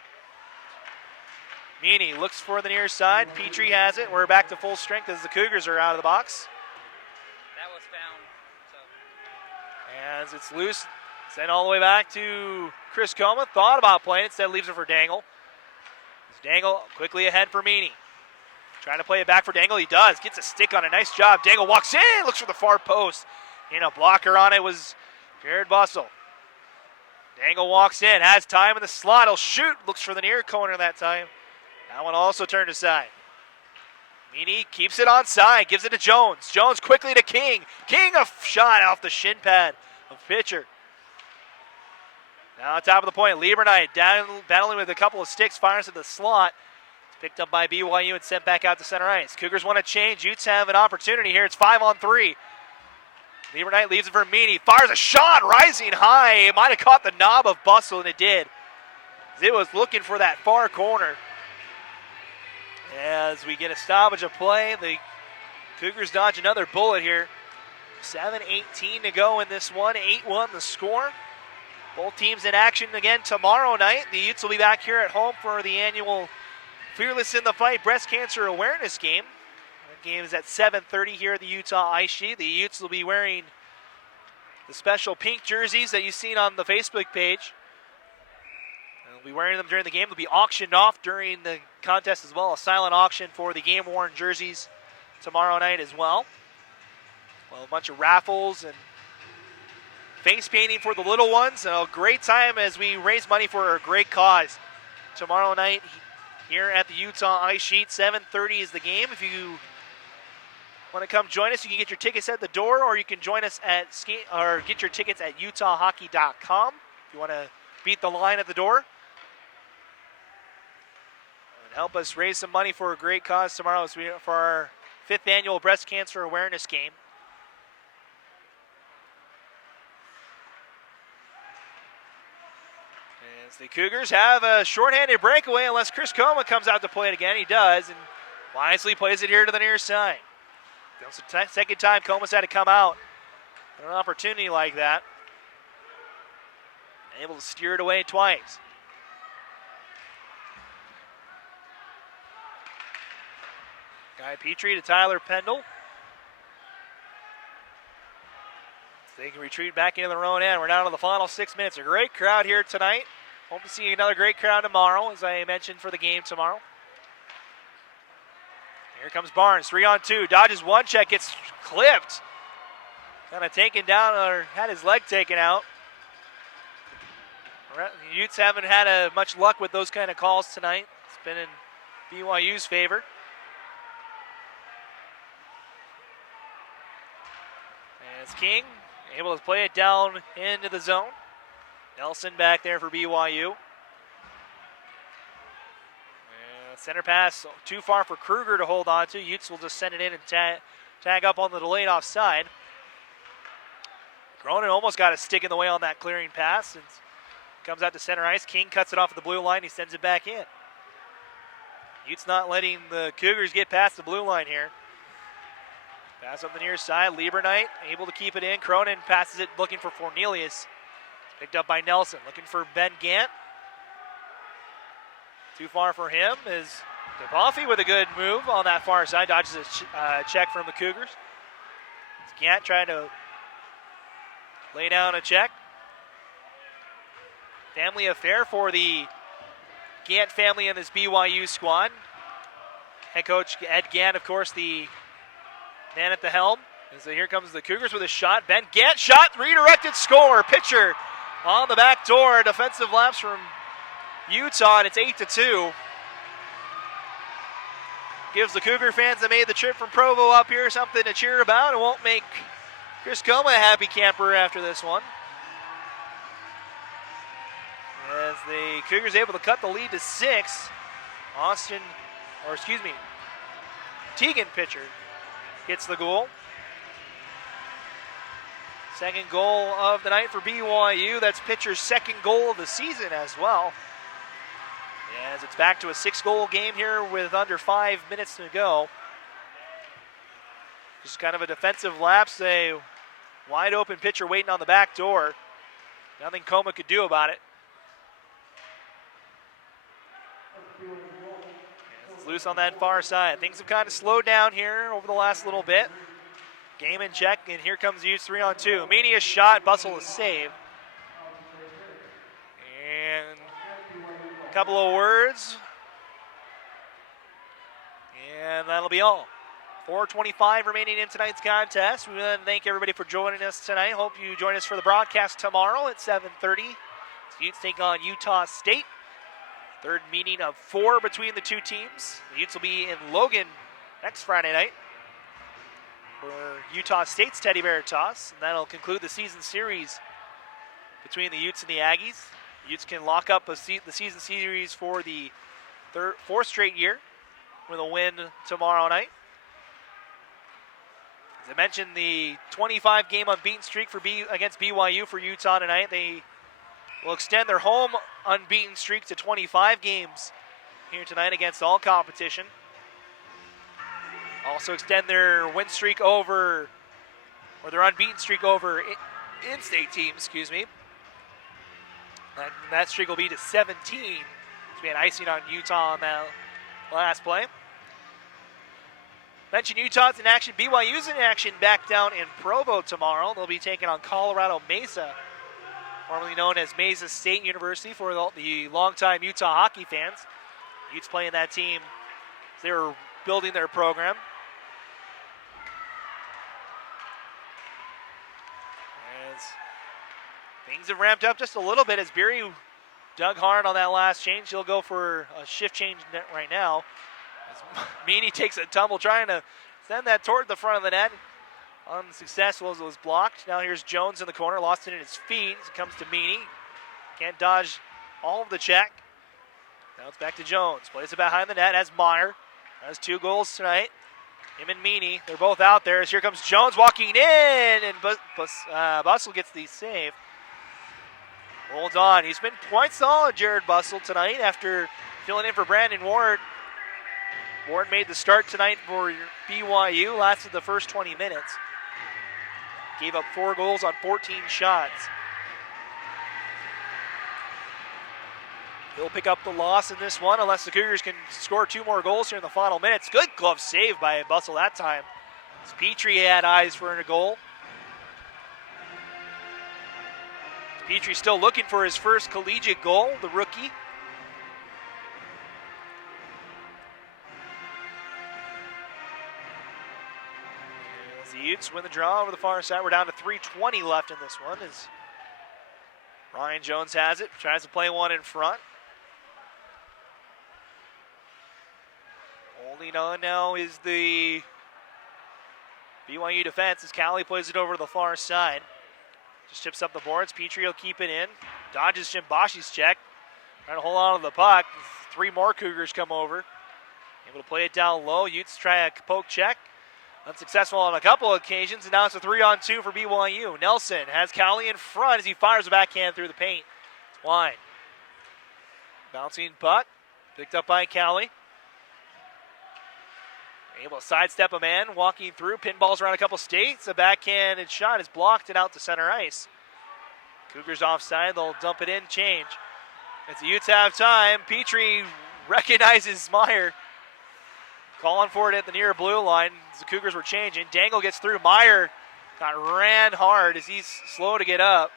Meany looks for the near side. Petrie has it. We're back to full strength as the Cougars are out of the box. That was found. As it's loose, sent all the way back to Chris Coma. Thought about playing it, instead leaves it for Dangle. Dangle quickly ahead for Meany. Trying to play it back for Dangle. He does. Gets a stick on a nice job. Dangle walks in, looks for the far post. And a blocker on it was Jared Bustle. Dangle walks in, has time in the slot. He'll shoot. Looks for the near corner that time. That one also turned aside. Meany keeps it on side, gives it to Jones. Jones quickly to King. King, a shot off the shin pad of pitcher. Now on top of the point, Lieberknight down, battling with a couple of sticks, fires at the slot. It's picked up by BYU and sent back out to center ice. Cougars want to change. Utes have an opportunity here. It's 5-on-3. Lieberknight leaves it for Meany. Fires a shot, rising high. It might have caught the knob of Bustle, and it did. It was looking for that far corner. As we get a stoppage of play, the Cougars dodge another bullet here. 7:18 to go in this one. 8-1 the score. Both teams in action again tomorrow night. The Utes will be back here at home for the annual Fearless in the Fight Breast Cancer Awareness Game. That game is at 7:30 here at the Utah Ice Sheet. The Utes will be wearing the special pink jerseys that you've seen on the Facebook page. They'll be wearing them during the game. They'll be auctioned off during the contest as well. A silent auction for the game-worn jerseys tomorrow night as well. Well, a bunch of raffles and face painting for the little ones. A great time as we raise money for a great cause. Tomorrow night here at the Utah Ice Sheet, 7:30 is the game. If you want to come join us, you can get your tickets at the door, or you can join us at get your tickets at utahhockey.com if you want to beat the line at the door. And help us raise some money for a great cause tomorrow for our 5th annual Breast Cancer Awareness Game. As the Cougars have a shorthanded breakaway unless Chris Coma comes out to play it again. He does, and wisely plays it here to the near side. That's the second time Coma's had to come out for an opportunity like that. Able to steer it away twice. Guy Petrie to Tyler Pendle. They can retreat back into their own end. We're down to the final 6 minutes. A great crowd here tonight. Hope to see another great crowd tomorrow, as I mentioned, for the game tomorrow. Here comes Barnes, 3-on-2. Dodges one check, gets clipped. Kind of taken down, or had his leg taken out. The Utes haven't had much luck with those kind of calls tonight. It's been in BYU's favor. As King able to play it down into the zone. Nelson back there for BYU. Center pass too far for Kruger to hold on to. Utes will just send it in and tag up on the delayed offside. Cronin almost got a stick in the way on that clearing pass. And comes out to center ice. King cuts it off at the blue line. He sends it back in. Utes not letting the Cougars get past the blue line here. Pass on the near side. Lieberknight able to keep it in. Cronin passes it looking for Fornelius. Picked up by Nelson. Looking for Ben Gant. Too far for him is DeBoffy with a good move on that far side. Dodges a check from the Cougars. It's Gant trying to lay down a check. Family affair for the Gant family in this BYU squad. Head coach Ed Gant, of course, the man at the helm. And so here comes the Cougars with a shot. Ben Gant shot, redirected score. Pitcher on the back door. Defensive lapse from Utah, and it's 8-2. Gives the Cougar fans that made the trip from Provo up here something to cheer about. It won't make Chris Coma a happy camper after this one. As the Cougars able to cut the lead to 6. Teagan pitcher gets the goal. Second goal of the night for BYU. That's pitcher's second goal of the season as well. As it's back to a 6-goal game here with under 5 minutes to go. Just kind of a defensive lapse. A wide open pitcher waiting on the back door. Nothing Coma could do about it. It's loose on that far side. Things have kind of slowed down here over the last little bit. Game in check, and here comes the Utes 3-on-2. Meany a shot, Bustle a save. And a couple of words. And that'll be all. 4:25 remaining in tonight's contest. We want to thank everybody for joining us tonight. Hope you join us for the broadcast tomorrow at 7:30. The Utes take on Utah State. Third meeting of 4 between the two teams. The Utes will be in Logan next Friday night for Utah State's Teddy Bear Toss, and that'll conclude the season series between the Utes and the Aggies. The Utes can lock up the season series for the fourth straight year with a win tomorrow night. As I mentioned, the 25-game unbeaten streak against BYU for Utah tonight. They will extend their home unbeaten streak to 25 games here tonight against all competition. Also extend their win streak over, or their unbeaten streak over in-state teams, excuse me. And that streak will be to 17. So we had icing on Utah on that last play. Mentioned Utah's in action. BYU's in action back down in Provo tomorrow. They'll be taking on Colorado Mesa, formerly known as Mesa State University for the longtime Utah hockey fans. Utes playing that team as they were building their program. As things have ramped up just a little bit as Beery dug hard on that last change. He'll go for a shift change right now. As Meany takes a tumble trying to send that toward the front of the net. Unsuccessful as it was blocked. Now here's Jones in the corner, lost it in his feet as it comes to Meany. Can't dodge all of the check. Now it's back to Jones. Plays it behind the net as Meyer. Has 2 goals tonight. Him and Meany, they're both out there. As here comes Jones walking in, and Bussell gets the save. Holds on. He's been quite solid, Jared Bussell, tonight after filling in for Brandon Ward. Ward made the start tonight for BYU, lasted the first 20 minutes. Gave up 4 goals on 14 shots. He'll pick up the loss in this one unless the Cougars can score 2 more goals here in the final minutes. Good glove save by Bussell that time. As Petrie had eyes for a goal. Petrie still looking for his first collegiate goal, the rookie. As the Utes win the draw over the far side, we're down to 3:20 left in this one as Ryan Jones has it, tries to play one in front. Holding on now is the BYU defense as Cali plays it over to the far side. Just chips up the boards. Petrie will keep it in. Dodges Shimbashi's check. Trying to hold on to the puck. 3 more Cougars come over. Able to play it down low. Utes try a poke check. Unsuccessful on a couple of occasions, and now it's a 3-on-2 for BYU. Nelson has Cali in front as he fires a backhand through the paint. It's wide. Bouncing puck. Picked up by Cali. Able to sidestep a man, walking through, pinballs around a couple skates. A backhanded shot is blocked and out to center ice. Cougars offside, they'll dump it in, change. As the Utes have time, Petrie recognizes Meyer. Calling for it at the near blue line as the Cougars were changing. Dangle gets through. Meyer got ran hard as he's slow to get up.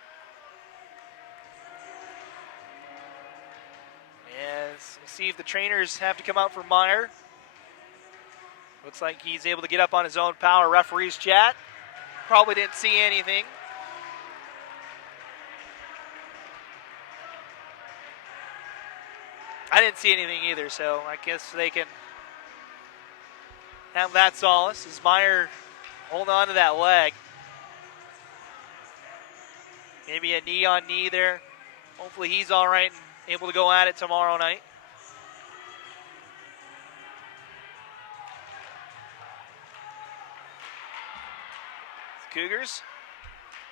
And let's see if the trainers have to come out for Meyer. Looks like he's able to get up on his own power. Referees chat. Probably didn't see anything. I didn't see anything either, so I guess they can have that solace as Meyer hold on to that leg. Maybe a knee on knee there. Hopefully he's all right and able to go at it tomorrow night. Cougars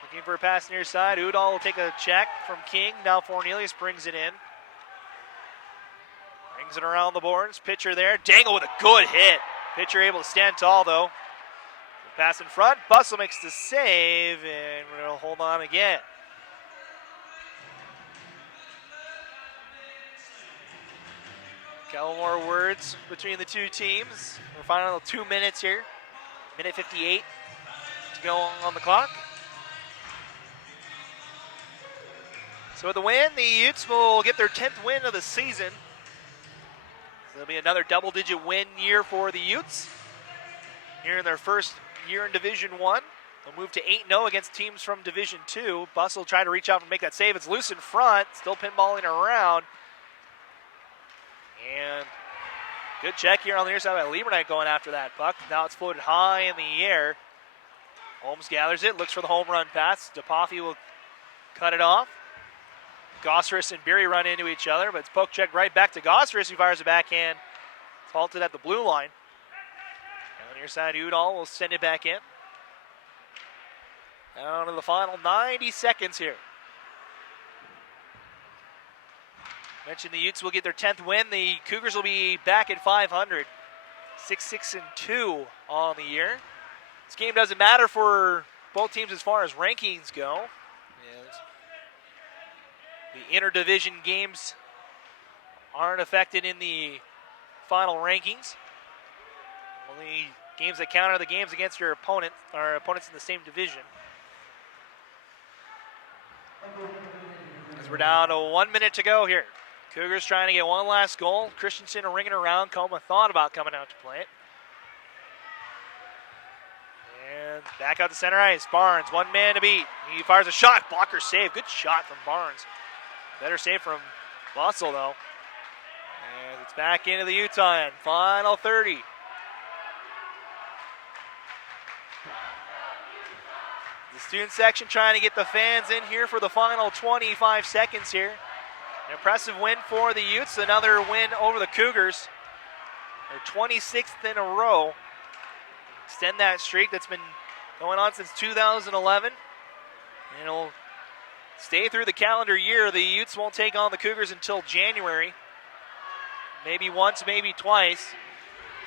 looking for a pass near side. Udall will take a check from King. Now Cornelius brings it in. Brings it around the boards. Pitcher there. Dangle with a good hit. Pitcher able to stand tall though. Pass in front. Bussell makes the save and we'll hold on again. Couple more words between the two teams. We're final 2 minutes here. Minute 58. Go on the clock. So with the win, the Utes will get their 10th win of the season. So there'll be another double-digit win year for the Utes. Here in their first year in Division I. They'll move to 8-0 against teams from Division II. Bussell trying to reach out and make that save. It's loose in front. Still pinballing around. And Good check here on the near side by Lieberknight going after that puck. Now it's floated high in the air. Holmes gathers it, looks for the home run pass. DePaffy will cut it off. Gosseris and Beery run into each other, but it's poke check right back to Gosseris, who fires a backhand. It's halted at the blue line. And on the near side, Udall will send it back in. Down to the final 90 seconds here. Mentioned the Utes will get their 10th win. The Cougars will be back at 500. 6-6-2 on the year. This game doesn't matter for both teams as far as rankings go. The interdivision games aren't affected in the final rankings. Only games that count are the games against your opponent, or opponents in the same division. As we're down to 1 minute to go here. Cougars trying to get one last goal. Christensen ringing around. Coma thought about coming out to play it. And back out to center ice. Barnes, one man to beat. He fires a shot. Blocker save. Good shot from Barnes. Better save from Bussell, though. And it's back into the Utah end. Final 30. The student section trying to get the fans in here for the final 25 seconds here. An impressive win for the Utes. Another win over the Cougars. Their 26th in a row. Extend that streak that's been going on since 2011. And it'll stay through the calendar year. The Utes won't take on the Cougars until January. Maybe once, maybe twice.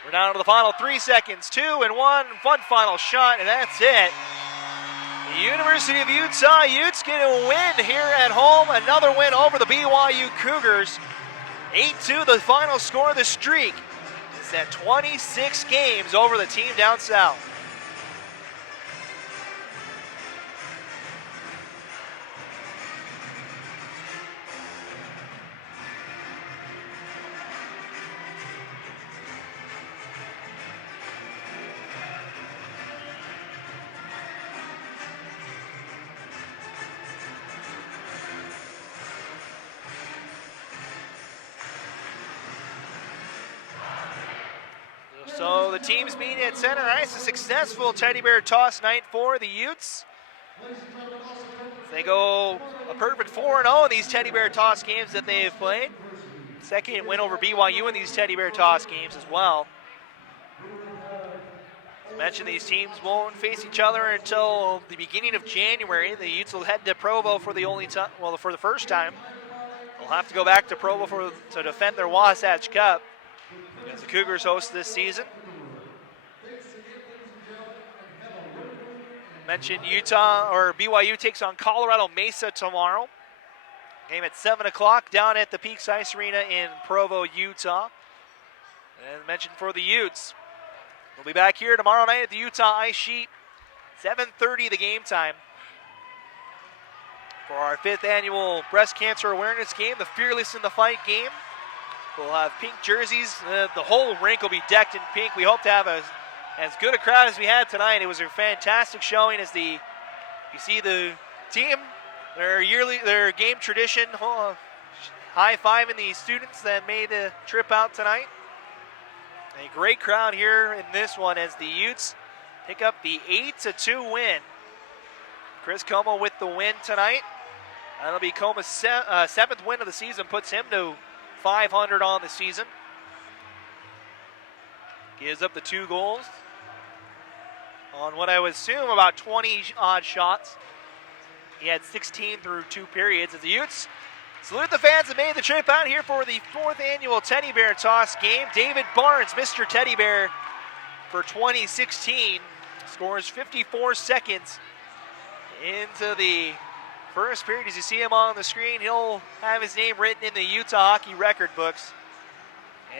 We're down to the final 3 seconds. 2 and 1. One final shot, and that's it. The University of Utah Utes get a win here at home. Another win over the BYU Cougars. 8-2 the final score of the streak. It's at 26 games over the team down south. So the teams meet at center ice. A successful teddy bear toss night for the Utes. They go a perfect 4-0 in these teddy bear toss games that they have played. Second win over BYU in these teddy bear toss games as well. As mentioned, these teams won't face each other until the beginning of January. The Utes will head to Provo for the first time. They'll have to go back to Provo to defend their Wasatch Cup as the Cougars host this season. Mentioned BYU takes on Colorado Mesa tomorrow. Game at 7 o'clock down at the Peaks Ice Arena in Provo, Utah. And mentioned for the Utes, we'll be back here tomorrow night at the Utah Ice Sheet. 7:30 the game time for our 5th annual breast cancer awareness game, the Fearless in the Fight game. We'll have pink jerseys. The whole rink will be decked in pink. We hope to have as good a crowd as we had tonight. It was a fantastic showing as you see the team, their game tradition, high-fiving the students that made the trip out tonight. A great crowd here in this one as the Utes pick up the 8-2 win. Chris Como with the win tonight. That'll be Coma's 7th win of the season, puts him to 500 on the season. Gives up the 2 goals on what I would assume about 20 odd shots. He had 16 through 2 periods. As the Utes salute the fans that made the trip out here for the 4th annual Teddy Bear Toss game. David Barnes, Mr. Teddy Bear for 2016, scores 54 seconds into the first period. As you see him on the screen, he'll have his name written in the Utah hockey record books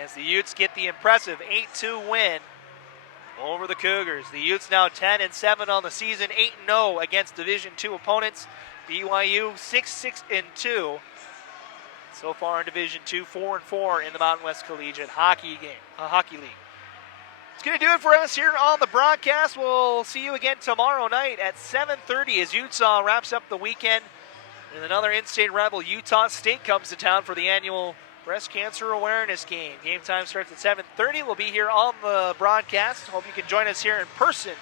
as the Utes get the impressive 8-2 win over the Cougars. The Utes now 10-7 on the season, 8-0 against Division II opponents. BYU 6-6-2 so far in Division II, 4-4 in the Mountain West Collegiate Hockey League. It's going to do it for us here on the broadcast. We'll see you again tomorrow night at 7:30 as Utah wraps up the weekend. And another in-state rival, Utah State, comes to town for the annual breast cancer awareness game. Game time starts at 7:30. We'll be here on the broadcast. Hope you can join us here in person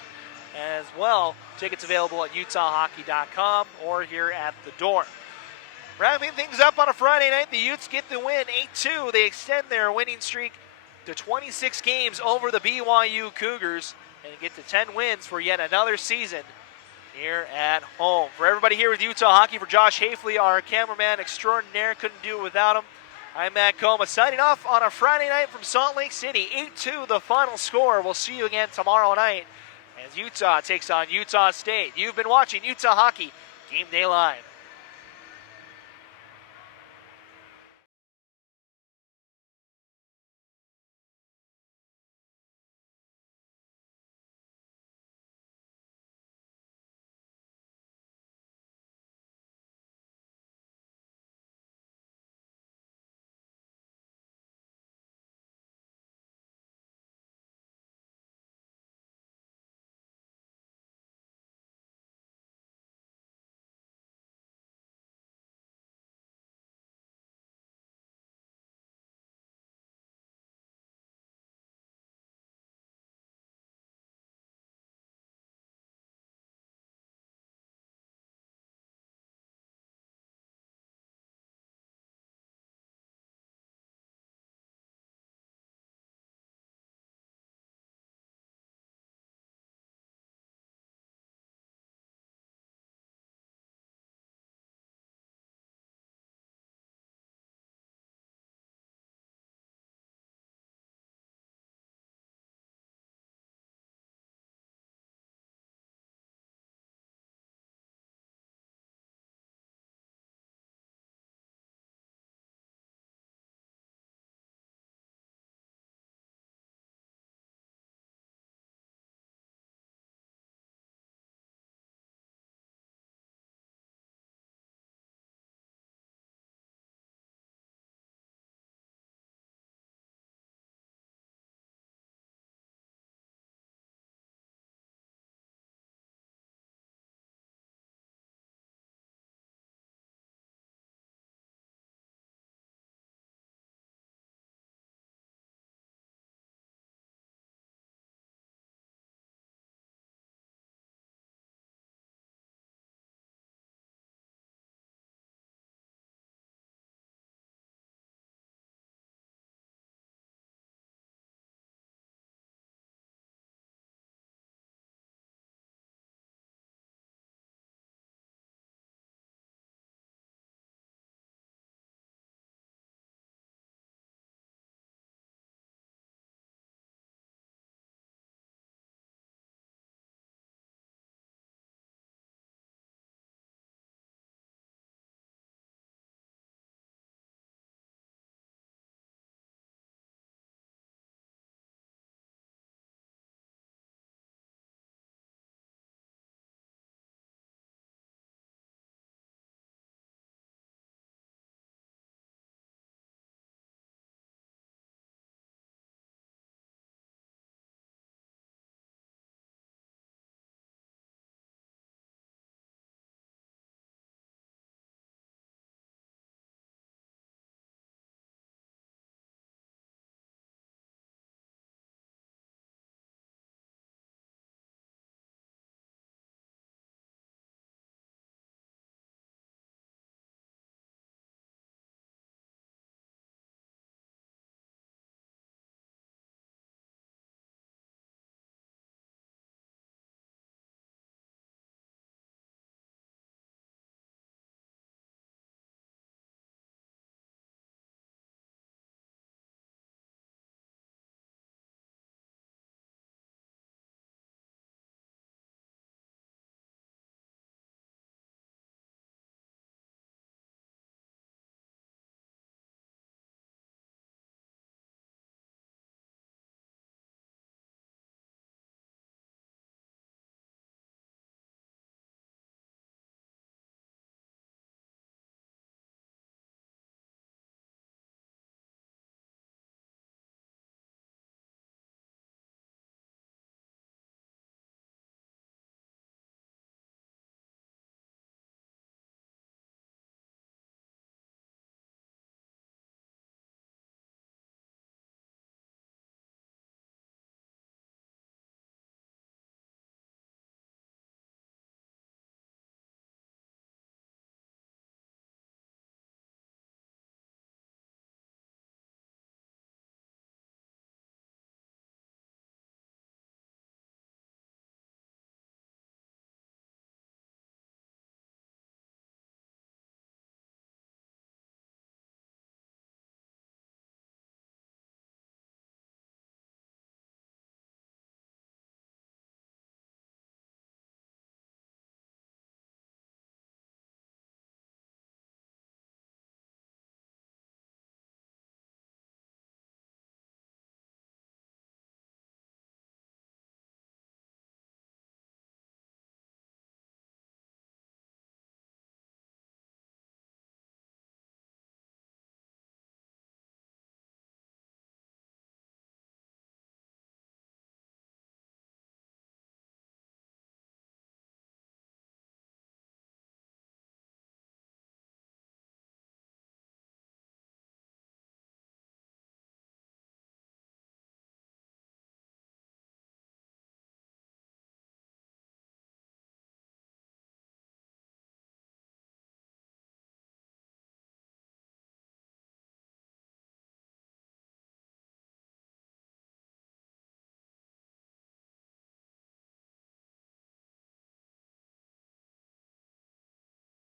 as well. Tickets available at utahhockey.com or here at the door. Wrapping things up on a Friday night, the Utes get the win 8-2. They extend their winning streak to 26 games over the BYU Cougars and get to 10 wins for yet another season here at home. For everybody here with Utah Hockey, for Josh Hafley, our cameraman extraordinaire, couldn't do it without him. I'm Matt Coma, signing off on a Friday night from Salt Lake City. 8-2 the final score. We'll see you again tomorrow night as Utah takes on Utah State. You've been watching Utah Hockey Game Day Live.